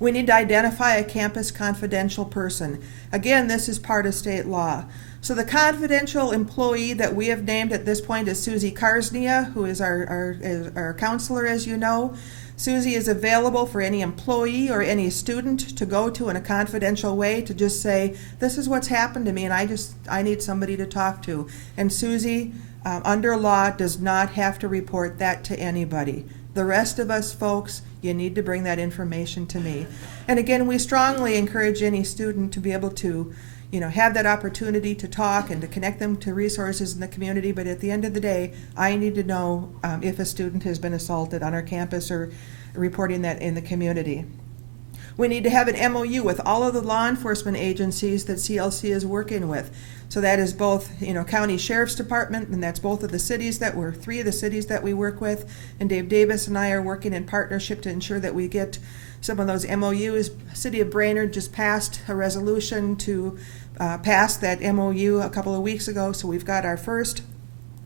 We need to identify a campus confidential person. Again, this is part of state law. So the confidential employee that we have named at this point is Susie Karsnia, who is our counselor, as you know. Susie is available for any employee or any student to go to in a confidential way to just say, this is what's happened to me and I need somebody to talk to. And Susie, under law, does not have to report that to anybody. The rest of us folks, you need to bring that information to me. And again, we strongly encourage any student to be able to have that opportunity to talk and to connect them to resources in the community, but at the end of the day, I need to know if a student has been assaulted on our campus or reporting that in the community. We need to have an MOU with all of the law enforcement agencies that CLC is working with. So that is both, County Sheriff's Department, and that's both of the cities three of the cities that we work with, and Dave Davis and I are working in partnership to ensure that we get some of those MOUs. City of Brainerd just passed a resolution to pass that MOU a couple of weeks ago, so we've got our first.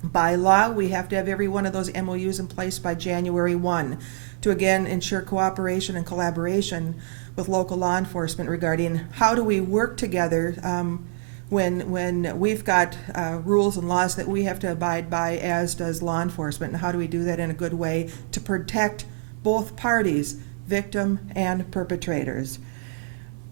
By law, we have to have every one of those MOUs in place by January 1 to again ensure cooperation and collaboration with local law enforcement regarding how do we work together when we've got rules and laws that we have to abide by, as does law enforcement, and how do we do that in a good way to protect both parties, victim and perpetrators.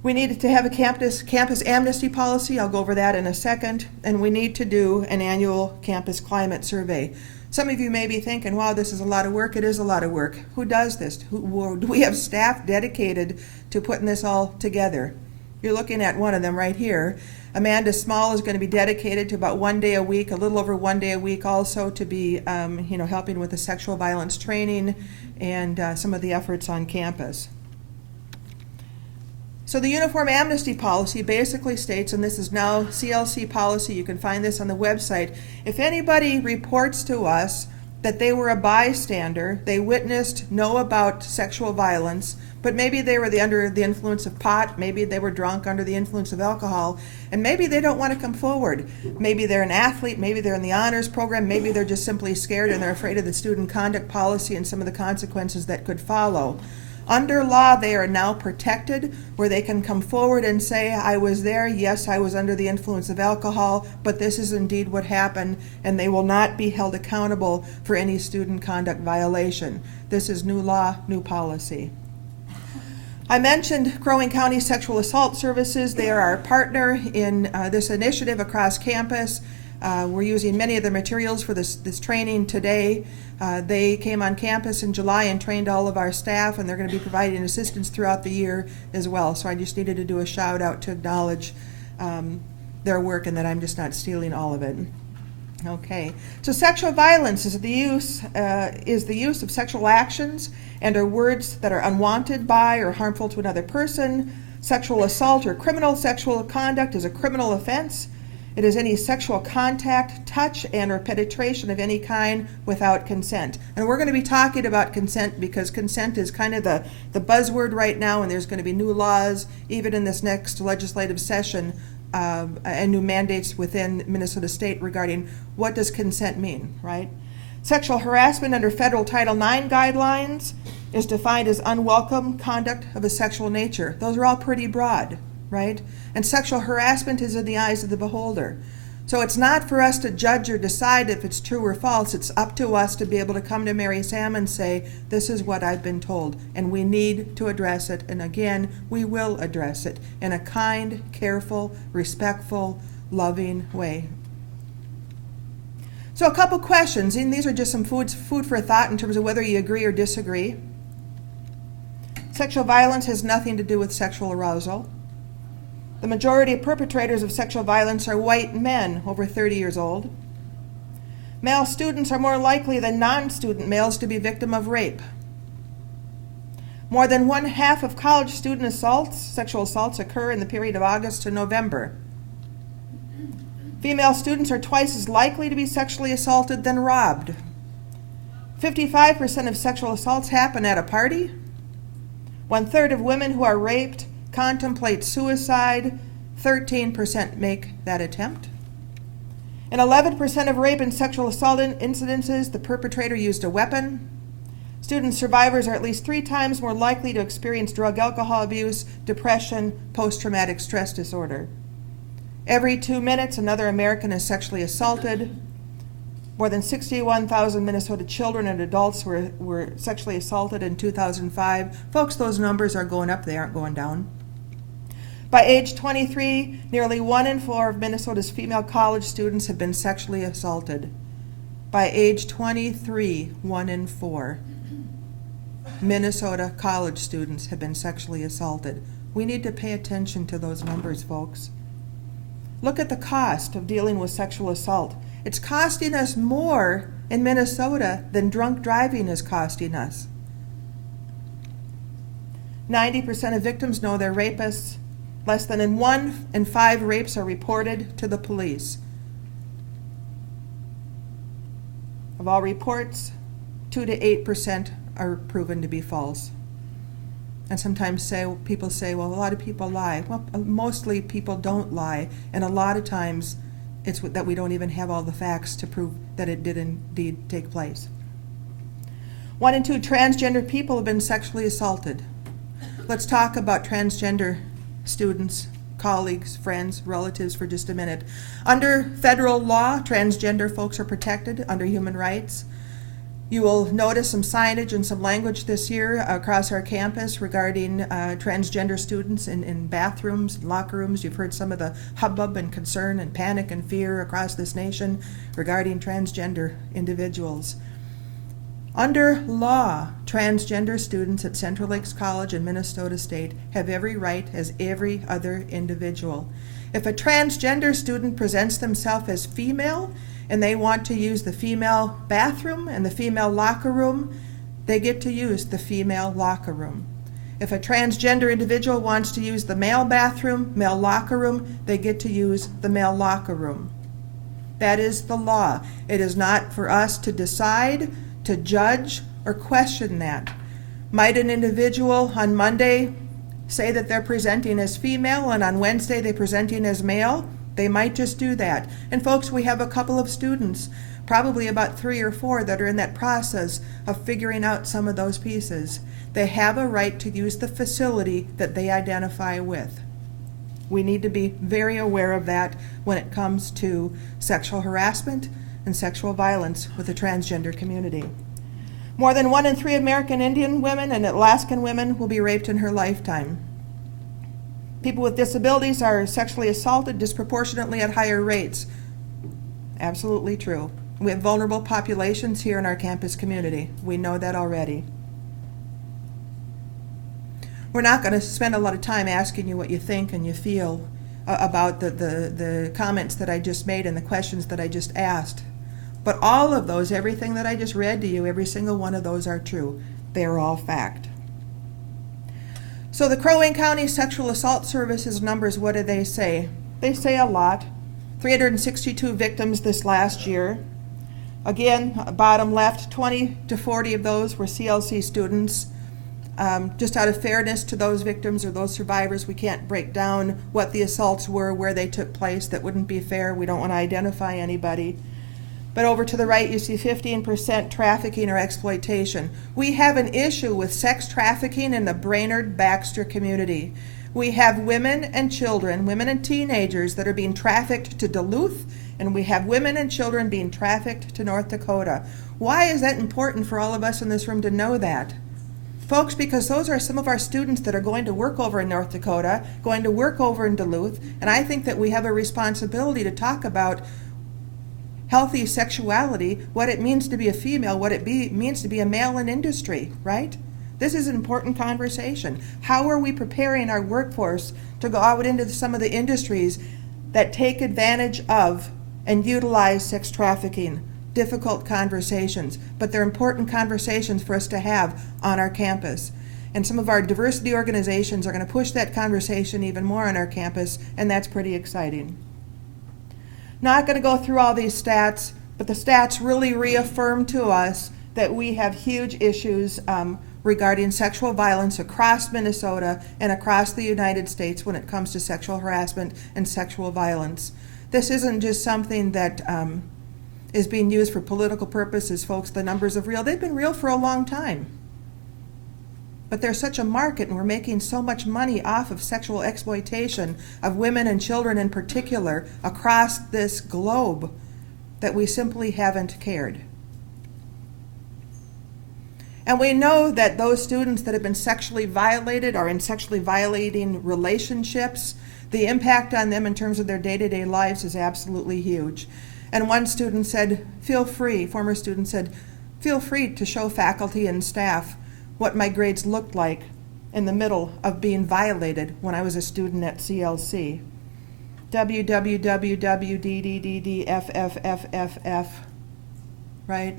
We need to have a campus amnesty policy. I'll go over that in a second. And we need to do an annual campus climate survey. Some of you may be thinking, wow, this is a lot of work. It is a lot of work. Who does this? Do we have staff dedicated to putting this all together? You're looking at one of them right here. Amanda Small is going to be dedicated to about 1 day a week, a little over 1 day a week also, to be helping with the sexual violence training and some of the efforts on campus. So the Uniform Amnesty Policy basically states, and this is now CLC policy, you can find this on the website, if anybody reports to us that they were a bystander, they witnessed, know about sexual violence, but maybe they were under the influence of pot, maybe they were drunk under the influence of alcohol, and maybe they don't want to come forward. Maybe they're an athlete, maybe they're in the honors program, maybe they're just simply scared and they're afraid of the student conduct policy and some of the consequences that could follow. Under law, they are now protected where they can come forward and say, I was there, yes, I was under the influence of alcohol, but this is indeed what happened, and they will not be held accountable for any student conduct violation. This is new law, new policy. I mentioned Crow Wing County Sexual Assault Services. They are our partner in this initiative across campus. We're using many of the materials for this training today. They came on campus in July and trained all of our staff, and they're going to be providing assistance throughout the year as well. So I just needed to do a shout out to acknowledge their work and that I'm just not stealing all of it. Okay, so sexual violence is the use of sexual actions and or words that are unwanted by or harmful to another person. Sexual assault or criminal sexual conduct is a criminal offense. It is any sexual contact, touch, and or penetration of any kind without consent. And we're going to be talking about consent because consent is kind of the buzzword right now, and there's going to be new laws even in this next legislative session and new mandates within Minnesota State regarding what does consent mean, right? Sexual harassment under federal Title IX guidelines is defined as unwelcome conduct of a sexual nature. Those are all pretty broad, right? And sexual harassment is in the eyes of the beholder. So it's not for us to judge or decide if it's true or false. It's up to us to be able to come to Mary Sam and say, this is what I've been told, and we need to address it. And again, we will address it in a kind, careful, respectful, loving way. So a couple questions, and these are just some food for thought in terms of whether you agree or disagree. Sexual violence has nothing to do with sexual arousal. The majority of perpetrators of sexual violence are white men over 30 years old. Male students are more likely than non-student males to be victim of rape. More than 1/2 of college student assaults, sexual assaults, occur in the period of August to November. Female students are twice as likely to be sexually assaulted than robbed. 55% of sexual assaults happen at a party. 1/3 of women who are raped contemplate suicide. 13% make that attempt. In 11% of rape and sexual assault incidences, the perpetrator used a weapon. Student survivors are at least 3 times more likely to experience drug alcohol abuse, depression, post-traumatic stress disorder. Every 2 minutes, another American is sexually assaulted. More than 61,000 Minnesota children and adults were sexually assaulted in 2005. Folks, those numbers are going up, they aren't going down. By age 23, nearly 1 in 4 of Minnesota's female college students have been sexually assaulted. By age 23, 1 in 4 Minnesota college students have been sexually assaulted. We need to pay attention to those numbers, folks. Look at the cost of dealing with sexual assault. It's costing us more in Minnesota than drunk driving is costing us. 90% of victims know their rapists. Less than 1 in 5 rapes are reported to the police. Of all reports, 2 to 8% are proven to be false. And sometimes people say, well, a lot of people lie. Well, mostly people don't lie, and a lot of times it's that we don't even have all the facts to prove that it did indeed take place. 1 in 2 transgender people have been sexually assaulted. Let's talk about transgender students, colleagues, friends, relatives for just a minute. Under federal law, transgender folks are protected under human rights. You will notice some signage and some language this year across our campus regarding transgender students in bathrooms, locker rooms. You've heard some of the hubbub and concern and panic and fear across this nation regarding transgender individuals. Under law, transgender students at Central Lakes College and Minnesota State have every right as every other individual. If a transgender student presents themselves as female, and they want to use the female bathroom and the female locker room, they get to use the female locker room. If a transgender individual wants to use the male bathroom, male locker room, they get to use the male locker room. That is the law. It is not for us to decide, to judge, or question that. Might an individual on Monday say that they're presenting as female and on Wednesday they're presenting as male? They might just do that. And folks, we have a couple of students, probably about 3 or 4, that are in that process of figuring out some of those pieces. They have a right to use the facility that they identify with. We need to be very aware of that when it comes to sexual harassment and sexual violence with the transgender community. More than 1 in 3 American Indian women and Alaskan women will be raped in her lifetime. People with disabilities are sexually assaulted disproportionately at higher rates. Absolutely true. We have vulnerable populations here in our campus community. We know that already. We're not going to spend a lot of time asking you what you think and you feel about the comments that I just made and the questions that I just asked. But all of those, everything that I just read to you, every single one of those are true. They are all fact. So the Crow Wing County Sexual Assault Services numbers, what do they say? They say a lot. 362 victims this last year. Again, bottom left, 20 to 40 of those were CLC students. Just out of fairness to those victims or those survivors, we can't break down what the assaults were, where they took place. That wouldn't be fair. We don't want to identify anybody. But over to the right, you see 15% trafficking or exploitation. We have an issue with sex trafficking in the Brainerd-Baxter community. We have women and children, women and teenagers that are being trafficked to Duluth, and we have women and children being trafficked to North Dakota. Why is that important for all of us in this room to know that? Folks, because those are some of our students that are going to work over in North Dakota, going to work over in Duluth, and I think that we have a responsibility to talk about healthy sexuality, what it means to be a female, what it means to be a male in industry, right? This is an important conversation. How are we preparing our workforce to go out into some of the industries that take advantage of and utilize sex trafficking? Difficult conversations, but they're important conversations for us to have on our campus. And some of our diversity organizations are going to push that conversation even more on our campus, and that's pretty exciting. Not going to go through all these stats, but the stats really reaffirm to us that we have huge issues regarding sexual violence across Minnesota and across the United States when it comes to sexual harassment and sexual violence. This isn't just something that is being used for political purposes, folks. The numbers are real. They've been real for a long time. But there's such a market, and we're making so much money off of sexual exploitation of women and children in particular across this globe that we simply haven't cared. And we know that those students that have been sexually violated are in sexually violating relationships. The impact on them in terms of their day-to-day lives is absolutely huge. And one student said, former student said, feel free to show faculty and staff what my grades looked like in the middle of being violated when I was a student at CLC. www.ddddffff, right?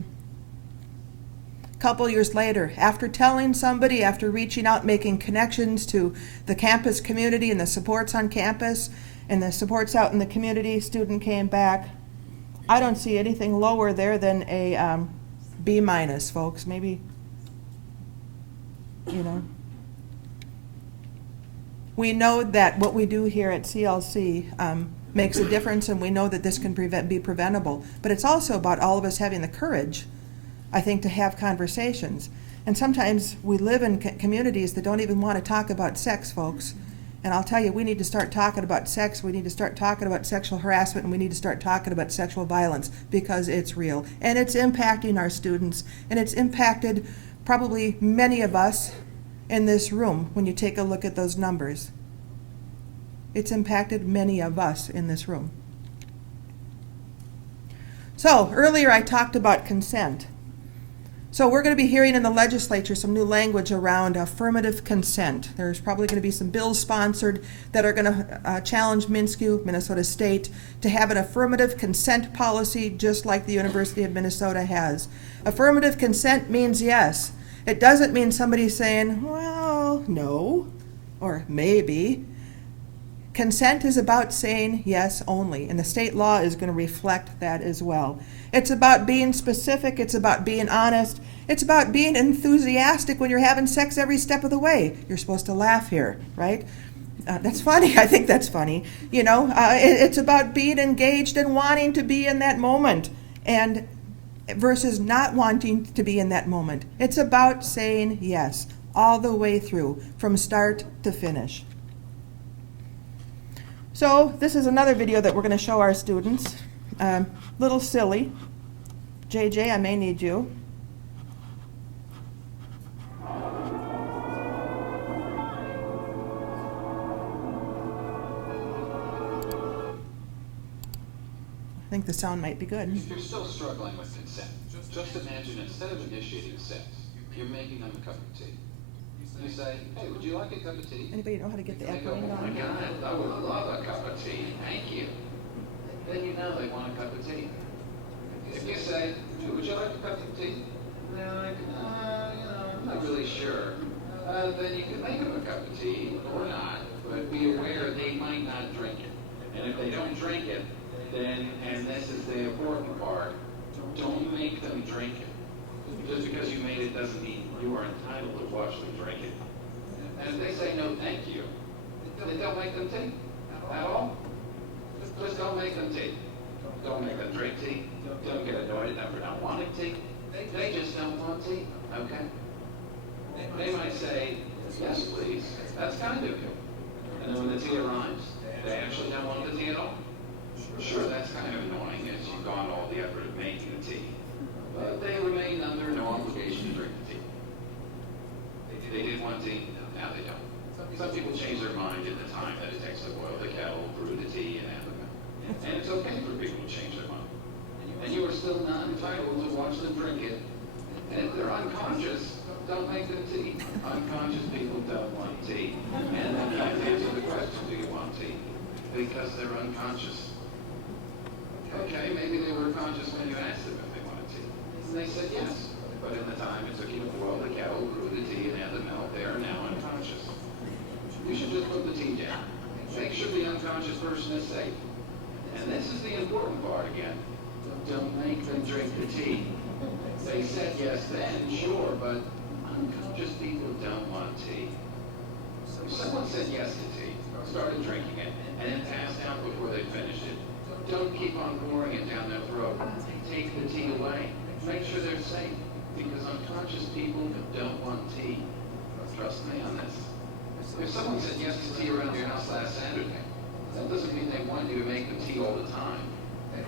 A couple years later, after telling somebody, after reaching out, making connections to the campus community and the supports on campus and the supports out in the community, student came back. I don't see anything lower there than a B minus, folks. Maybe, you know. We know that what we do here at CLC makes a difference, and we know that this can be preventable. But it's also about all of us having the courage, I think, to have conversations. And sometimes we live in communities that don't even want to talk about sex, folks. And I'll tell you, we need to start talking about sex, we need to start talking about sexual harassment, and we need to start talking about sexual violence, because it's real. And it's impacting our students, and it's impacted probably many of us in this room when you take a look at those numbers. It's impacted many of us in this room. So earlier I talked about consent. So we're going to be hearing in the legislature some new language around affirmative consent. There's probably going to be some bills sponsored that are going to challenge MnSCU, Minnesota State, to have an affirmative consent policy just like the University of Minnesota has. Affirmative consent means yes. It doesn't mean somebody saying, well, no, or maybe. Consent is about saying yes only, and the state law is going to reflect that as well. It's about being specific, it's about being honest, it's about being enthusiastic when you're having sex every step of the way. You're supposed to laugh here, right? That's funny, I think that's funny. You know, it's about being engaged and wanting to be in that moment, and versus not wanting to be in that moment. It's about saying yes all the way through, from start to finish. So this is another video that we're going to show our students. Little silly. JJ, I may need you. I think the sound might be good. If you're still struggling with consent, just imagine instead of initiating sex, you're making them a cup of tea. You say, hey, would you like a cup of tea? Anybody know how to get the They go, echoing oh my going? God, I would love a cup of tea, thank you. Then you know they want a cup of tea. If you say, would you like a cup of tea? And they're like, I'm not really sure. Then you can make them a cup of tea, or not, but be aware they might not drink it. And if they don't drink it, then, and this is the important part, don't make them drink it. Just because you made it doesn't mean you are entitled to watch them drink it. And if they say no thank you, then don't make them tea at all. Just don't make them tea. Don't make them drink tea. Don't get annoyed at them for not wanting tea. They just don't want tea, okay? They might say, yes please, that's kind of you. And then when the tea arrives, they actually don't want the tea at all. Sure, that's kind of annoying as you've gone all the effort of making the tea. But they remain under no obligation to drink the tea. They did want tea, now they don't. Some people change their mind in the time that it takes to boil the kettle, brew the tea, and add the milk. And it's okay for people to change their mind. And you are still not entitled to watch them drink it. And if they're unconscious, don't make them tea. Unconscious people don't want tea. And then you have to answer the question, do you want tea? Because they're unconscious. Okay, maybe they were conscious when you asked them if they wanted tea. And they said yes. But in the time it took you to boil the kettle, brew the tea, and add the milk, they are now unconscious. You should just put the tea down. Make sure the unconscious person is safe. And this is the important part again. Don't make them drink the tea. They said yes then, sure, but unconscious people don't want tea. If someone said yes to tea, started drinking it, and then passed out before they finished it, don't keep on pouring it down their throat. Take the tea away. Make sure they're safe, because unconscious people don't want tea. Trust me on this. If someone said yes to tea around your house last Saturday, that doesn't mean they want you to make them tea all the time.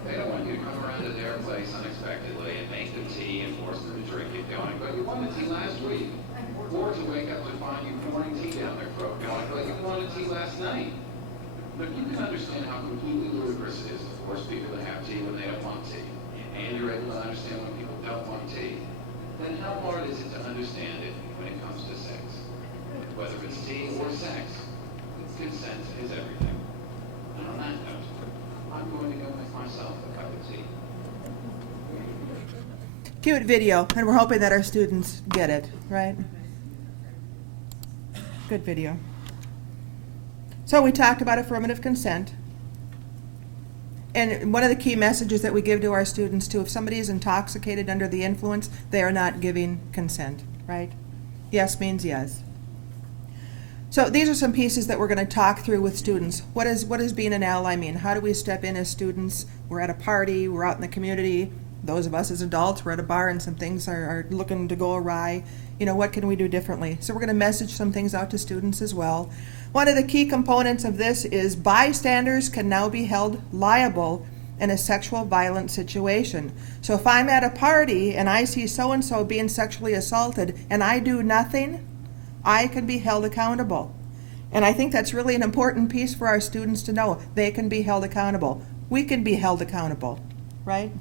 They don't want you to come around to their place unexpectedly and make them tea and force them to drink it going, but you wanted tea last week. Or to wake up to find you pouring tea down their throat going, but you wanted tea last night. Look, you can understand how completely ludicrous it is to force people to have tea when they don't want tea. And you're able to understand when people don't want tea. Then how hard is it to understand it when it comes to sex? Whether it's tea or sex, consent is everything. And on that note, I'm going to go make myself a cup of tea. Cute video, and we're hoping that our students get it, right? Good video. So we talked about affirmative consent. And one of the key messages that we give to our students too, if somebody is intoxicated under the influence, they are not giving consent, right? Yes means yes. So these are some pieces that we're going to talk through with students. What does being an ally mean? How do we step in as students? We're at a party, we're out in the community. Those of us as adults, we're at a bar and some things are looking to go awry. You know, what can we do differently? So we're going to message some things out to students as well. One of the key components of this is bystanders can now be held liable in a sexual violence situation. So if I'm at a party and I see so-and-so being sexually assaulted and I do nothing, I can be held accountable. And I think that's really an important piece for our students to know. They can be held accountable. We can be held accountable, right?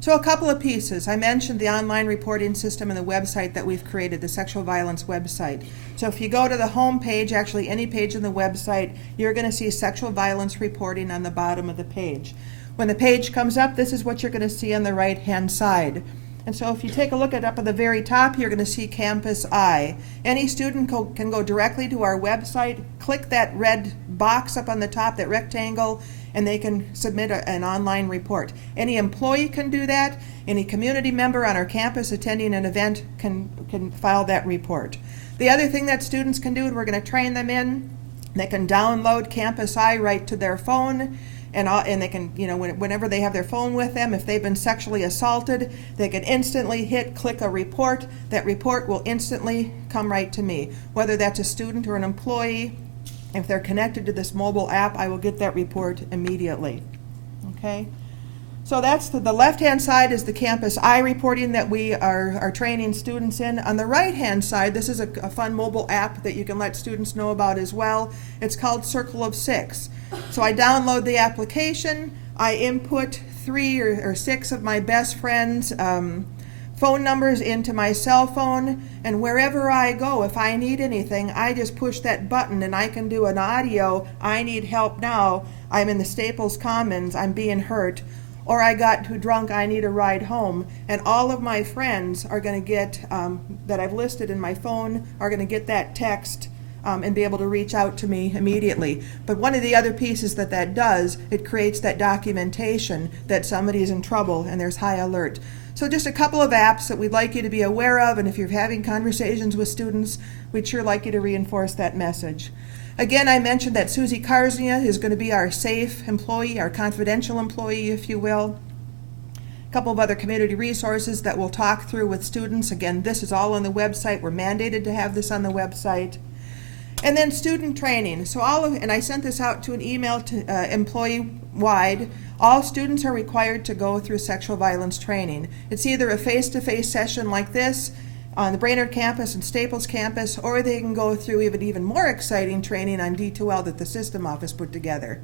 So a couple of pieces. I mentioned the online reporting system and the website that we've created, the sexual violence website. So if you go to the home page, actually any page on the website, you're going to see sexual violence reporting on the bottom of the page. When the page comes up, this is what you're going to see on the right-hand side. And so if you take a look up at the very top, you're going to see Campus I. Any student can go directly to our website, click that red box up on the top, that rectangle, and they can submit an online report. Any employee can do that. Any community member on our campus attending an event can file that report. The other thing that students can do, and we're going to train them in, they can download Campus I right to their phone, and they can, you know, whenever they have their phone with them, if they've been sexually assaulted, they can instantly click a report. That report will instantly come right to me. Whether that's a student or an employee, if they're connected to this mobile app, I will get that report immediately. Okay? So that's the left-hand side is the Campus I reporting that we are training students in. On the right-hand side, this is a fun mobile app that you can let students know about as well. It's called Circle of Six. So I download the application, I input 3 or 6 of my best friends' phone numbers into my cell phone, and wherever I go, if I need anything, I just push that button and I can do an audio, I need help now, I'm in the Staples Commons, I'm being hurt, or I got too drunk, I need a ride home, and all of my friends are going to get, that I've listed in my phone, are going to get that text and be able to reach out to me immediately. But one of the other pieces that does, it creates that documentation that somebody is in trouble and there's high alert. So just a couple of apps that we'd like you to be aware of, and if you're having conversations with students, we'd sure like you to reinforce that message. Again, I mentioned that Susie Karznia is going to be our safe employee, our confidential employee, if you will. A couple of other community resources that we'll talk through with students. Again, this is all on the website. We're mandated to have this on the website. And then student training. So and I sent this out to an email to employee-wide. All students are required to go through sexual violence training. It's either a face-to-face session like this on the Brainerd campus and Staples campus, or they can go through even more exciting training on D2L that the system office put together.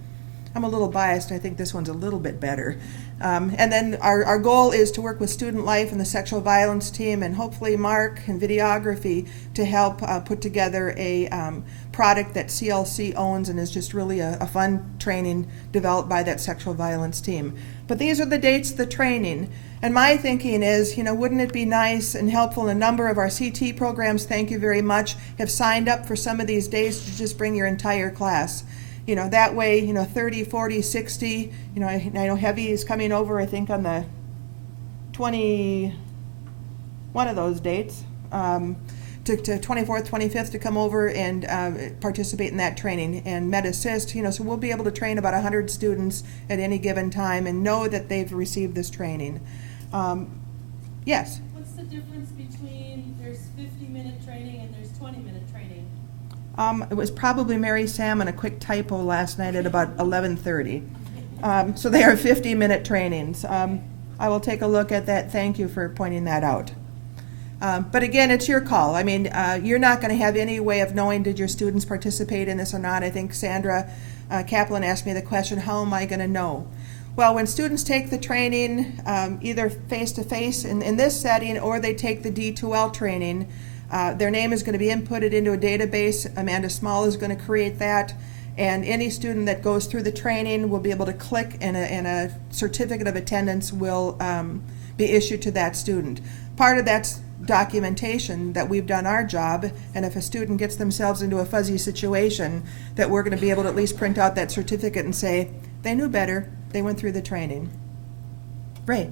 I'm a little biased. I think this one's a little bit better. And then our goal is to work with Student Life and the Sexual Violence team, and hopefully Mark and videography to help put together a product that CLC owns and is just really a fun training developed by that Sexual Violence team. But these are the dates of the training. And my thinking is, wouldn't it be nice and helpful? A number of our CT programs, thank you very much, have signed up for some of these days to just bring your entire class. That way, 30, 40, 60, I know Heavy is coming over, I think, on the 21 of those dates, to 24th, 25th to come over and participate in that training. And MedAssist, so we'll be able to train about 100 students at any given time and know that they've received this training. Yes? What's the difference between there's 50-minute training and there's 20-minute training? It was probably Mary Sam and a quick typo last night at about 11:30. So they are 50-minute trainings. I will take a look at that. Thank you for pointing that out. But again, it's your call. I mean, you're not going to have any way of knowing did your students participate in this or not. I think Sandra Kaplan asked me the question, how am I going to know? Well, when students take the training, either face-to-face in this setting, or they take the D2L training, their name is going to be inputted into a database. Amanda Small is going to create that, and any student that goes through the training will be able to click, and a certificate of attendance will be issued to that student. Part of that's documentation that we've done our job, and if a student gets themselves into a fuzzy situation, that we're going to be able to at least print out that certificate and say, they knew better, they went through the training. Ray?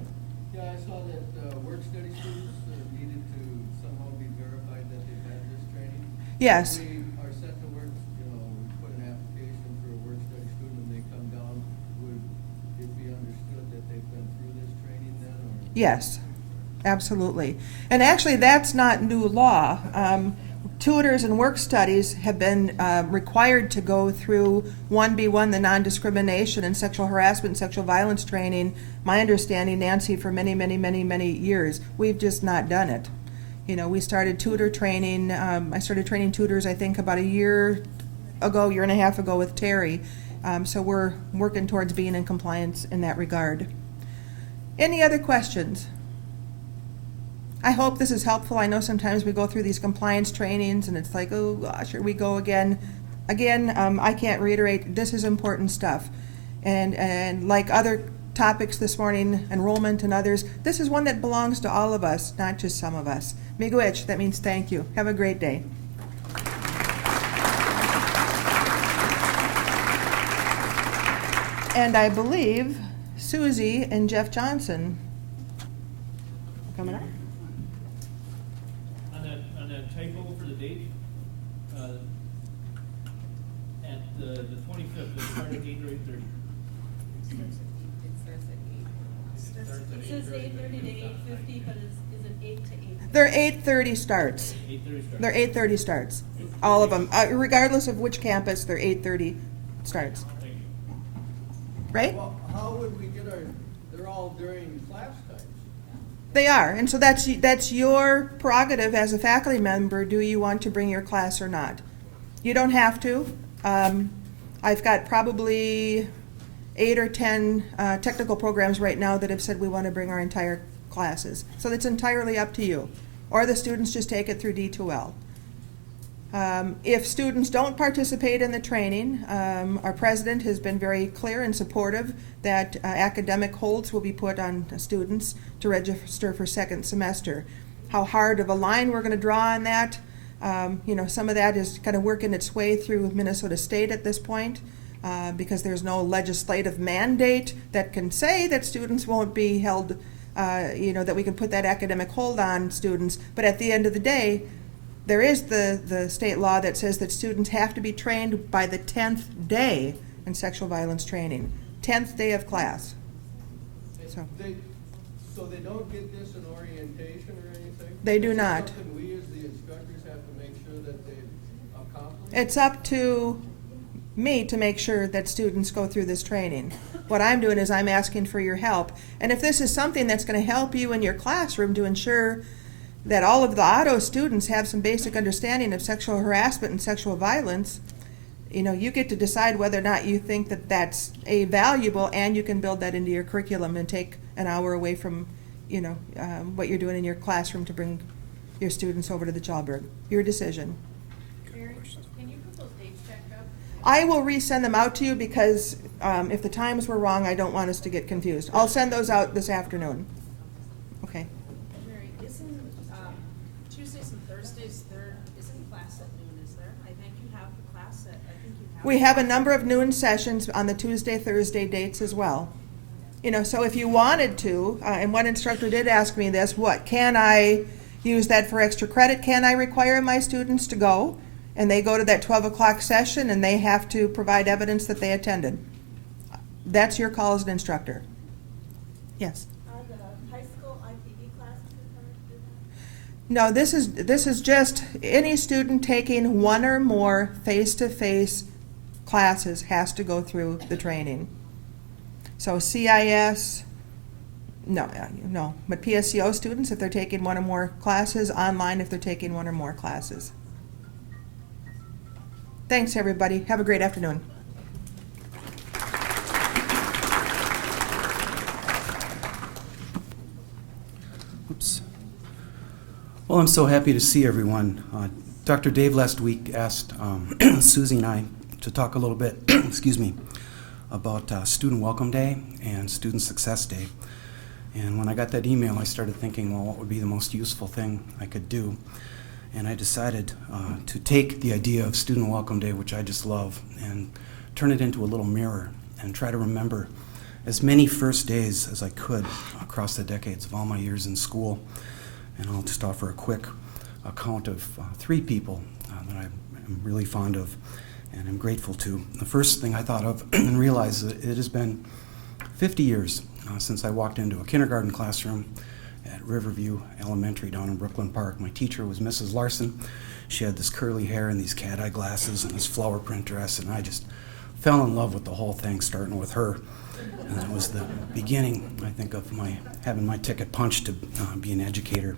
Yeah, I saw that work study students needed to somehow be verified that they've had this training. Yes. We are set to work, we put an application for a work study student and they come down, would it be understood that they've been through this training then? Or? Yes, absolutely. And actually, that's not new law. Tutors and work studies have been required to go through 1B1, the non-discrimination and sexual harassment and sexual violence training, my understanding, Nancy, for many, many, many, many years. We've just not done it. We started tutor training. I started training tutors, I think, about a year and a half ago with Terry. So we're working towards being in compliance in that regard. Any other questions? I hope this is helpful. I know sometimes we go through these compliance trainings and it's like, oh gosh, here we go again. Again, I can't reiterate, this is important stuff. And like other topics this morning, enrollment and others, this is one that belongs to all of us, not just some of us. Miigwech, that means thank you. Have a great day. And I believe Susie and Jeff Johnson are coming up. On that typo for the date, at the 25th, it started at 8:30. It says 8:30 to 8:50, but is it 8 to 8? They're 8:30 starts. 8:30 starts. They're 8:30 starts. All of them, regardless of which campus, they're 8:30 starts. Thank you. Right? Well, how would we get they're all during class times? They are, and so that's your prerogative as a faculty member. Do you want to bring your class or not? You don't have to. I've got probably 8 or 10 technical programs right now that have said we want to bring our entire classes. So it's entirely up to you. Or the students just take it through D2L. If students don't participate in the training, our president has been very clear and supportive that academic holds will be put on students to register for second semester. How hard of a line we're going to draw on that, some of that is kind of working its way through Minnesota State at this point, because there's no legislative mandate that can say that students won't be held, that we can put that academic hold on students. But at the end of the day, there is the state law that says that students have to be trained by the 10th day in sexual violence training, 10th day of class. So they don't get this in orientation or anything? They do Is not. This something we as the instructors have to make sure that they accomplish? It's up to me to make sure that students go through this training. What I'm doing is I'm asking for your help. And if this is something that's going to help you in your classroom to ensure that all of the auto students have some basic understanding of sexual harassment and sexual violence, you get to decide whether or not you think that that's valuable, and you can build that into your curriculum and take an hour away from, what you're doing in your classroom to bring your students over to the Chalberg. Your decision. Mary, can you put those dates back up? I will resend them out to you because if the times were wrong, I don't want us to get confused. I'll send those out this afternoon. Okay. Mary, isn't Tuesdays and Thursdays there isn't class at noon, is there? I think you have the class at, We have a number of noon sessions on the Tuesday, Thursday dates as well. So if you wanted to, and one instructor did ask me this, can I use that for extra credit? Can I require my students to go? And they go to that 12 o'clock session and they have to provide evidence that they attended. That's your call as an instructor. Yes. Are the high school IPD classes required to do that? No, this is just any student taking one or more face-to-face classes has to go through the training. So CIS, no, but PSCO students, if they're taking one or more classes, online if they're taking one or more classes. Thanks, everybody. Have a great afternoon. Oops. Well, I'm so happy to see everyone. Dr. Dave last week asked Susie and I to talk a little bit, excuse me, about Student Welcome Day and Student Success Day. And when I got that email, I started thinking, well, what would be the most useful thing I could do? And I decided to take the idea of Student Welcome Day, which I just love, and turn it into a little mirror and try to remember as many first days as I could across the decades of all my years in school. And I'll just offer a quick account of 3 people that I'm really fond of and I'm grateful to. The first thing I thought of and realized that it has been 50 years since I walked into a kindergarten classroom at Riverview Elementary down in Brooklyn Park. My teacher was Mrs. Larson. She had this curly hair and these cat-eye glasses and this flower print dress, and I just fell in love with the whole thing, starting with her. And that was the beginning, I think, of having my ticket punched to be an educator.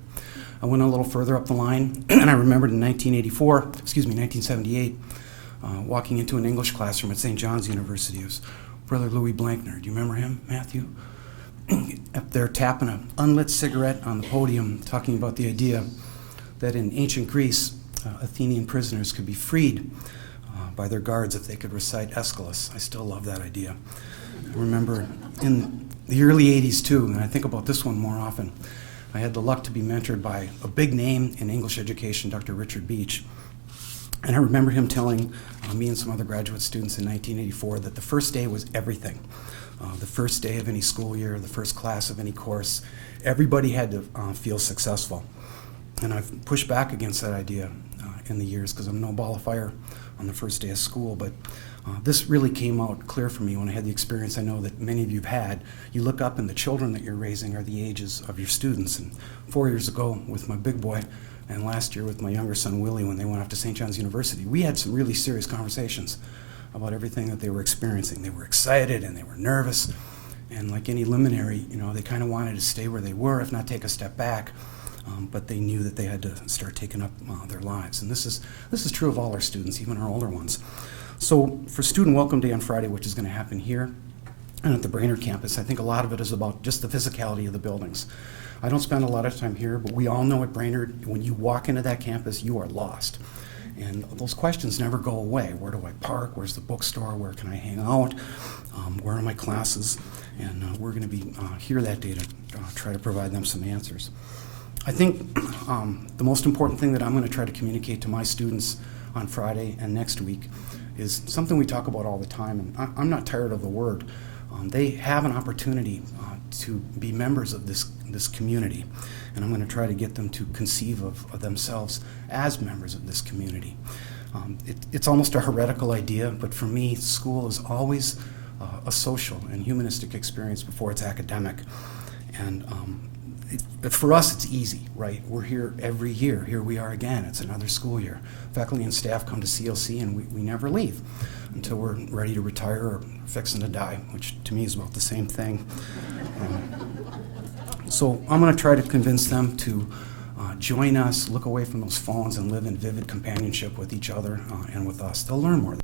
I went a little further up the line, and I remembered in 1978, walking into an English classroom at St. John's University. It was Brother Louis Blankner. Do you remember him, Matthew? Up there tapping an unlit cigarette on the podium, talking about the idea that in ancient Greece, Athenian prisoners could be freed by their guards if they could recite Aeschylus. I still love that idea. I remember in the early 80s too, and I think about this one more often, I had the luck to be mentored by a big name in English education, Dr. Richard Beach. And I remember him telling me and some other graduate students in 1984 that the first day was everything. The first day of any school year, the first class of any course, everybody had to feel successful. And I've pushed back against that idea in the years because I'm no ball of fire on the first day of school, but this really came out clear for me when I had the experience I know that many of you have had. You look up and the children that you're raising are the ages of your students. And 4 years ago with my big boy, and last year with my younger son Willie when they went off to St. John's University, we had some really serious conversations about everything that they were experiencing. They were excited and they were nervous, and like any luminary, they kind of wanted to stay where they were, if not take a step back, but they knew that they had to start taking up their lives. And this is true of all our students, even our older ones. So for Student Welcome Day on Friday, which is going to happen here and at the Brainerd campus, I think a lot of it is about just the physicality of the buildings. I don't spend a lot of time here, but we all know at Brainerd, when you walk into that campus, you are lost. And those questions never go away. Where do I park? Where's the bookstore? Where can I hang out? Where are my classes? And we're going to be here that day to try to provide them some answers. I think the most important thing that I'm going to try to communicate to my students on Friday and next week is something we talk about all the time, and I'm not tired of the word. They have an opportunity to be members of this community, and I'm going to try to get them to conceive of themselves as members of this community. It's almost a heretical idea, but for me, school is always a social and humanistic experience before it's academic. And for us, it's easy, right? We're here every year. Here we are again. It's another school year. Faculty and staff come to CLC, and we never leave until we're ready to retire or fixing to die, which to me is about the same thing. So I'm going to try to convince them to join us, look away from those phones, and live in vivid companionship with each other and with us. They'll learn more.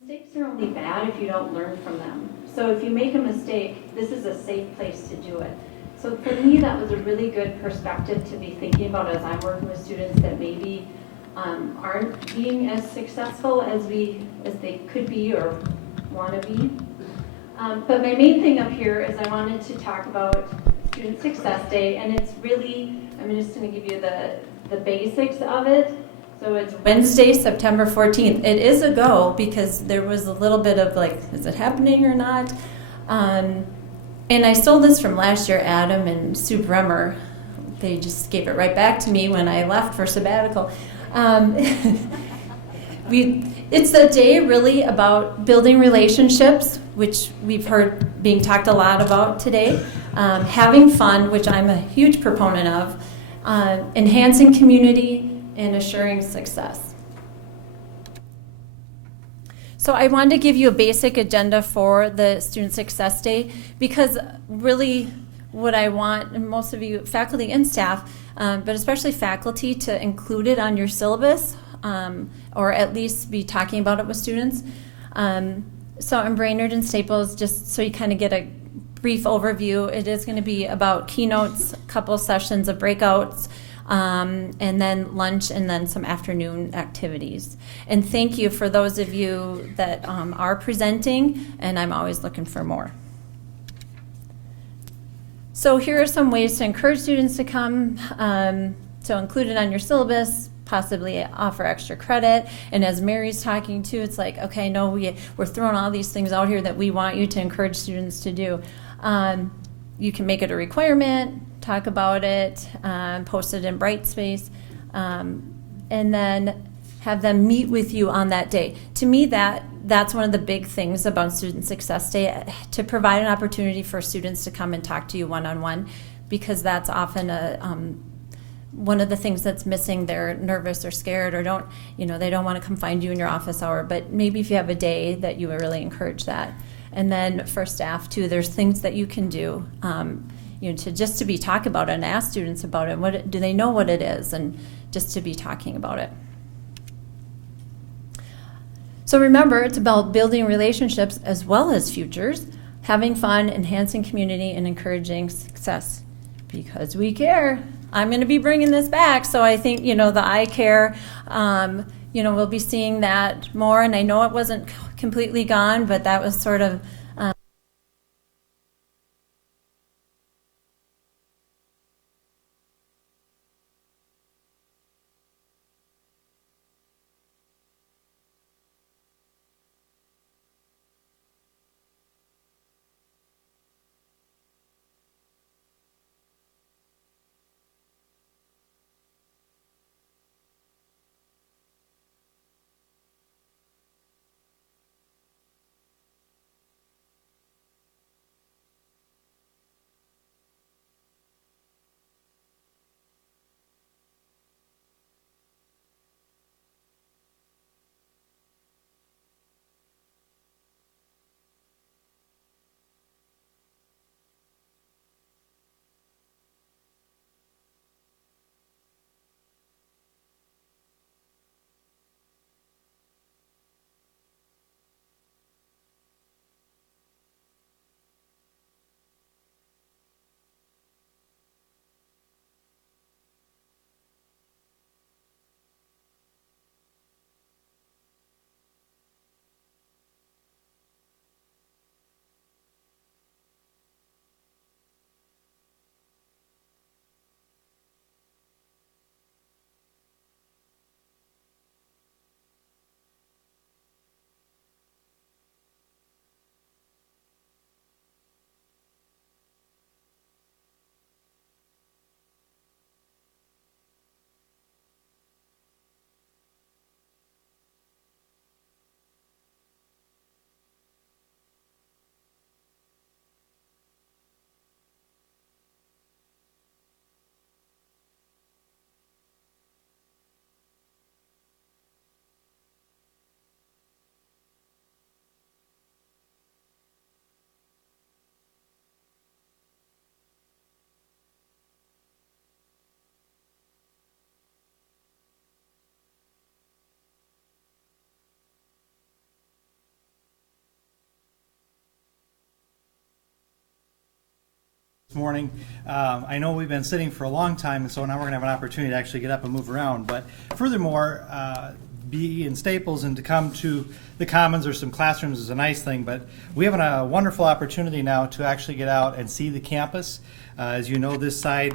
Mistakes are only bad if you don't learn from them. So if you make a mistake, this is a safe place to do it. So for me, that was a really good perspective to be thinking about as I'm working with students that maybe aren't being as successful as they could be or want to be. But my main thing up here is I wanted to talk about Student Success Day, and it's really, I'm just going to give you the basics of it. So it's Wednesday, September 14th. It is a go because there was a little bit of like, is it happening or not? And I stole this from last year, Adam and Sue Bremer. They just gave it right back to me when I left for sabbatical. It's a day really about building relationships, which we've heard being talked a lot about today, having fun, which I'm a huge proponent of, enhancing community, and assuring success. So I wanted to give you a basic agenda for the Student Success Day because really what I want, and most of you, faculty and staff, but especially faculty, to include it on your syllabus or at least be talking about it with students. So in Brainerd and Staples, just so you kind of get a brief overview, it is going to be about keynotes, a couple sessions of breakouts, and then lunch, and then some afternoon activities. And thank you for those of you that are presenting, and I'm always looking for more. So here are some ways to encourage students to come. So include it on your syllabus, possibly offer extra credit. And as Mary's talking too, it's like, okay, no, we're throwing all these things out here that we want you to encourage students to do. You can make it a requirement, talk about it, post it in Brightspace, and then have them meet with you on that day. To me, that's one of the big things about Student Success Day, to provide an opportunity for students to come and talk to you one-on-one, because that's often one of the things that's missing. They're nervous or scared or they don't want to come find you in your office hour, but maybe if you have a day that you would really encourage that. And then for staff too, there's things that you can do, to be talk about it and ask students about it. Do they know what it is? And just to be talking about it. So remember, it's about building relationships as well as futures, having fun, enhancing community, and encouraging success, because we care. I'm going to be bringing this back, so I think, the I care, we'll be seeing that more, and I know it wasn't completely gone, but that was sort of morning. I know we've been sitting for a long time, and so now we're going to have an opportunity to actually get up and move around. But furthermore, be in Staples and to come to the Commons or some classrooms is a nice thing, but we have a wonderful opportunity now to actually get out and see the campus. As you know, this side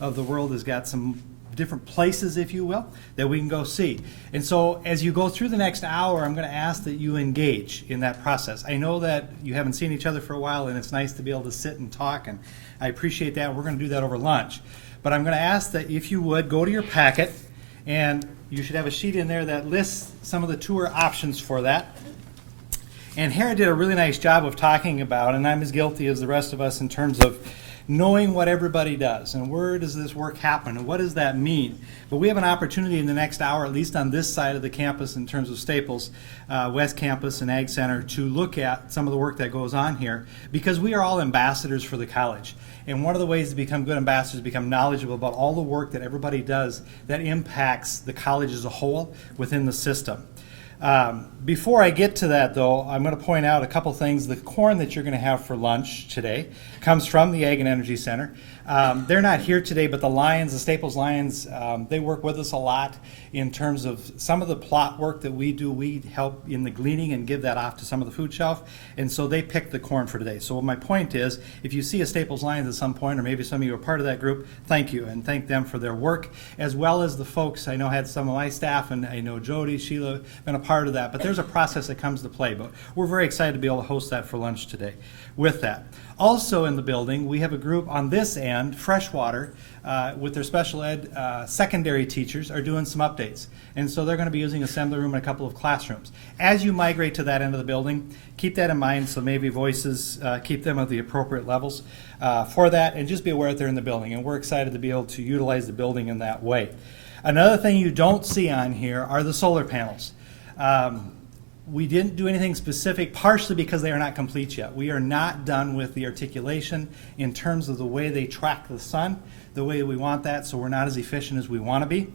of the world has got some different places, if you will, that we can go see. And so as you go through the next hour, I'm going to ask that you engage in that process. I know that you haven't seen each other for a while, and it's nice to be able to sit and talk, and I appreciate that. We're going to do that over lunch. But I'm going to ask that if you would, go to your packet, and you should have a sheet in there that lists some of the tour options for that. And Hera did a really nice job of talking about, and I'm as guilty as the rest of us in terms of knowing what everybody does and where does this work happen and what does that mean. But we have an opportunity in the next hour, at least on this side of the campus in terms of Staples, West Campus and Ag Center, to look at some of the work that goes on here, because we are all ambassadors for the college. And one of the ways to become good ambassadors is become knowledgeable about all the work that everybody does that impacts the college as a whole within the system. Before I get to that, though, I'm going to point out a couple things. The corn that you're going to have for lunch today comes from the Ag and Energy Center. They're not here today, but the Lions, the Staples Lions, they work with us a lot in terms of some of the plot work that we do. We help in the gleaning and give that off to some of the food shelf, and so they picked the corn for today. So my point is, if you see a Staples Lions at some point, or maybe some of you are part of that group, thank you, and thank them for their work, as well as the folks. I know I had some of my staff, and I know Jody, Sheila, been a part of that, but there's a process that comes to play, but we're very excited to be able to host that for lunch today. With that, also in the building, we have a group on this end, Freshwater, with their special ed secondary teachers are doing some updates. And so they're going to be using assembly room and a couple of classrooms. As you migrate to that end of the building, keep that in mind, so maybe voices, keep them at the appropriate levels for that, and just be aware that they're in the building. And we're excited to be able to utilize the building in that way. Another thing you don't see on here are the solar panels. We didn't do anything specific, partially because they are not complete yet. We are not done with the articulation in terms of the way they track the sun, the way we want that, so we're not as efficient as we want to be.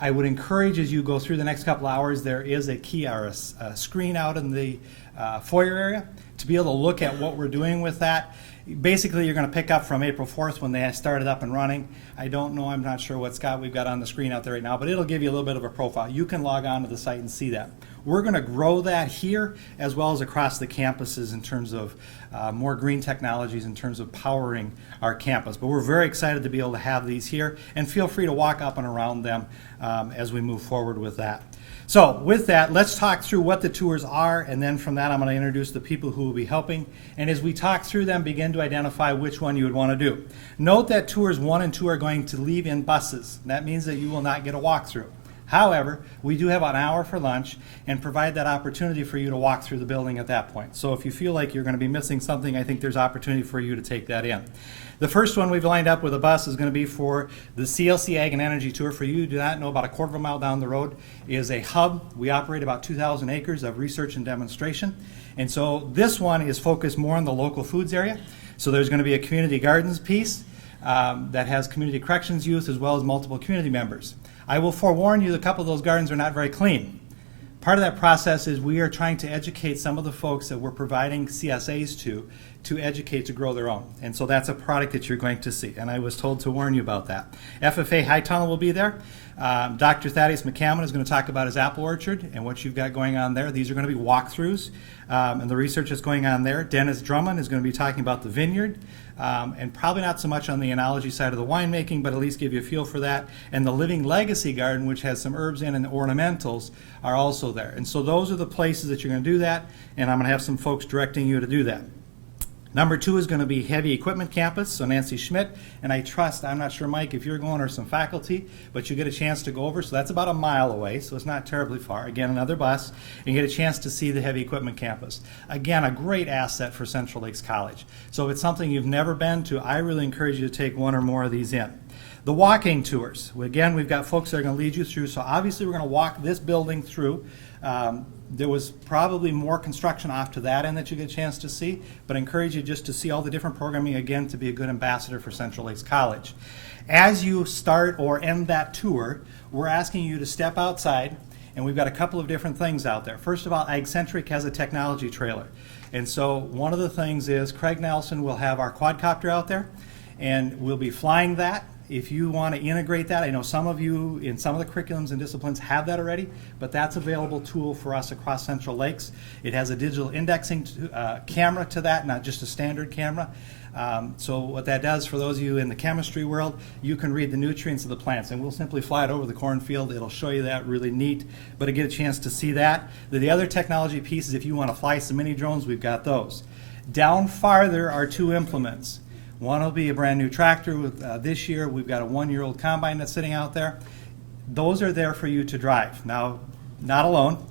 I would encourage, as you go through the next couple hours, there is a key or a screen out in the foyer area to be able to look at what we're doing with that. Basically, you're going to pick up from April 4th when they started up and running. I don't know, I'm not sure what we've got on the screen out there right now, but it'll give you a little bit of a profile. You can log on to the site and see that. We're going to grow that here as well as across the campuses in terms of more green technologies, in terms of powering our campus. But we're very excited to be able to have these here, and feel free to walk up and around them as we move forward with that. So with that, let's talk through what the tours are, and then from that I'm going to introduce the people who will be helping. And as we talk through them, begin to identify which one you would want to do. Note that tours 1 and 2 are going to leave in buses. That means that you will not get a walkthrough. However, we do have an hour for lunch and provide that opportunity for you to walk through the building at that point. So if you feel like you're going to be missing something, I think there's opportunity for you to take that in. The first one we've lined up with a bus is going to be for the CLC Ag and Energy Tour. For you who do not know, about a quarter of a mile down the road is a hub. We operate about 2,000 acres of research and demonstration. And so this one is focused more on the local foods area. So there's going to be a community gardens piece that has community corrections youth as well as multiple community members. I will forewarn you, a couple of those gardens are not very clean. Part of that process is we are trying to educate some of the folks that we're providing CSAs to educate to grow their own. And so that's a product that you're going to see. And I was told to warn you about that. FFA High Tunnel will be there. Dr. Thaddeus McCammon is going to talk about his apple orchard and what you've got going on there. These are going to be walkthroughs and the research that's going on there. Dennis Drummond is going to be talking about the vineyard. And probably not so much on the enology side of the winemaking, but at least give you a feel for that. And the Living Legacy Garden, which has some herbs in and the ornamentals, are also there. And so those are the places that you're going to do that, and I'm going to have some folks directing you to do that. Number 2 is going to be Heavy Equipment Campus, so Nancy Schmidt, and I trust, I'm not sure, Mike, if you're going or some faculty, but you get a chance to go over, so that's about a mile away, so it's not terribly far. Again, another bus, and you get a chance to see the Heavy Equipment Campus. Again, a great asset for Central Lakes College. So if it's something you've never been to, I really encourage you to take one or more of these in. The walking tours, again, we've got folks that are going to lead you through, so obviously we're going to walk this building through. There was probably more construction off to that end that you get a chance to see, but I encourage you just to see all the different programming, again, to be a good ambassador for Central Lakes College. As you start or end that tour, we're asking you to step outside, and we've got a couple of different things out there. First of all, AgCentric has a technology trailer. And so one of the things is Craig Nelson will have our quadcopter out there, and we'll be flying that. If you want to integrate that, I know some of you in some of the curriculums and disciplines have that already, but that's a available tool for us across Central Lakes. It has a digital indexing camera to that, not just a standard camera. So what that does for those of you in the chemistry world, you can read the nutrients of the plants, and we'll simply fly it over the cornfield. It'll show you that, really neat, but to get a chance to see that. The other technology pieces, if you want to fly some mini drones, we've got those. Down farther are 2 implements. One will be a brand new tractor. With this year, we've got a 1-year-old combine that's sitting out there. Those are there for you to drive. Now, not alone.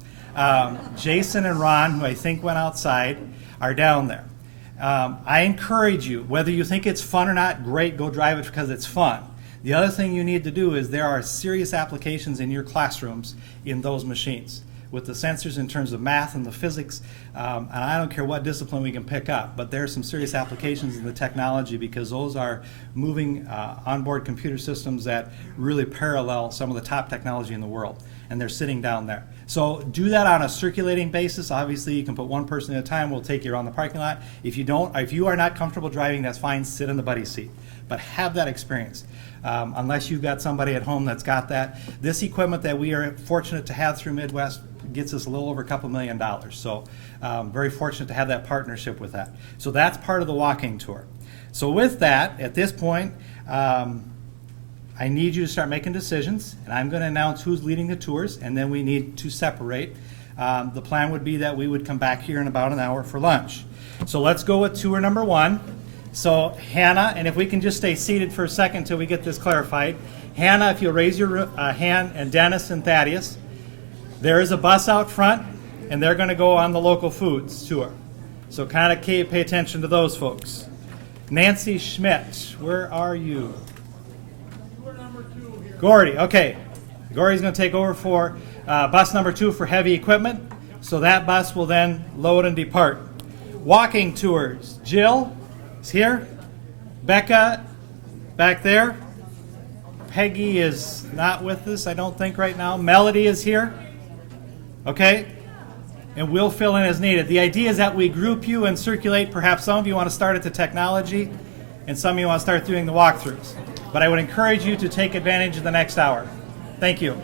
Jason and Ron, who I think went outside, are down there. I encourage you, whether you think it's fun or not, great, go drive it because it's fun. The other thing you need to do is there are serious applications in your classrooms in those machines with the sensors in terms of math and the physics, and I don't care what discipline we can pick up, but there are some serious applications in the technology because those are moving onboard computer systems that really parallel some of the top technology in the world. and they're sitting down there. So do that on a circulating basis. Obviously, you can put one person at a time. We'll take you around the parking lot. If you are not comfortable driving, that's fine. Sit in the buddy seat. But have that experience. Unless you've got somebody at home that's got that. This equipment that we are fortunate to have through Midwest gets us a little over a couple $1 million. So very fortunate to have that partnership with that. So that's part of the walking tour. So with that, at this point, I need you to start making decisions, and I'm going to announce who's leading the tours, and then we need to separate. The plan would be that we would come back here in about an hour for lunch. So let's go with tour number 1. So Hannah, and if we can just stay seated for a second until we get this clarified. Hannah, if you'll raise your hand, and Dennis and Thaddeus. There is a bus out front, and they're going to go on the local foods tour. So kind of pay attention to those folks. Nancy Schmidt, where are you? Gordy, okay. Gordy's going to take over for bus number 2 for heavy equipment. So that bus will then load and depart. Walking tours. Jill is here. Becca back there. Peggy is not with us, I don't think, right now. Melody is here. Okay? And we'll fill in as needed. The idea is that we group you and circulate. Perhaps some of you want to start at the technology, and some of you want to start doing the walkthroughs. But I would encourage you to take advantage of the next hour. Thank you.